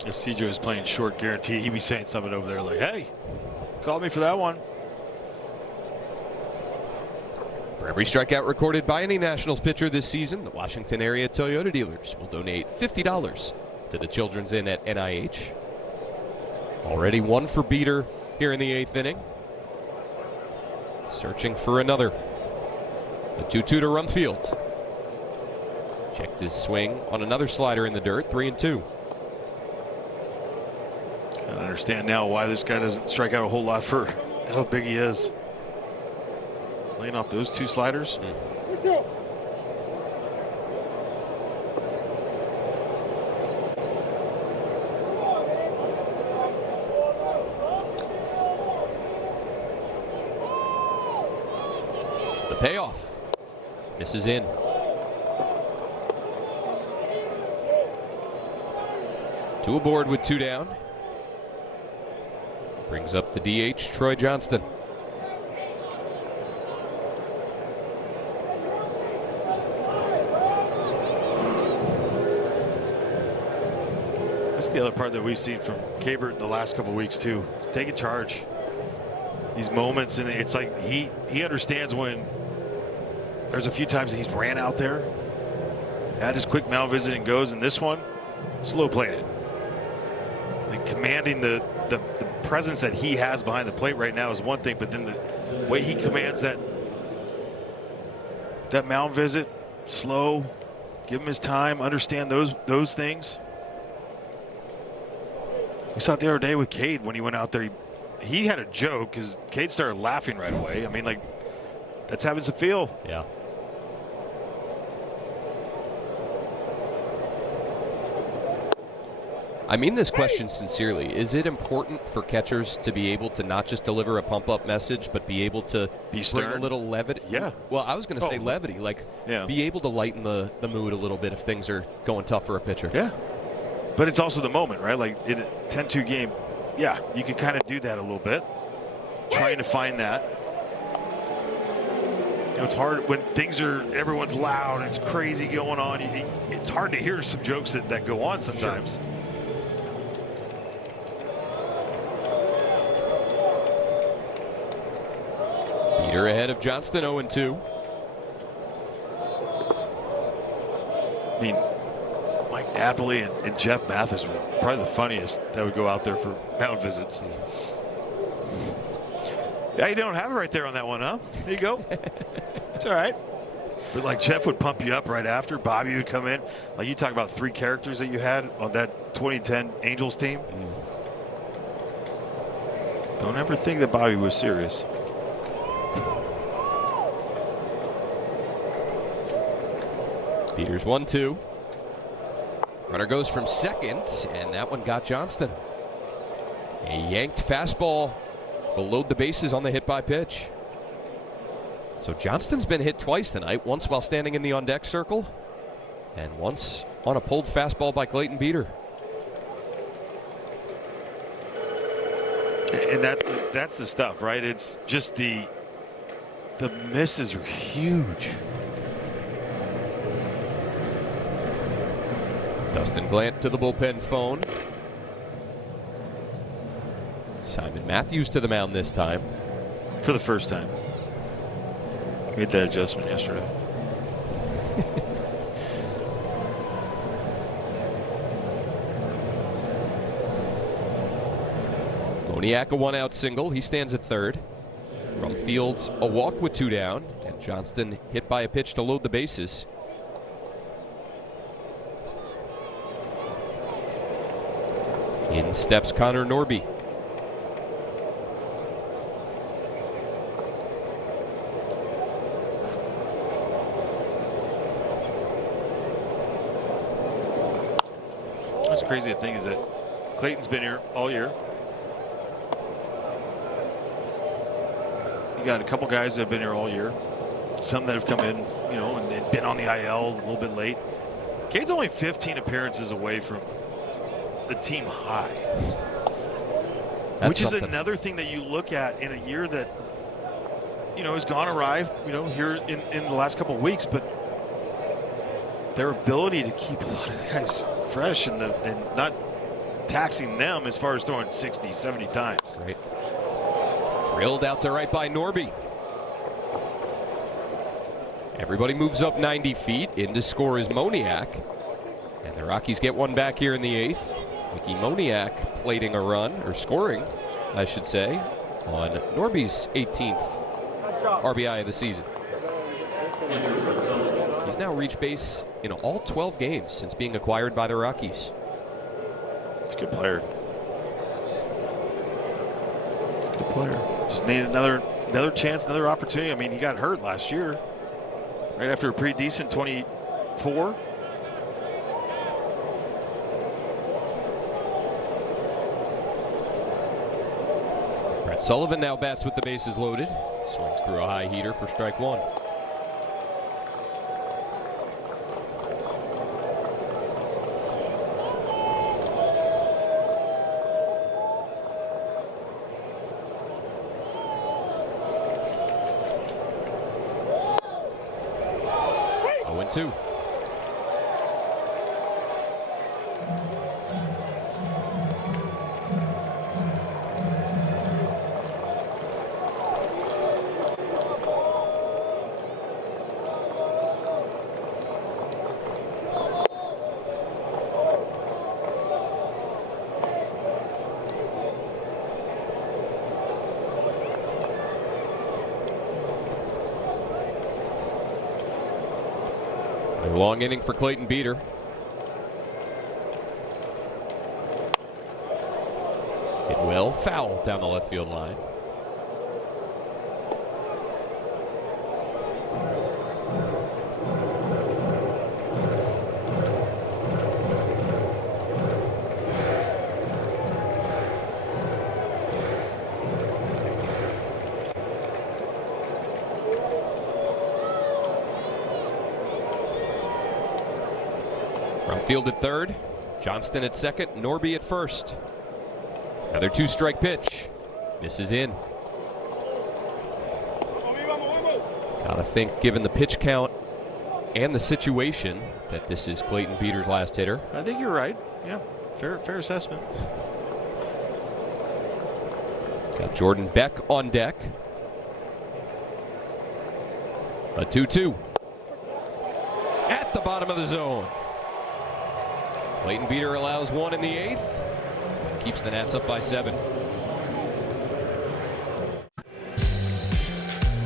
If CJ was playing short guarantee, he'd be saying something over there like, hey, called me for that one. For every strikeout recorded by any Nationals pitcher this season, the Washington area Toyota dealers will donate $50 to the Children's Inn at NIH. Already 1 for Beeter here in the 8th inning. Searching for another. The 2-2 to Rumfield. Checked his swing on another slider in the dirt. 3-2. I understand now why this guy doesn't strike out a whole lot for how big he is. Laying off those 2 sliders. The payoff. Misses in. Two aboard with 2 down. Brings up the DH, Troy Johnston. That's the other part that we've seen from Cabert the last couple of weeks too. He's taking charge. These moments, and it's like he understands when there's a few times that he's ran out there, had his quick mound visit and goes, and this one, slow played it. Like commanding the presence that he has behind the plate right now is one thing, but then the way he commands that mound visit, slow, give him his time, understand those things. We saw it the other day with Cade when he went out there. He had a joke because Cade started laughing right away. I mean, like, that's having some feel. Yeah. I mean this question sincerely. Is it important for catchers to be able to not just deliver a pump-up message, but be able to bring a little levity? Yeah. Well, I was going to say levity. Like, be able to lighten the mood a little bit if things are going tough for a pitcher. Yeah. But it's also the moment, right? Like, in a 10-2 game, yeah, you can kind of do that a little bit. Trying to find that. You know, it's hard when everyone's loud, it's crazy going on. It's hard to hear some jokes that go on sometimes. Sure. Peter ahead of Johnston, 0-2. I mean, Mike Napoli and Jeff Mathis were probably the funniest that would go out there for mound visits. Yeah, you don't have it right there on that one, huh? There you go. It's all right. But like Jeff would pump you up right after. Bobby would come in. Like you talk about 3 characters that you had on that 2010 Angels team. Don't ever think that Bobby was serious. Peters 1-2. Runner goes from second, and that one got Johnston. A yanked fastball below the bases on the hit by pitch. So Johnston's been hit twice tonight, once while standing in the on-deck circle, and once on a pulled fastball by Clayton Beeter. And that's the stuff, right? It's just the misses are huge. Dustin Glant to the bullpen phone. Simon Matthews to the mound this time. For the first time. Made that adjustment yesterday. Moniak a 1-out single. He stands at third. Rumfield's a walk with 2 down. And Johnston hit by a pitch to load the bases. In steps Connor Norby. What's crazy thing is that Clayton's been here all year. You got a couple guys that have been here all year. Some that have come in, you know, and been on the IL a little bit late. Cade's only 15 appearances away from the team high. Which is another thing that you look at in a year that, you know, has gone awry, you know, here in the last couple of weeks, but their ability to keep a lot of guys fresh and not taxing them as far as throwing 60, 70 times. Right. Drilled out to right by Norby. Everybody moves up 90 feet. In to score is Moniak. And the Rockies get one back here in the 8th. Mickey Moniak plating a run, or scoring, I should say, on Norby's 18th RBI of the season. He's now reached base in all 12 games since being acquired by the Rockies. He's a good player. He's a good player. Just need another chance, another opportunity. I mean, he got hurt last year, right after a pretty decent 24. Brett Sullivan now bats with the bases loaded. Swings through a high heater for strike 1. Two. Long inning for Clayton Beeter. Hit well, foul down the left field line. Rumfield at third, Johnston at second, Norby at first. Another 2-strike pitch. Misses in. Gotta think, given the pitch count and the situation, that this is Clayton Beeter's last hitter. I think you're right. Yeah, fair assessment. Got Jordan Beck on deck. A 2-2. At the bottom of the zone. Clayton Beater allows one in the 8th. Keeps the Nats up by 7.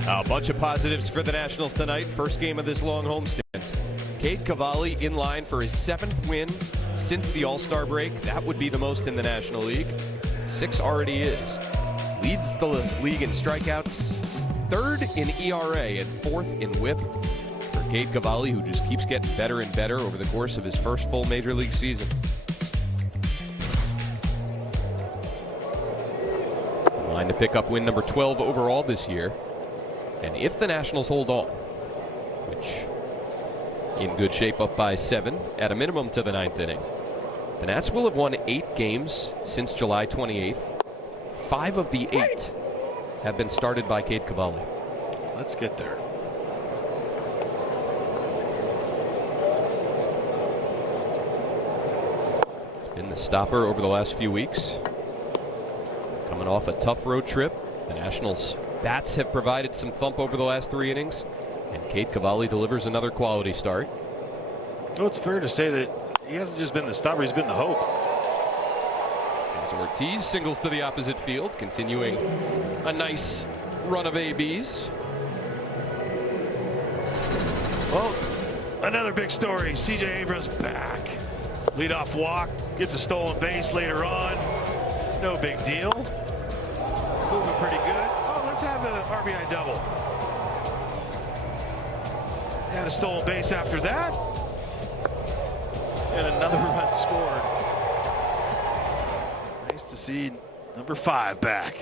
A bunch of positives for the Nationals tonight. First game of this long homestand. Cade Cavalli in line for his 7th win since the All-Star break. That would be the most in the National League. 6 already is. Leads the league in strikeouts, 3rd in ERA, and 4th in WHIP for Cade Cavalli, who just keeps getting better and better over the course of his first full Major League season. Line to pick up win number 12 overall this year. And if the Nationals hold on, which in good shape up by 7 at a minimum to the 9th inning, the Nats will have won 8 games since July 28th. 5 of the 8 have been started by Cade Cavalli. Let's get there. It's been the stopper over the last few weeks. Coming off a tough road trip, the Nationals bats have provided some thump over the last 3 innings, and Cade Cavalli delivers another quality start. Well, it's fair to say that he hasn't just been the stopper, he's been the hope. As Ortiz singles to the opposite field, continuing a nice run of ABs. Well, another big story. CJ Abrams back. Leadoff walk, gets a stolen base later on. No big deal. Moving pretty good. Oh, let's have an RBI double. Had a stolen base after that. And another run scored. Nice to see number 5 back.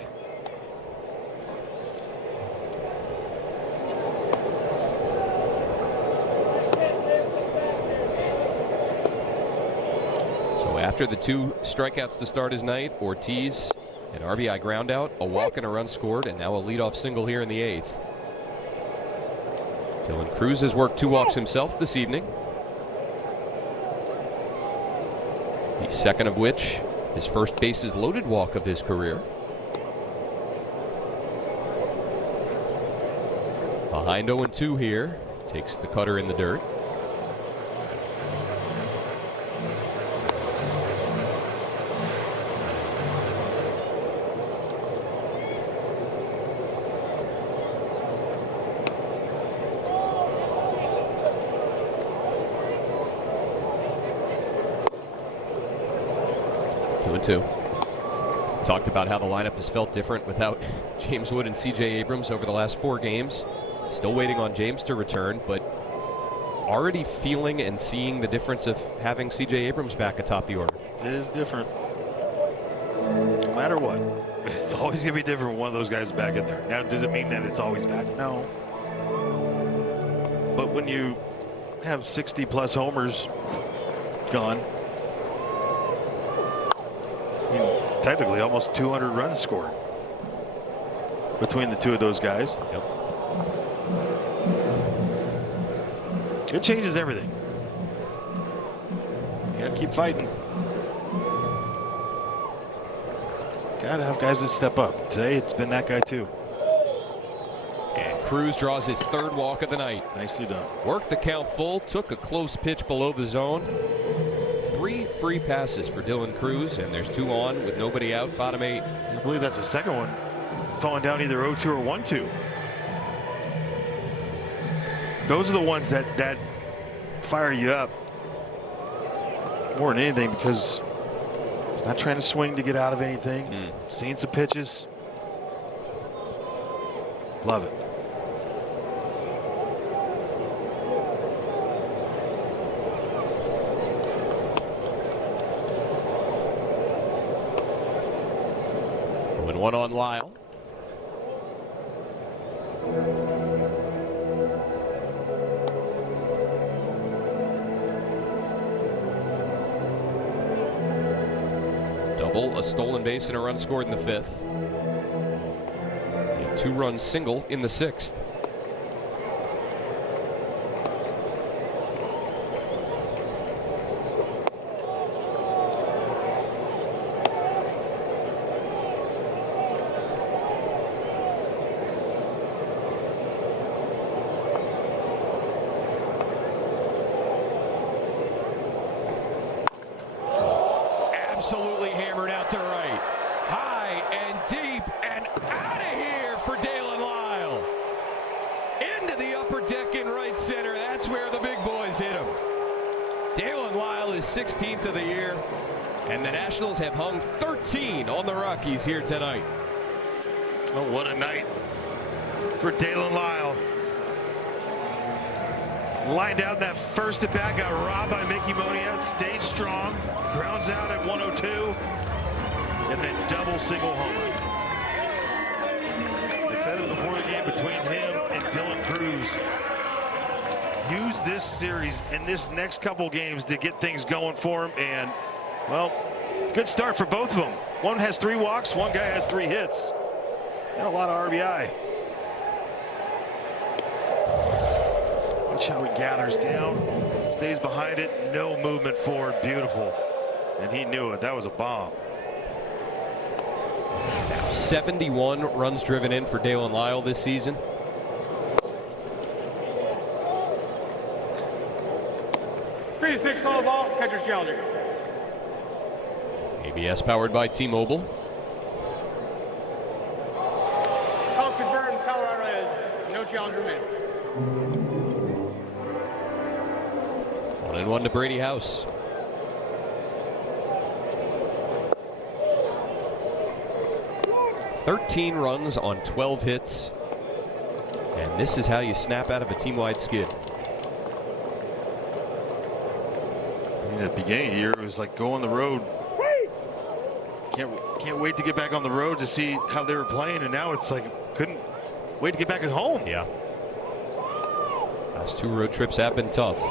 So after the 2 strikeouts to start his night, Ortiz, an RBI ground out, a walk and a run scored, and now a leadoff single here in the 8th. Dylan Cruz has worked 2 walks himself this evening. The second of which, his first bases loaded walk of his career. Behind 0-2 here, takes the cutter in the dirt. Talked about how the lineup has felt different without James Wood and CJ Abrams over the last 4 games. Still waiting on James to return, but already feeling and seeing the difference of having CJ Abrams back atop the order. It is different. No matter what. It's always going to be different when one of those guys is back in there. Now, does it mean that it's always back? No. But when you have 60+ homers gone, I mean, technically almost 200 runs scored between the 2 of those guys. Yep. It changes everything. You gotta keep fighting. Gotta have guys that step up. Today it's been that guy too. And Cruz draws his 3rd walk of the night. Nicely done. Worked the count full, took a close pitch below the zone. 3 free passes for Dylan Cruz, and there's 2 on with nobody out, bottom 8. I believe that's the second one. Falling down either 0-2 or 1-2. Those are the ones that fire you up more than anything, because he's not trying to swing to get out of anything. Seeing some pitches. Love it. And 1 on Lyle. Double, a stolen base, and a run scored in the 5th. A 2-run single in the 6th. absolutely hammered out to right. High and deep and out of here for Dalen Lyle. Into the upper deck in right center. That's where the big boys hit him. Dalen Lyle is 16th of the year, and the Nationals have hung 13 on the Rockies here tonight. Oh, what a night for Dalen Lyle. Lined out that first at bat, got robbed by Mickey Monia, stayed strong, grounds out at 102, and then double single homer. I said it before the game between him and Dylan Cruz. Use this series and this next couple games to get things going for him, and, well, good start for both of them. One has 3 walks, one guy has 3 hits, and a lot of RBI. Watch how he gathers down, stays behind it, no movement forward, beautiful. And he knew it, that was a bomb. Now 71 runs driven in for Dalen Lyle this season. Previous pitch, call the ball, catcher's challenging. ABS powered by T-Mobile. Call's confirmed, Colorado has no challenge remaining. 1-1 to Brady House. "13 runs on 12 hits. And this is how you snap out of a team-wide skid. At the beginning of the year, it was like go on the road. Can't wait to get back on the road to see how they were playing, and now it's like couldn't wait to get back at home. Yeah. Last 2 road trips have been tough.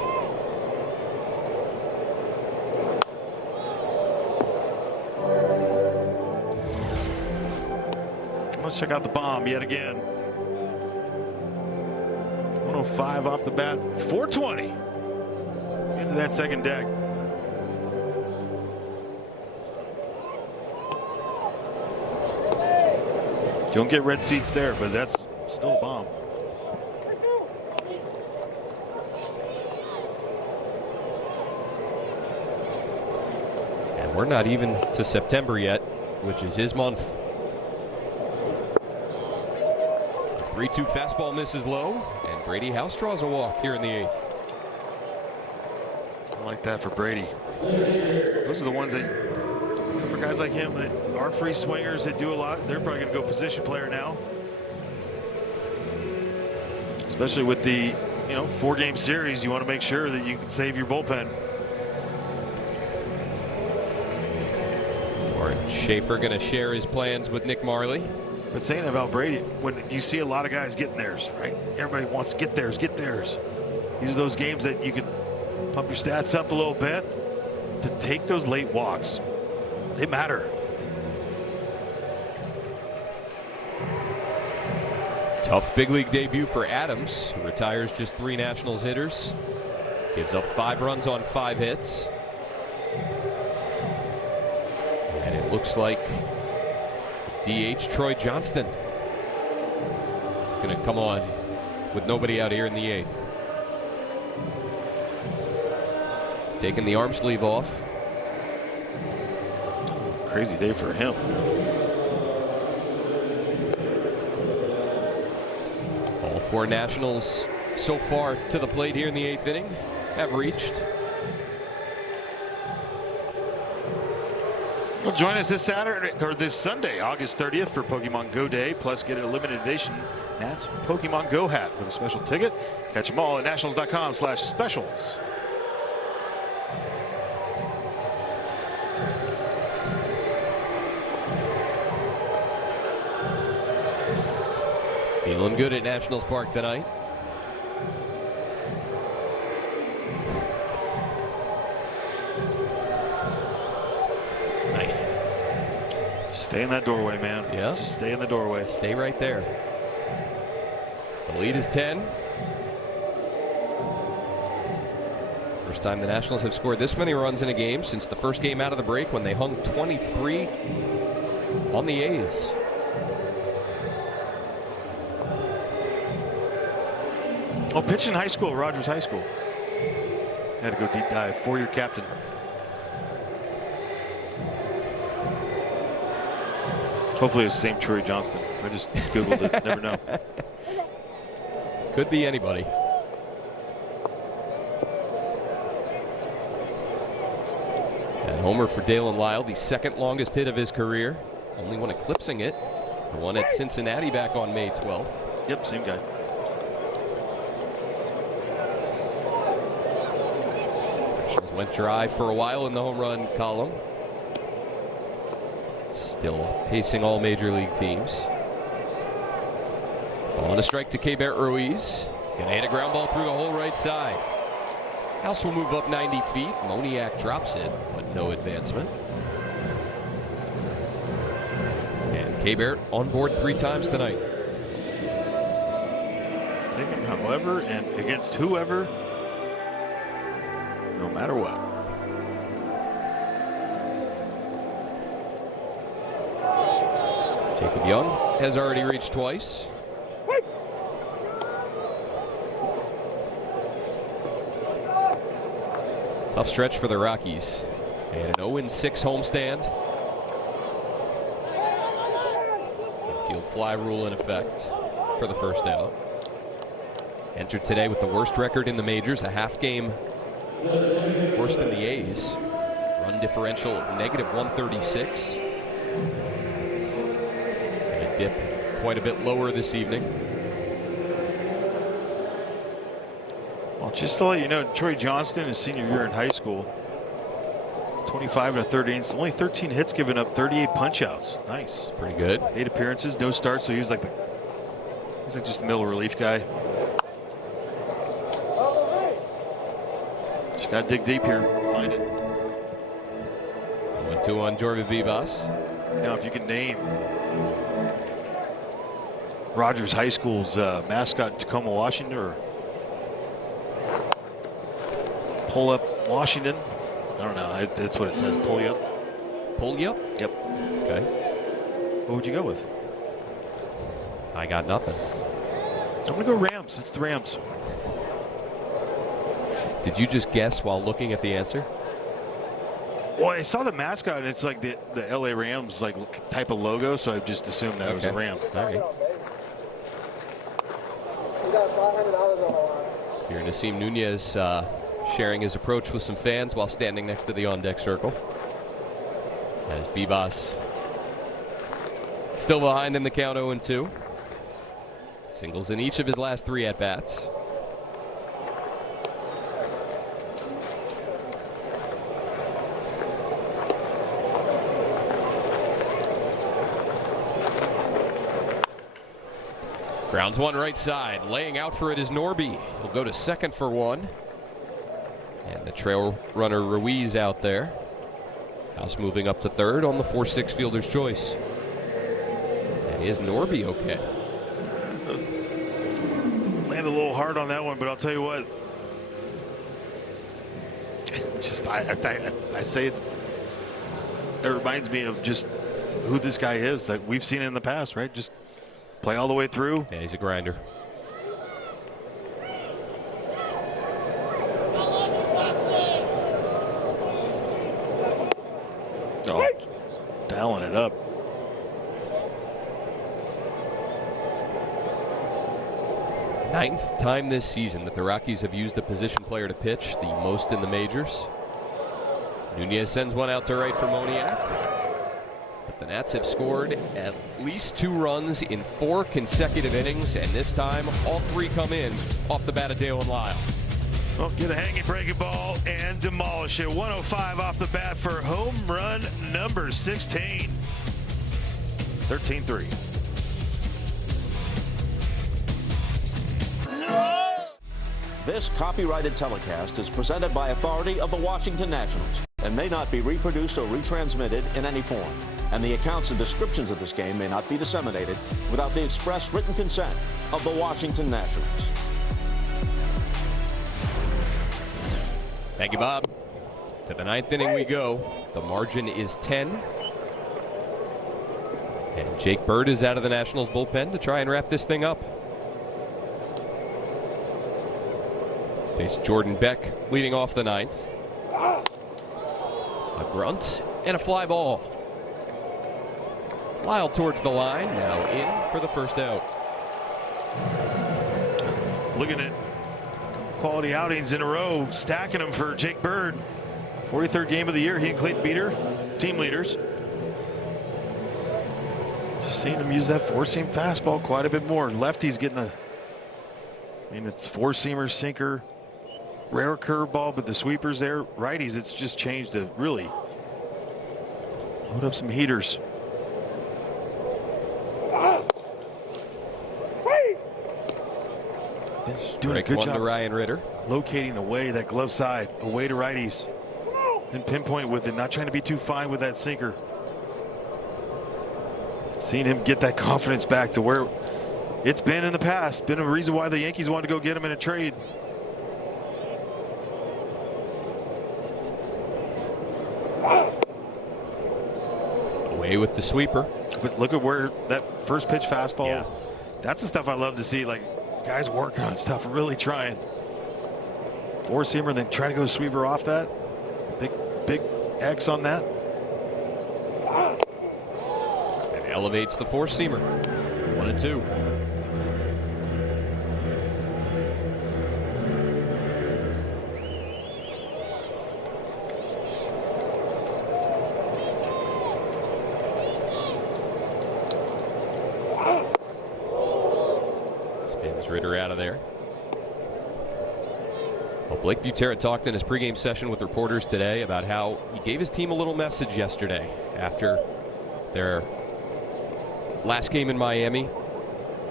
Let's check out the bomb yet again. 105 off the bat, 420 into that second deck. You don't get red seats there, but that's still a bomb. And we're not even to September yet, which is his month. 3-2 fastball misses low, and Brady House draws a walk here in the 8th. I like that for Brady. Those are the ones that, you know, for guys like him that are free swingers that do a lot, they're probably going to go position player now. Especially with the, 4-game series, you want to make sure that you can save your bullpen. Warren Schaefer going to share his plans with Nick Marley. But saying about Brady, when you see a lot of guys getting theirs, right? Everybody wants to get theirs, get theirs. These are those games that you can pump your stats up a little bit. To take those late walks, they matter. Tough big league debut for Adams, who retires just 3 Nationals hitters. Gives up 5 runs on 5 hits. And it looks like DH Troy Johnston is going to come on with nobody out here in the 8th. He's taking the arm sleeve off. Crazy day for him. All 4 Nationals so far to the plate here in the 8th inning have reached. Well, join us this Saturday or this Sunday, August 30th for Pokemon Go Day. Plus, get a limited edition Nats Pokemon Go hat with a special ticket. Catch them all at nationals.com/specials. Feeling good at Nationals Park tonight. Nice. Stay in that doorway, man. Yeah. Just stay in the doorway. Stay right there. The lead is 10. First time the Nationals have scored this many runs in a game since the first game out of the break when they hung 23 on the A's. Oh, pitched in high school at Rogers High School. Had to go deep dive. 4-year captain. Hopefully it's the same Troy Johnston. I just Googled it. Never know. Could be anybody. And homer for Dalen Lyle, the second longest hit of his career. Only one eclipsing it. The one at Cincinnati back on May 12th. Yep, same guy. Nationals went dry for a while in the home run column. Still pacing all major league teams. On a strike to Keibert Ruiz. Gonna hit a ground ball through the whole right side. House will move up 90 feet. Moniak drops it, but no advancement. And Keibert on board 3 times tonight. Take him however and against whoever, no matter what. Jacob Young has already reached twice. Tough stretch for the Rockies. And an 0-6 homestand. Infield fly rule in effect for the first out. Entered today with the worst record in the majors, a half game worse than the A's. Run differential -136. Gonna dip quite a bit lower this evening. Well, just to let you know, Troy Johnston, his senior year in high school, 25 and a third innings, only 13 hits given up, 38 punch-outs. Nice. Pretty good. 8 appearances, no starts, so he's like just a middle relief guy. Just gotta dig deep here, find it. 1-2 on Jorge Vivas. Now, if you can name Rogers High School's mascot in Tacoma, Washington, or Pull Up Washington. I don't know. That's what it says. Pull you up. Pull you up? Yep. Okay. What would you go with? I got nothing. I'm gonna go Rams. It's the Rams. Did you just guess while looking at the answer? Well, I saw the mascot, and it's like the LA Rams like type of logo, so I just assumed that it was a Ram. All right. Here, Nasim Nunez sharing his approach with some fans while standing next to the on-deck circle. As Bibas still behind in the count 0-2. Singles in each of his last 3 at-bats. Grounds one right side. Laying out for it is Norby. He'll go to second for 1. And the trail runner Ruiz out there. House moving up to third on the 4-6 fielder's choice. And is Norby okay? Landed a little hard on that one, but I'll tell you what. Just I say it. It reminds me of just who this guy is. Like we've seen it in the past, right? Just play all the way through. Yeah, he's a grinder. Oh, dialing it up. Ninth time this season that the Rockies have used a position player to pitch, the most in the majors. Nunez sends one out to right for Moniak. But the Nats have scored at least 2 runs in 4 consecutive innings, and this time all 3 come in off the bat of Dalen Lyle. Well, get a hanging breaking ball and demolish it. 105 off the bat for home run number 16. 13-3. This copyrighted telecast is presented by authority of the Washington Nationals and may not be reproduced or retransmitted in any form. And the accounts and descriptions of this game may not be disseminated without the express written consent of the Washington Nationals. Thank you, Bob. To the 9th inning we go. The margin is 10. And Jake Bird is out of the Nationals bullpen to try and wrap this thing up. Face Jordan Beck leading off the 9th. A grunt and a fly ball. Lyle towards the line, now in for the first out. Looking at quality outings in a row, stacking them for Jake Bird. 43rd game of the year. He and Clayton Beater, team leaders. Just seeing him use that four-seam fastball quite a bit more. Lefty's getting a, I mean, it's four-seamer, sinker, rare curveball, but the sweepers there. Righties, it's just changed to really load up some heaters. Doing a good job to Ryan Ritter. Locating away that glove side, away to righties. And pinpoint with it, not trying to be too fine with that sinker. Seeing him get that confidence back to where it's been in the past. Been a reason why the Yankees wanted to go get him in a trade. Away with the sweeper. But look at where that first pitch fastball, Yeah. That's the stuff I love to see. Like, guys working on stuff, really trying. Four-seamer, then try to go sweeper off that. Big X on that. And elevates the four-seamer. 1-2. Spins Ritter out of there. Well, Blake Butera talked in his pregame session with reporters today about how he gave his team a little message yesterday after their last game in Miami.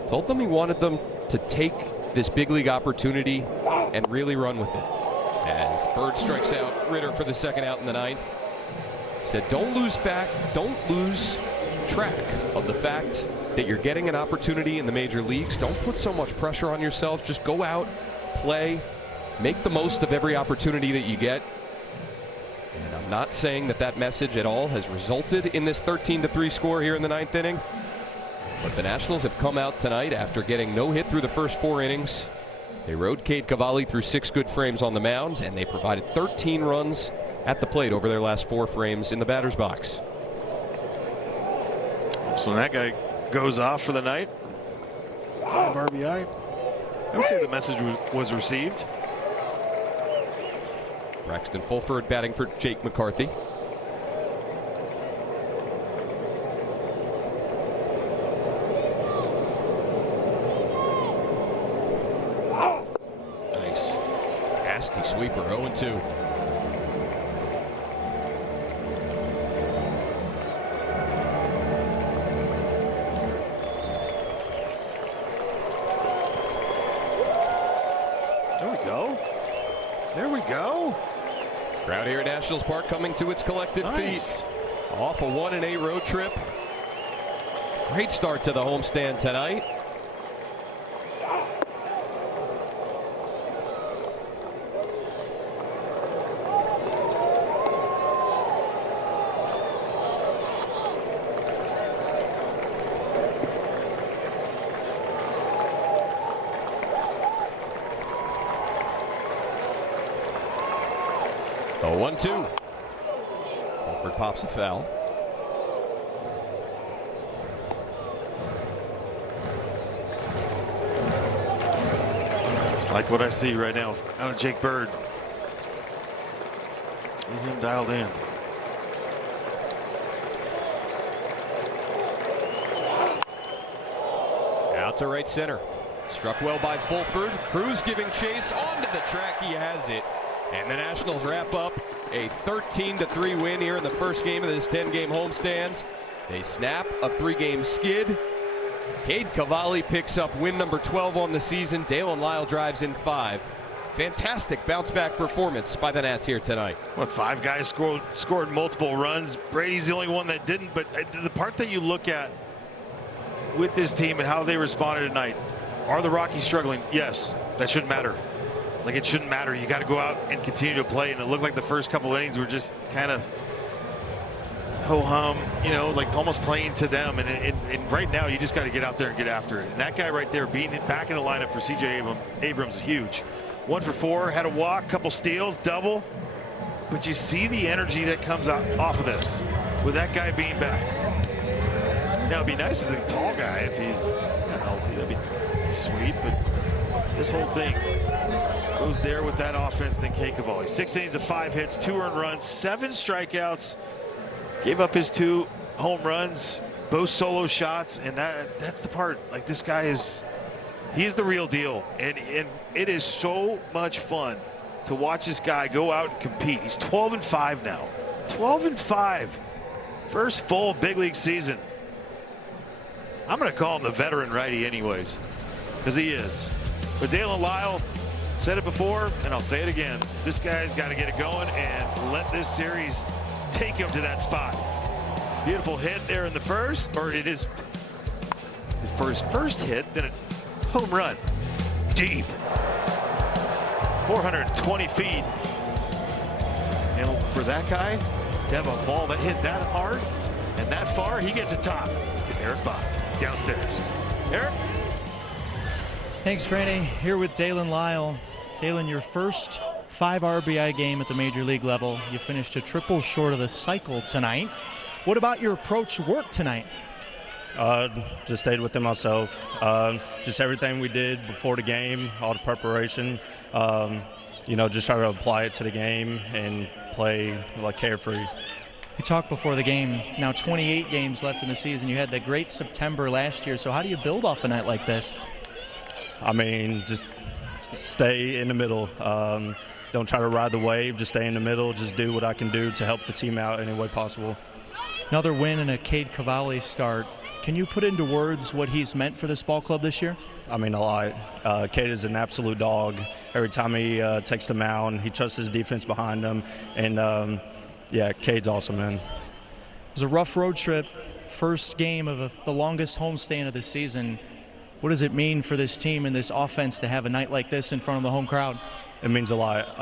Told them he wanted them to take this big league opportunity and really run with it. As Bird strikes out Ritter for the second out in the ninth. Said don't lose track of the fact that you're getting an opportunity in the major leagues. Don't put so much pressure on yourself. Just go out, play, make the most of every opportunity that you get. And I'm not saying that message at all has resulted in this 13-3 score here in the ninth inning. But the Nationals have come out tonight after getting no hit through the first 4 innings. They rode Cade Cavalli through 6 good frames on the mound, and they provided 13 runs at the plate over their last 4 frames in the batter's box. So that guy goes off for the night. 5 RBI. I would say the message was received. Braxton Fulford batting for Jake McCarthy. Nice. Nasty sweeper, 0-2. There we go. Crowd here at Nationals Park coming to its collective feet. Off a 1-8 road trip. Great start to the homestand tonight. Oh, 1-2. Fulford pops a foul. It's like what I see right now out of Jake Bird. Get him dialed in. Out to right center. Struck well by Fulford. Cruz giving chase onto the track. He has it. And the Nationals wrap up a 13-3 win here in the first game of this 10-game homestand. They snap a 3-game skid. Cade Cavalli picks up win number 12 on the season. Dale and Lyle drives in 5. Fantastic bounce-back performance by the Nats here tonight. What, 5 guys scored multiple runs. Brady's the only one that didn't. But the part that you look at with this team and how they responded tonight, are the Rockies struggling? Yes, that shouldn't matter. Like, it shouldn't matter. You got to go out and continue to play. And it looked like the first couple innings were just kind of ho-hum, you know, like almost playing to them. And right now, you just got to get out there and get after it. And that guy right there being back in the lineup for C.J. Abrams, huge. 1 for 4, had a walk, couple steals, double. But you see the energy that comes out off of this with that guy being back. Now, it'd be nice if the tall guy, if he's not healthy, that'd be sweet, but this whole thing goes there with that offense, then Cade Cavalli. 6 innings of 5 hits, 2 earned runs, 7 strikeouts, gave up his 2 home runs, both solo shots, and that's the part. Like, this guy he's the real deal, and it is so much fun to watch this guy go out and compete. He's 12-5 now. 12-5. First full big league season. I'm going to call him the veteran righty anyways, because he is. But Dalen Lyle, said it before, and I'll say it again. This guy's got to get it going and let this series take him to that spot. Beautiful hit there in the first, or it is his first hit, then a home run. Deep. 420 feet. And for that guy to have a ball that hit that hard and that far, he gets a top to Eric Bach downstairs. Eric? Thanks, Franny. Here with Dalen Lyle. Dalen, your first 5 RBI game at the major league level. You finished a triple short of the cycle tonight. What about your approach to work tonight? Just stayed within myself. Just everything we did before the game, all the preparation, just try to apply it to the game and play like carefree. You talked before the game. Now 28 games left in the season. You had that great September last year. So how do you build off a night like this? I mean, just stay in the middle. Don't try to ride the wave. Just stay in the middle. Just do what I can do to help the team out any way possible. Another win and a Cade Cavalli start. Can you put into words what he's meant for this ball club this year? I mean, a lot. Cade is an absolute dog. Every time he takes the mound, he trusts his defense behind him. And, Cade's awesome, man. It was a rough road trip. First game of the longest homestand of the season. What does it mean for this team and this offense to have a night like this in front of the home crowd? It means a lot.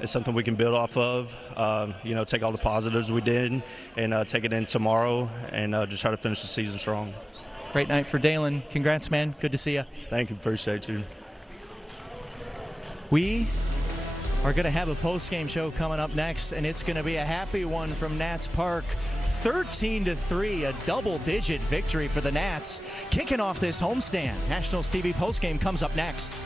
It's something we can build off of, take all the positives we did and take it in tomorrow and just try to finish the season strong. Great night for Dalen. Congrats, man. Good to see you. Thank you. Appreciate you. We are going to have a post-game show coming up next, and it's going to be a happy one from Nats Park. 13-3, a double-digit victory for the Nats, kicking off this homestand. Nationals TV postgame comes up next.